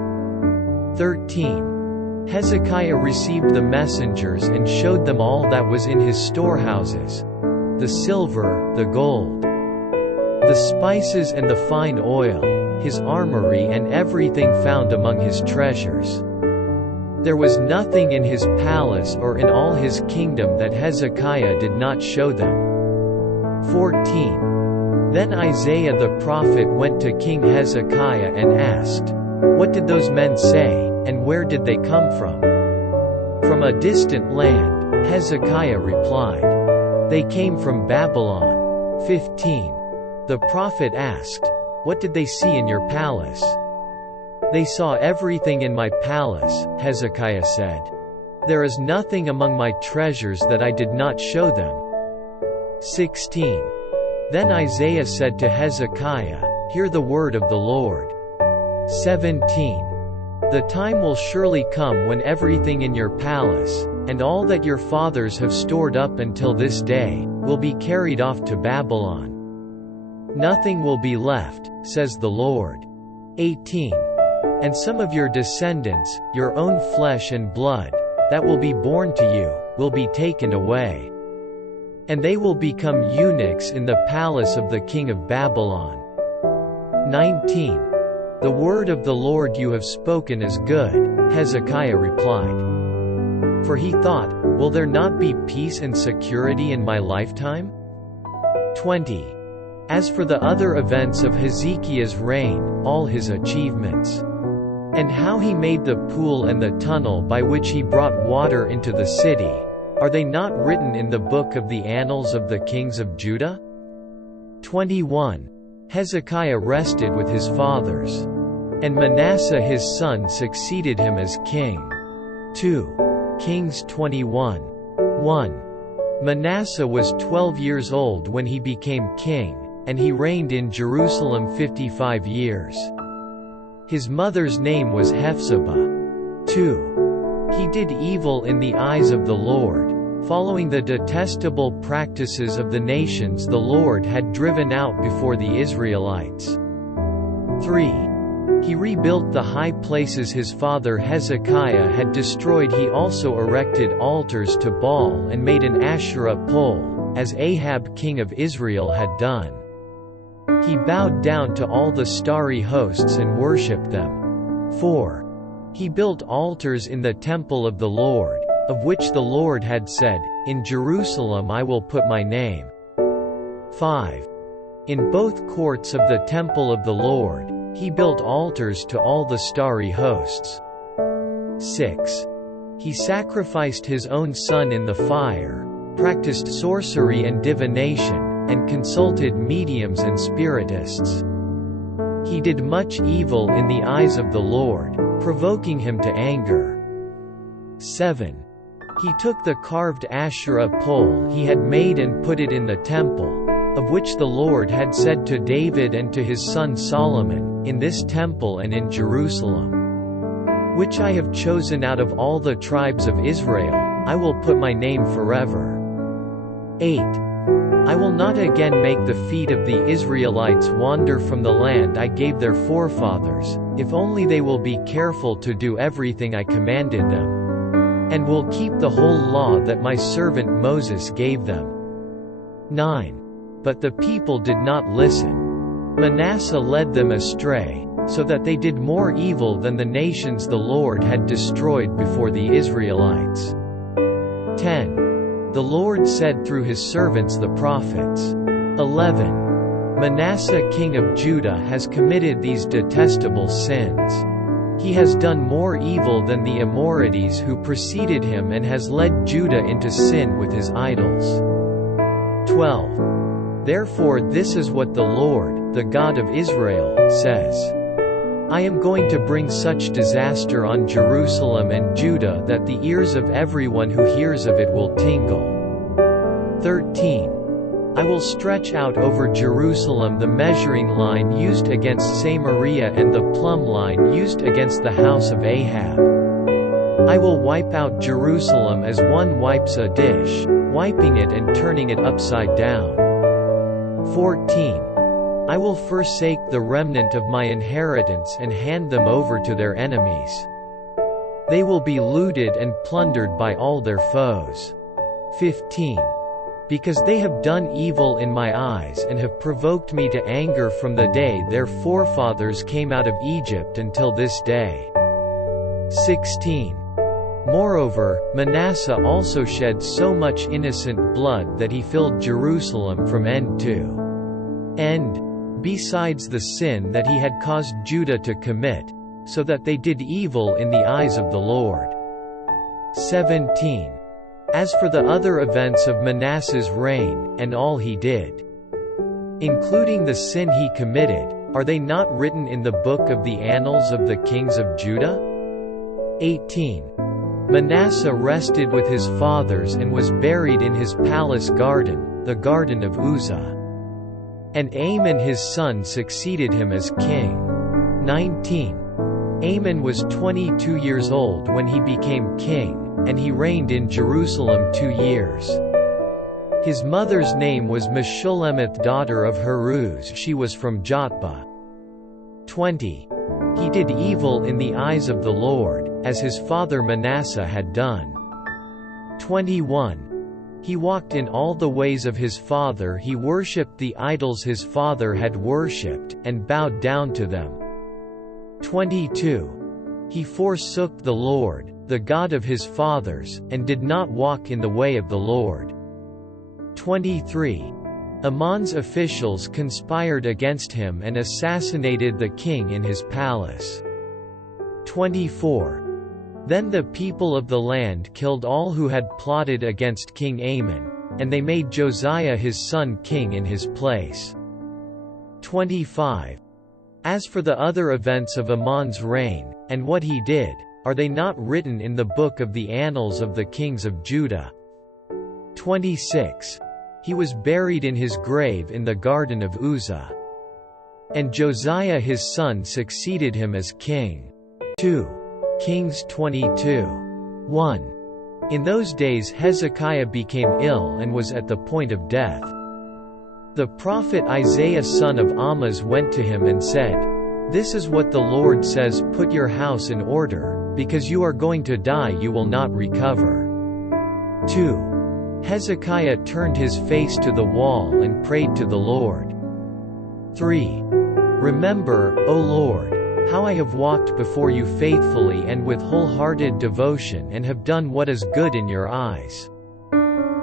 13. Hezekiah received the messengers and showed them all that was in his storehouses, the silver, the gold, the spices and the fine oil, his armory and everything found among his treasures. There was nothing in his palace or in all his kingdom that Hezekiah did not show them. 14. Then Isaiah the prophet went to King Hezekiah and asked, What did those men say, and where did they come from? From a distant land, Hezekiah replied. They came from Babylon. 15. The prophet asked, What did they see in your palace? They saw everything in my palace, Hezekiah said. There is nothing among my treasures that I did not show them. 16. Then Isaiah said to Hezekiah, Hear the word of the Lord. 17. The time will surely come when everything in your palace, and all that your fathers have stored up until this day, will be carried off to Babylon. Nothing will be left, says the Lord. 18. And some of your descendants, your own flesh and blood, that will be born to you, will be taken away. And they will become eunuchs in the palace of the king of Babylon. 19. The word of the Lord you have spoken is good, Hezekiah replied. For he thought, Will there not be peace and security in my lifetime? 20. As for the other events of Hezekiah's reign, all his achievements, and how he made the pool and the tunnel by which he brought water into the city, are they not written in the book of the annals of the kings of Judah? 21. Hezekiah rested with his fathers, and Manasseh his son succeeded him as king. 2.Kings 21:1. Manasseh was 12 years old when he became king, and he reigned in Jerusalem 55 years. His mother's name was Hephzibah. 2. He did evil in the eyes of the Lord, following the detestable practices of the nations the Lord had driven out before the Israelites. 3. He rebuilt the high places his father Hezekiah had destroyed. He also erected altars to Baal and made an Asherah pole, as Ahab king of Israel had done. He bowed down to all the starry hosts and worshipped them. 4. He built altars in the temple of the Lord, of which the Lord had said, "In Jerusalem I will put my name." 5. In both courts of the temple of the Lord, he built altars to all the starry hosts. 6. He sacrificed his own son in the fire, practiced sorcery and divination, and consulted mediums and spiritists. He did much evil in the eyes of the Lord, provoking him to anger. 7. He took the carved Asherah pole he had made and put it in the temple, of which the Lord had said to David and to his son Solomon, "In this temple and in Jerusalem, which I have chosen out of all the tribes of Israel, I will put my name forever." 8. I will not again make the feet of the Israelites wander from the land I gave their forefathers, if only they will be careful to do everything I commanded them, and will keep the whole law that my servant Moses gave them. 9. But the people did not listen. Manasseh led them astray, so that they did more evil than the nations the Lord had destroyed before the Israelites. 10. The Lord said through his servants the prophets. 11. Manasseh king of Judah has committed these detestable sins. He has done more evil than the Amorites who preceded him and has led Judah into sin with his idols. 12. Therefore this is what the Lord, the God of Israel, says. I am going to bring such disaster on Jerusalem and Judah that the ears of everyone who hears of it will tingle. 13. I will stretch out over Jerusalem the measuring line used against Samaria and the plumb line used against the house of Ahab. I will wipe out Jerusalem as one wipes a dish, wiping it and turning it upside down. 14. I will forsake the remnant of my inheritance and hand them over to their enemies. They will be looted and plundered by all their foes. 15. Because they have done evil in my eyes and have provoked me to anger from the day their forefathers came out of Egypt until this day. 16. Moreover, Manasseh also shed so much innocent blood that he filled Jerusalem from end to end, besides the sin that he had caused Judah to commit, so that they did evil in the eyes of the Lord. 17. As for the other events of Manasseh's reign, and all he did, including the sin he committed, are they not written in the book of the annals of the kings of Judah? 18. Manasseh rested with his fathers and was buried in his palace garden, the garden of Uzzah. And Amon his son succeeded him as king. 19. Amon was 22 years old when he became king, and he reigned in Jerusalem 2 years. His mother's name was Meshullemeth daughter of Haruz. She was from Jotbah. 20. He did evil in the eyes of the Lord, as his father Manasseh had done. 21. He walked in all the ways of his father. He worshipped the idols his father had worshipped, and bowed down to them. 22. He forsook the Lord, the God of his fathers, and did not walk in the way of the Lord. 23. Amon's officials conspired against him and assassinated the king in his palace. 24. Then the people of the land killed all who had plotted against King Amon, and they made Josiah his son king in his place. 25. As for the other events of Amon's reign, and what he did, are they not written in the book of the annals of the kings of Judah? 26. He was buried in his grave in the garden of Uzzah. And Josiah his son succeeded him as king. 2 Kings 22:1. In those days Hezekiah became ill and was at the point of death. The prophet Isaiah son of Amoz went to him and said, "This is what the Lord says, put your house in order, because you are going to die, you will not recover." 2. Hezekiah turned his face to the wall and prayed to the Lord. 3. Remember, O Lord, how I have walked before you faithfully and with wholehearted devotion and have done what is good in your eyes.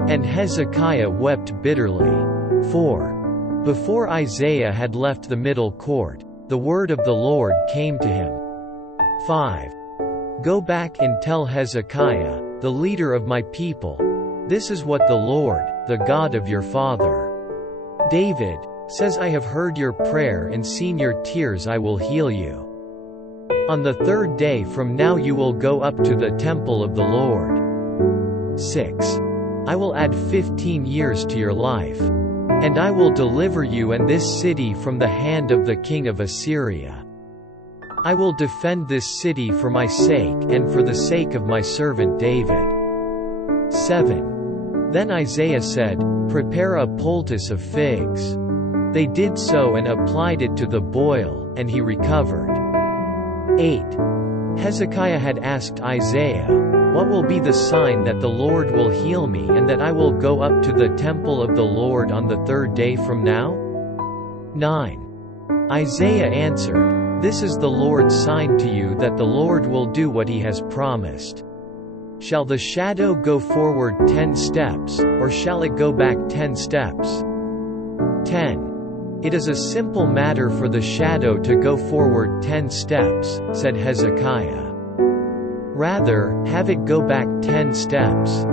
And Hezekiah wept bitterly. 4. Before Isaiah had left the middle court, the word of the Lord came to him. 5. Go back and tell Hezekiah, the leader of my people, this is what the Lord, the God of your father, David, says, I have heard your prayer and seen your tears, I will heal you. On the third day from now you will go up to the temple of the Lord. 6. I will add 15 years to your life. And I will deliver you and this city from the hand of the king of Assyria. I will defend this city for my sake and for the sake of my servant David. 7. Then Isaiah said, Prepare a poultice of figs. They did so and applied it to the boil, and he recovered. 8. Hezekiah had asked Isaiah, What will be the sign that the Lord will heal me and that I will go up to the temple of the Lord on the third day from now? 9. Isaiah answered, This is the Lord's sign to you that the Lord will do what he has promised. Shall the shadow go forward 10 steps, or shall it go back 10 steps? 10. It is a simple matter for the shadow to go forward 10 steps, said Hezekiah. Rather, have it go back 10 steps.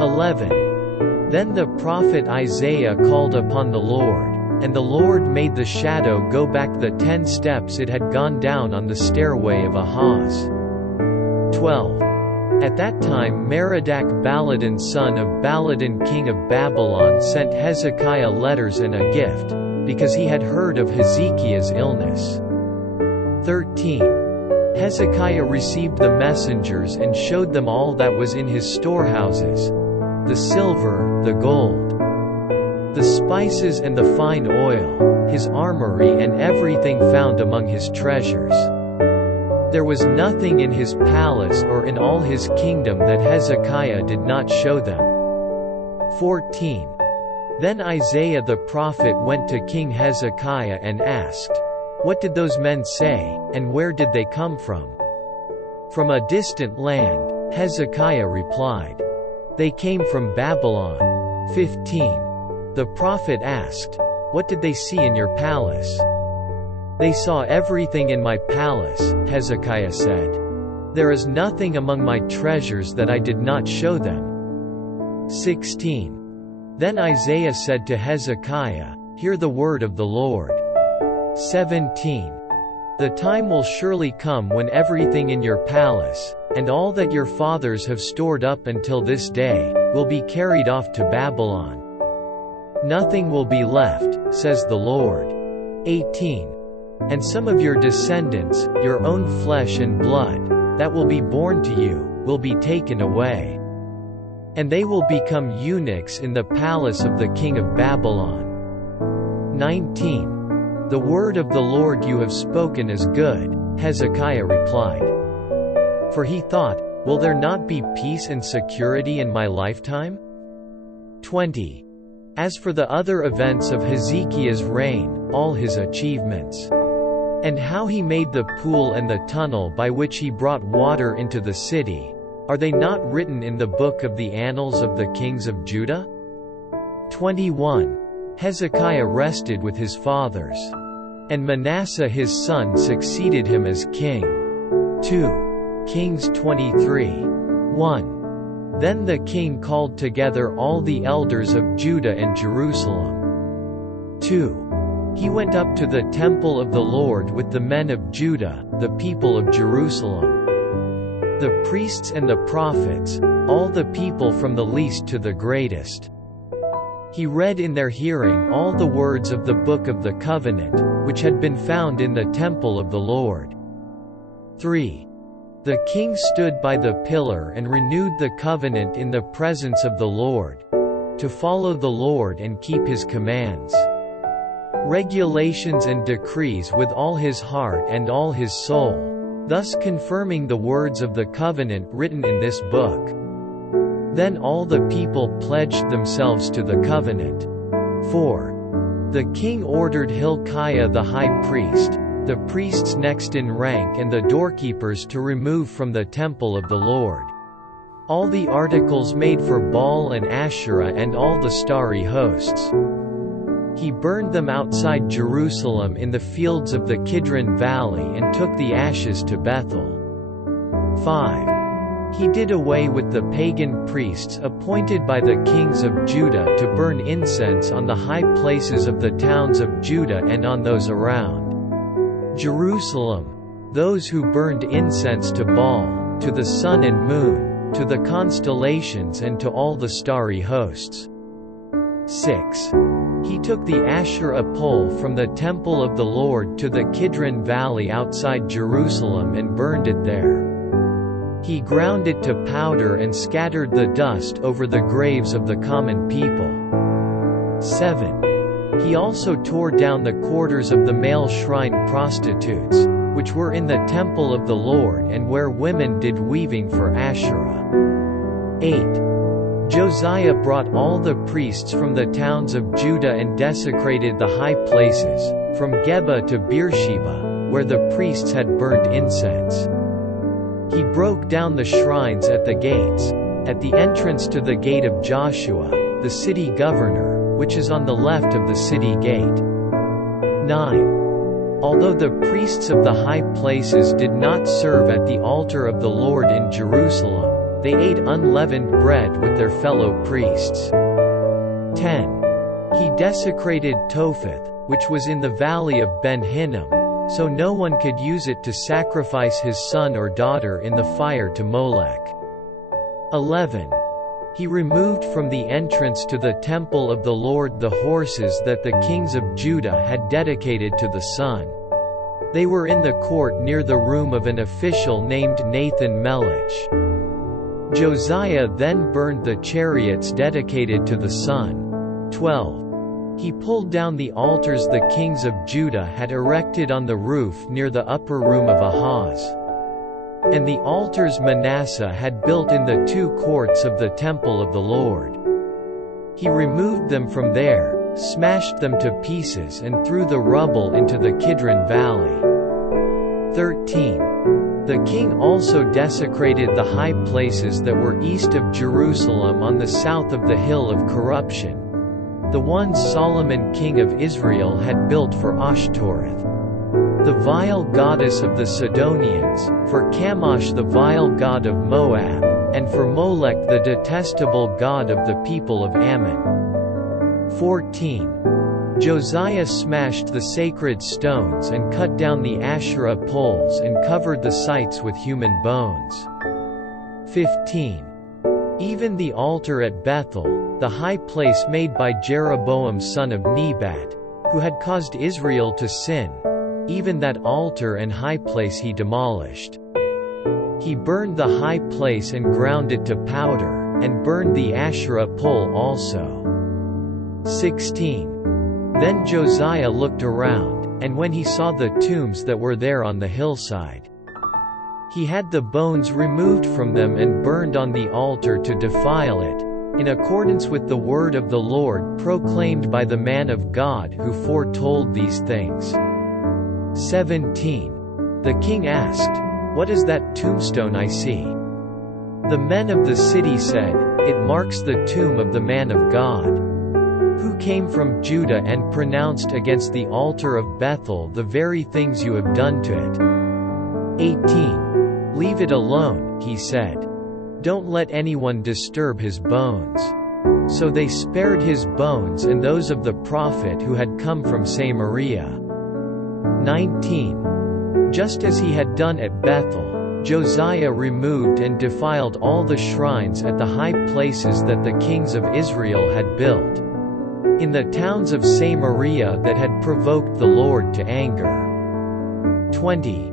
11. Then the prophet Isaiah called upon the Lord, and the Lord made the shadow go back the 10 steps it had gone down on the stairway of Ahaz. 12. At that time Merodach-Baladan son of Baladan king of Babylon sent Hezekiah letters and a gift, because he had heard of Hezekiah's illness. 13. Hezekiah received the messengers and showed them all that was in his storehouses, the silver, the gold, the spices and the fine oil, his armory and everything found among his treasures. There was nothing in his palace or in all his kingdom that Hezekiah did not show them. 14. Then Isaiah the prophet went to King Hezekiah and asked, What did those men say, and where did they come from? From a distant land, Hezekiah replied. They came from Babylon. 15. The prophet asked, What did they see in your palace? They saw everything in my palace, Hezekiah said. There is nothing among my treasures that I did not show them. 16. Then Isaiah said to Hezekiah, Hear the word of the Lord. 17. The time will surely come when everything in your palace, and all that your fathers have stored up until this day, will be carried off to Babylon. Nothing will be left, says the Lord. 18. And some of your descendants, your own flesh and blood, that will be born to you, will be taken away. And they will become eunuchs in the palace of the king of Babylon. 19. The word of the Lord you have spoken is good, Hezekiah replied. For he thought, Will there not be peace and security in my lifetime? 20. As for the other events of Hezekiah's reign, all his achievements, and how he made the pool and the tunnel by which he brought water into the city, are they not written in the book of the annals of the kings of Judah? 21. Hezekiah rested with his fathers. And Manasseh his son succeeded him as king. 2 Kings 23:1. Then the king called together all the elders of Judah and Jerusalem. 2. He went up to the temple of the Lord with the men of Judah, the people of Jerusalem. the priests and the prophets, all the people from the least to the greatest. He read in their hearing all the words of the book of the covenant, which had been found in the temple of the Lord. 3. The king stood by the pillar and renewed the covenant in the presence of the Lord, to follow the Lord and keep his commands, regulations and decrees with all his heart and all his soul, thus confirming the words of the covenant written in this book. Then all the people pledged themselves to the covenant. 4. The king ordered Hilkiah the high priest, the priests next in rank and the doorkeepers to remove from the temple of the Lord all the articles made for Baal and Asherah and all the starry hosts. He burned them outside Jerusalem in the fields of the Kidron Valley and took the ashes to Bethel. 5. He did away with the pagan priests appointed by the kings of Judah to burn incense on the high places of the towns of Judah and on those around Jerusalem, those who burned incense to Baal, to the sun and moon, to the constellations and to all the starry hosts. 6. He took the Asherah pole from the temple of the Lord to the Kidron Valley outside Jerusalem and burned it there. He ground it to powder and scattered the dust over the graves of the common people. 7. He also tore down the quarters of the male shrine prostitutes, which were in the temple of the Lord and where women did weaving for Asherah. 8. Josiah brought all the priests from the towns of Judah and desecrated the high places, from Geba to Beersheba, where the priests had burned incense. He broke down the shrines at the gates, at the entrance to the gate of Joshua, the city governor, which is on the left of the city gate. 9. Although the priests of the high places did not serve at the altar of the Lord in Jerusalem, they ate unleavened bread with their fellow priests. 10. He desecrated Topheth, which was in the valley of Ben-Hinnom, so no one could use it to sacrifice his son or daughter in the fire to Molech. 11. He removed from the entrance to the temple of the Lord the horses that the kings of Judah had dedicated to the sun. They were in the court near the room of an official named Nathan Melech. Josiah then burned the chariots dedicated to the sun. 12. He pulled down the altars the kings of Judah had erected on the roof near the upper room of Ahaz, and the altars Manasseh had built in the 2 courts of the temple of the Lord. He removed them from there, smashed them to pieces and threw the rubble into the Kidron Valley. 13. The king also desecrated the high places that were east of Jerusalem on the south of the hill of corruption, the ones Solomon king of Israel had built for Ashtoreth, the vile goddess of the Sidonians, for Chemosh the vile god of Moab, and for Molech the detestable god of the people of Ammon. 14. Josiah smashed the sacred stones and cut down the Asherah poles and covered the sites with human bones. 15. Even the altar at Bethel, the high place made by Jeroboam son of Nebat, who had caused Israel to sin, even that altar and high place he demolished. He burned the high place and ground it to powder, and burned the Asherah pole also. 16. Then Josiah looked around, and when he saw the tombs that were there on the hillside, he had the bones removed from them and burned on the altar to defile it, in accordance with the word of the Lord proclaimed by the man of God who foretold these things. 17. The king asked, "What is that tombstone I see?" The men of the city said, "It marks the tomb of the man of God, who came from Judah and pronounced against the altar of Bethel the very things you have done to it." 18. "Leave it alone," he said. "Don't let anyone disturb his bones." So they spared his bones and those of the prophet who had come from Samaria. 19. Just as he had done at Bethel, Josiah removed and defiled all the shrines at the high places that the kings of Israel had built in the towns of Samaria that had provoked the Lord to anger. 20.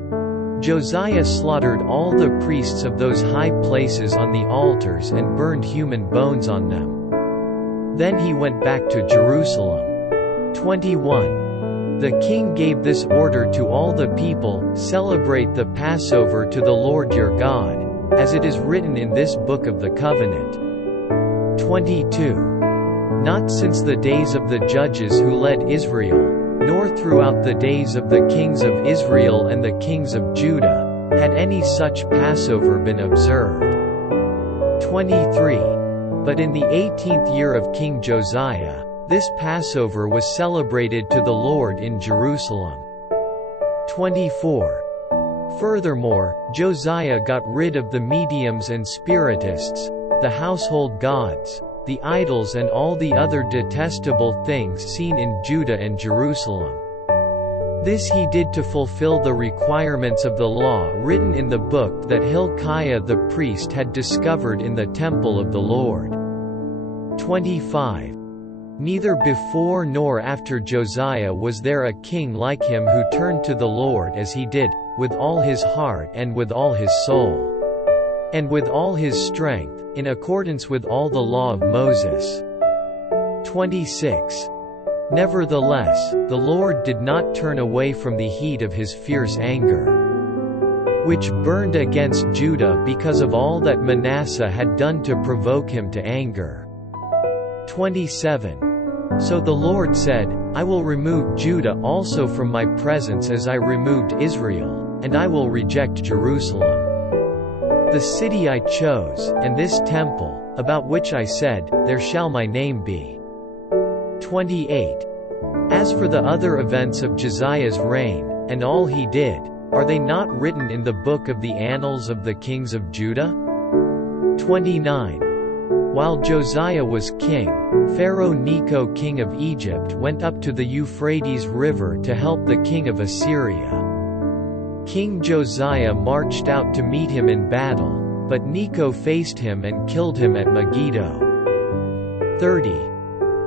Josiah slaughtered all the priests of those high places on the altars and burned human bones on them. Then he went back to Jerusalem. 21. The king gave this order to all the people: celebrate the Passover to the Lord your God, as it is written in this book of the covenant. 22. Not since the days of the judges who led Israel, nor throughout the days of the kings of Israel and the kings of Judah, had any such Passover been observed. 23. But in the 18th year of King Josiah, this Passover was celebrated to the Lord in Jerusalem. 24. Furthermore, Josiah got rid of the mediums and spiritists, the household gods, the idols and all the other detestable things seen in Judah and Jerusalem. This he did to fulfill the requirements of the law written in the book that Hilkiah the priest had discovered in the temple of the Lord. 25. Neither before nor after Josiah was there a king like him who turned to the Lord as he did, with all his heart and with all his soul, and with all his strength, in accordance with all the law of Moses. 26. Nevertheless, the Lord did not turn away from the heat of his fierce anger, which burned against Judah because of all that Manasseh had done to provoke him to anger. 27. So the Lord said, I will remove Judah also from my presence as I removed Israel, and I will reject Jerusalem, the city I chose, and this temple, about which I said, there shall my name be. 28. As for the other events of Josiah's reign, and all he did, are they not written in the book of the annals of the kings of Judah? 29. While Josiah was king, Pharaoh Necho king of Egypt went up to the Euphrates River to help the king of Assyria. King Josiah marched out to meet him in battle, but Necho faced him and killed him at Megiddo. 30.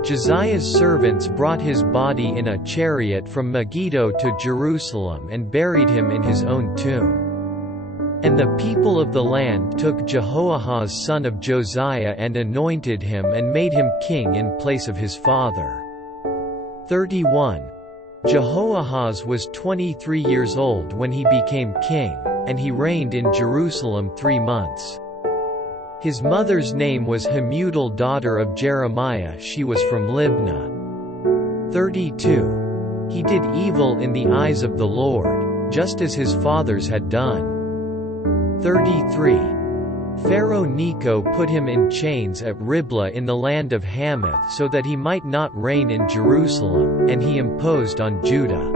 Josiah's servants brought his body in a chariot from Megiddo to Jerusalem and buried him in his own tomb. And the people of the land took Jehoahaz son of Josiah and anointed him and made him king in place of his father. 31. Jehoahaz was 23 years old when he became king, and he reigned in Jerusalem 3 months. His mother's name was Hamudal daughter of Jeremiah, she was from Libnah. 32. He did evil in the eyes of the Lord, just as his fathers had done. 33. Pharaoh Necho put him in chains at Riblah in the land of Hamath so that he might not reign in Jerusalem, and he imposed on Judah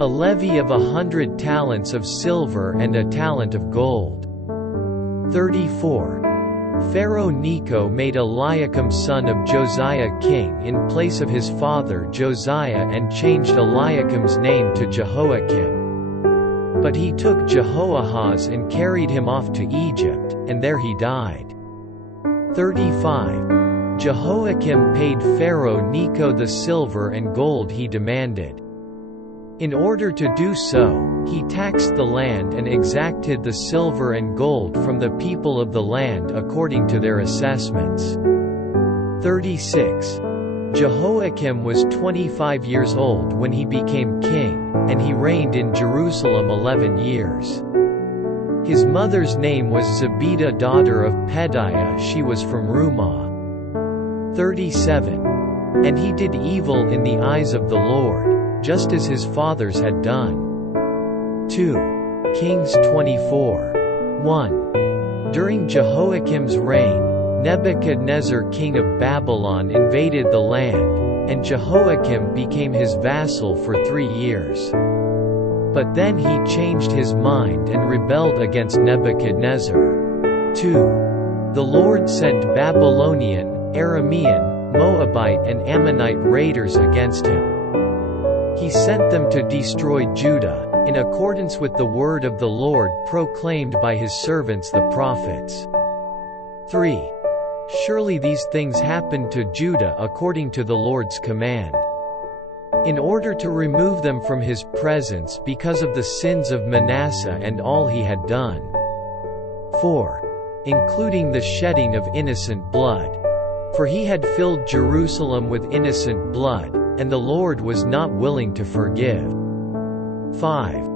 a levy of 100 talents of silver and a talent of gold. 34. Pharaoh Necho made Eliakim son of Josiah king in place of his father Josiah and changed Eliakim's name to Jehoiakim. But he took Jehoahaz and carried him off to Egypt, and there he died. 35. Jehoiakim paid Pharaoh Necho the silver and gold he demanded. In order to do so, he taxed the land and exacted the silver and gold from the people of the land according to their assessments. 36. Jehoiakim was 25 years old when he became king, and he reigned in Jerusalem 11 years. His mother's name was Zebidah daughter of Pedaiah, she was from Rumah. 37. And he did evil in the eyes of the Lord, just as his fathers had done. 2 Kings 24. 1. During Jehoiakim's reign, Nebuchadnezzar king of Babylon invaded the land, and Jehoiakim became his vassal for 3 years. But then he changed his mind and rebelled against Nebuchadnezzar. 2. The Lord sent Babylonian, Aramean, Moabite and Ammonite raiders against him. He sent them to destroy Judah, in accordance with the word of the Lord proclaimed by his servants the prophets. 3. Surely these things happened to Judah according to the Lord's command, in order to remove them from his presence because of the sins of Manasseh and all he had done. 4. Including the shedding of innocent blood. For he had filled Jerusalem with innocent blood, and the Lord was not willing to forgive. 5.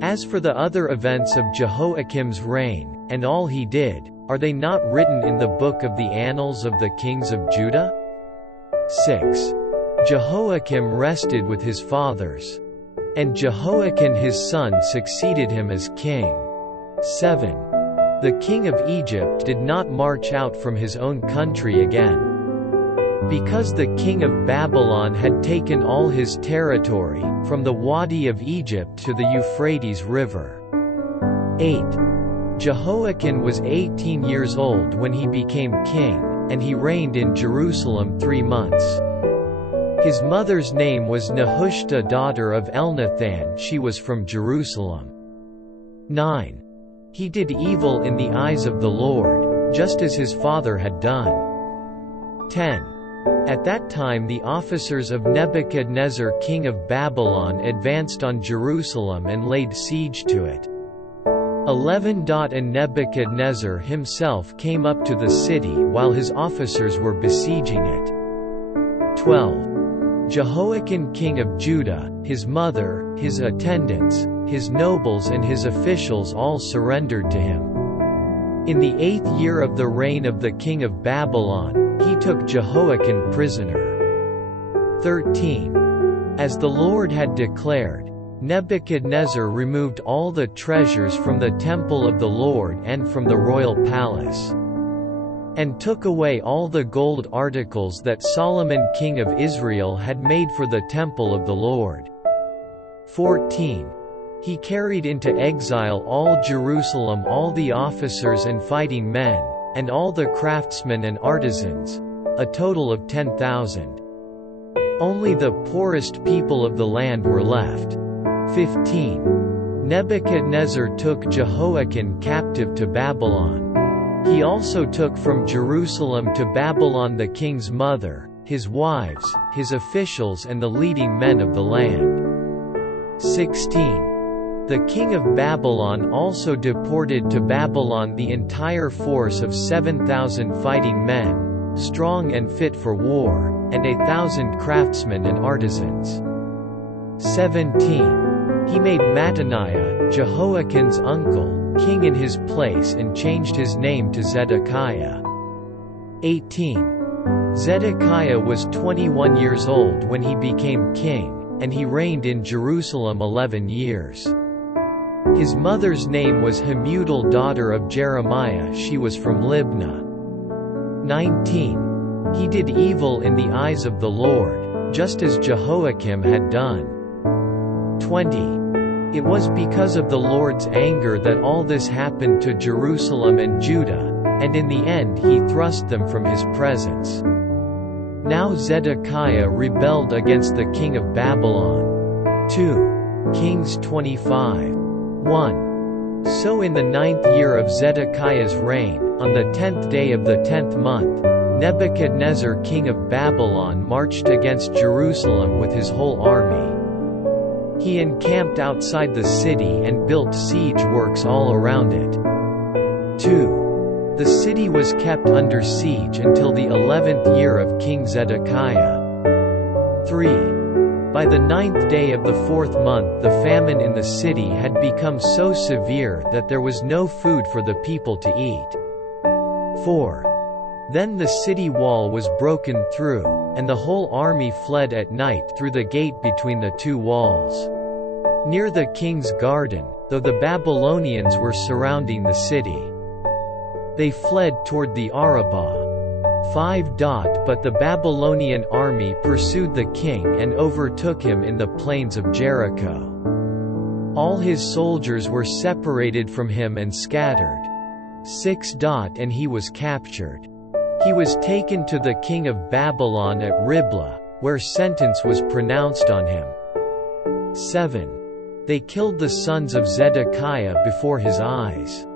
As for the other events of Jehoiakim's reign, and all he did, are they not written in the book of the annals of the kings of Judah? 6. Jehoiakim rested with his fathers, and Jehoiakim his son succeeded him as king. 7. The king of Egypt did not march out from his own country again, because the king of Babylon had taken all his territory, from the Wadi of Egypt to the Euphrates River. 8. Jehoiakim was 18 years old when he became king, and he reigned in Jerusalem 3 months. His mother's name was Nehushta, daughter of Elnathan. She was from Jerusalem. 9. He did evil in the eyes of the Lord, just as his father had done. 10. At that time the officers of Nebuchadnezzar king of Babylon advanced on Jerusalem and laid siege to it. 11. And Nebuchadnezzar himself came up to the city while his officers were besieging it. 12. Jehoiakim king of Judah, his mother, his attendants, his nobles and his officials all surrendered to him. In the 8th year of the reign of the king of Babylon, he took Jehoiakim prisoner. 13. As the Lord had declared, Nebuchadnezzar removed all the treasures from the temple of the Lord and from the royal palace, and took away all the gold articles that Solomon king of Israel had made for the temple of the Lord. 14. He carried into exile all Jerusalem, all the officers and fighting men, and all the craftsmen and artisans, a total of 10,000. Only the poorest people of the land were left. 15. Nebuchadnezzar took Jehoiakim captive to Babylon. He also took from Jerusalem to Babylon the king's mother, his wives, his officials and the leading men of the land. 16. The king of Babylon also deported to Babylon the entire force of 7,000 fighting men, strong and fit for war, and 1,000 craftsmen and artisans. 17. He made Mattaniah, Jehoiakim's uncle, king in his place and changed his name to Zedekiah. 18. Zedekiah was 21 years old when he became king, and he reigned in Jerusalem 11 years. His mother's name was Hamudal, daughter of Jeremiah. She was from Libnah. 19. He did evil in the eyes of the Lord, just as Jehoiakim had done. 20. It was because of the Lord's anger that all this happened to Jerusalem and Judah, and in the end he thrust them from his presence. Now Zedekiah rebelled against the king of Babylon. 2. Kings 25. 1. So in the 9th year of Zedekiah's reign, on the 10th day of the 10th month, Nebuchadnezzar king of Babylon marched against Jerusalem with his whole army. He encamped outside the city and built siege works all around it. 2. The city was kept under siege until the 11th year of King Zedekiah. 3. By the 9th day of the 4th month the famine in the city had become so severe that there was no food for the people to eat. 4. Then the city wall was broken through, and the whole army fled at night through the gate between the two walls, near the king's garden, though the Babylonians were surrounding the city. They fled toward the Arabah. 5. But the Babylonian army pursued the king and overtook him in the plains of Jericho. All his soldiers were separated from him and scattered. 6. And he was captured. He was taken to the king of Babylon at Riblah, where sentence was pronounced on him. 7. They killed the sons of Zedekiah before his eyes.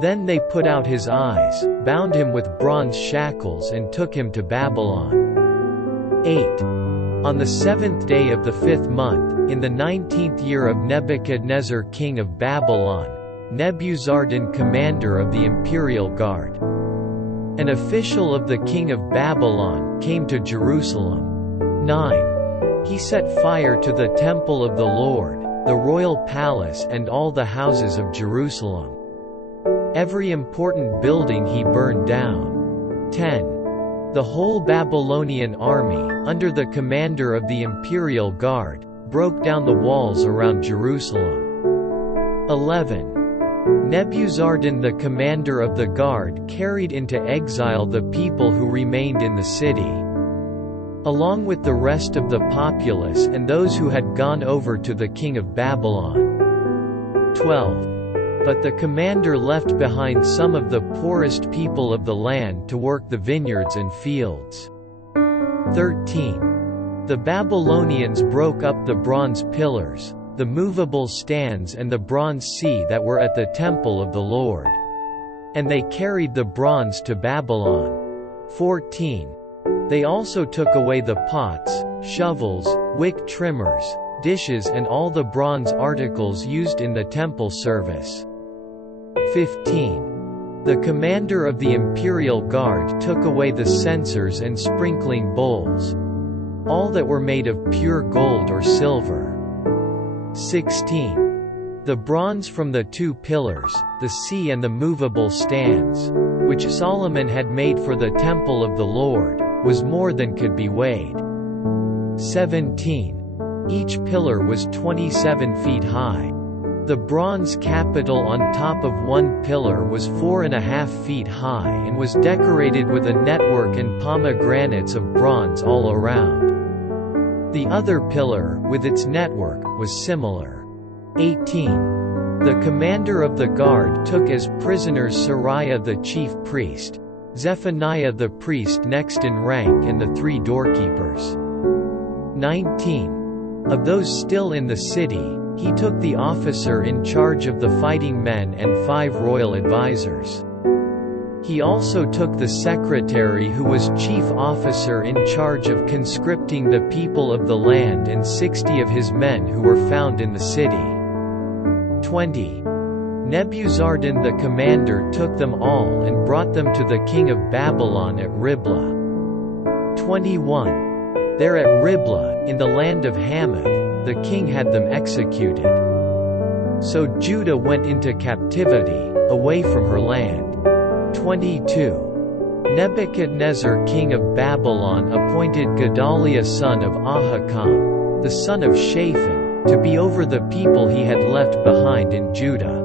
Then they put out his eyes, bound him with bronze shackles and took him to Babylon. 8. On the 7th day of the 5th month, in the 19th year of Nebuchadnezzar king of Babylon, Nebuzaradan commander of the imperial guard, an official of the king of Babylon, came to Jerusalem. 9. He set fire to the temple of the Lord, the royal palace and all the houses of Jerusalem. Every important building he burned down. 10. The whole Babylonian army, under the commander of the imperial guard, broke down the walls around Jerusalem. 11. Nebuzaradan the commander of the guard carried into exile the people who remained in the city, along with the rest of the populace and those who had gone over to the king of Babylon. 12. But the commander left behind some of the poorest people of the land to work the vineyards and fields. 13. The Babylonians broke up the bronze pillars, the movable stands and the bronze sea that were at the temple of the Lord. And they carried the bronze to Babylon. 14. They also took away the pots, shovels, wick trimmers, dishes and all the bronze articles used in the temple service. 15. The commander of the imperial guard took away the censers and sprinkling bowls, all that were made of pure gold or silver. 16. The bronze from the 2 pillars, the sea and the movable stands, which Solomon had made for the temple of the Lord, was more than could be weighed. 17. Each pillar was 27 feet high. The bronze capital on top of one pillar was 4.5 feet high and was decorated with a network and pomegranates of bronze all around. The other pillar, with its network, was similar. 18. The commander of the guard took as prisoners Seraiah the chief priest, Zephaniah the priest next in rank and the 3 doorkeepers. 19. Of those still in the city, he took the officer in charge of the fighting men and 5 royal advisers. He also took the secretary who was chief officer in charge of conscripting the people of the land and 60 of his men who were found in the city. 20. Nebuzaradan the commander took them all and brought them to the king of Babylon at Riblah. 21. There at Riblah, in the land of Hamath, the king had them executed. So Judah went into captivity, away from her land. 22. Nebuchadnezzar king of Babylon appointed Gedaliah son of Ahikam, the son of Shaphan, to be over the people he had left behind in Judah.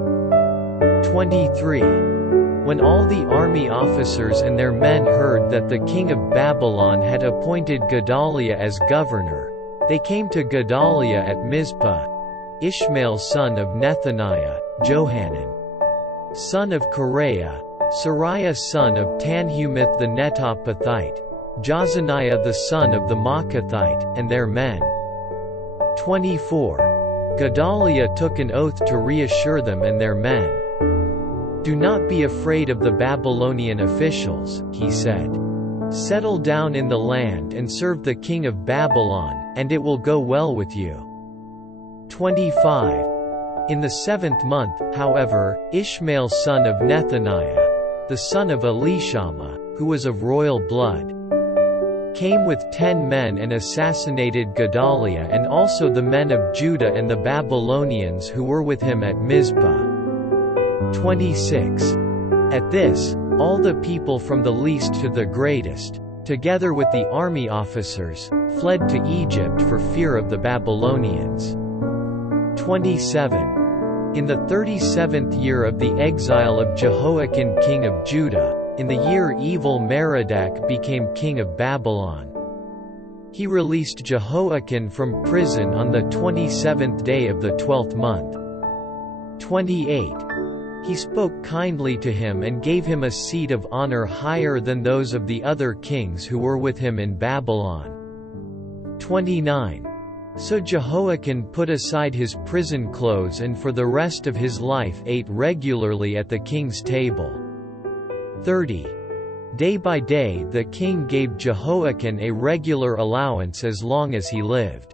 23. When all the army officers and their men heard that the king of Babylon had appointed Gedaliah as governor, they came to Gedaliah at Mizpah. Ishmael son of Nethaniah, Johanan son of Kareah, Seraiah son of Tanhumeth the Netophathite, Jozaniah the son of the Maacathite, and their men. 24. Gedaliah took an oath to reassure them and their men. "Do not be afraid of the Babylonian officials," he said. "Settle down in the land and serve the king of Babylon, and it will go well with you." 25. In the 7th month, however, Ishmael son of Nethaniah, the son of Elishama, who was of royal blood, came with 10 men and assassinated Gedaliah and also the men of Judah and the Babylonians who were with him at Mizpah. 26. At this, all the people from the least to the greatest, together with the army officers, fled to Egypt for fear of the Babylonians. 27. In the 37th year of the exile of Jehoiakim king of Judah, in the year Evil-Merodach became king of Babylon, he released Jehoiakim from prison on the 27th day of the 12th month. 28. He spoke kindly to him and gave him a seat of honor higher than those of the other kings who were with him in Babylon. 29. So Jehoiakim put aside his prison clothes and for the rest of his life ate regularly at the king's table. 30. Day by day the king gave Jehoiakim a regular allowance as long as he lived.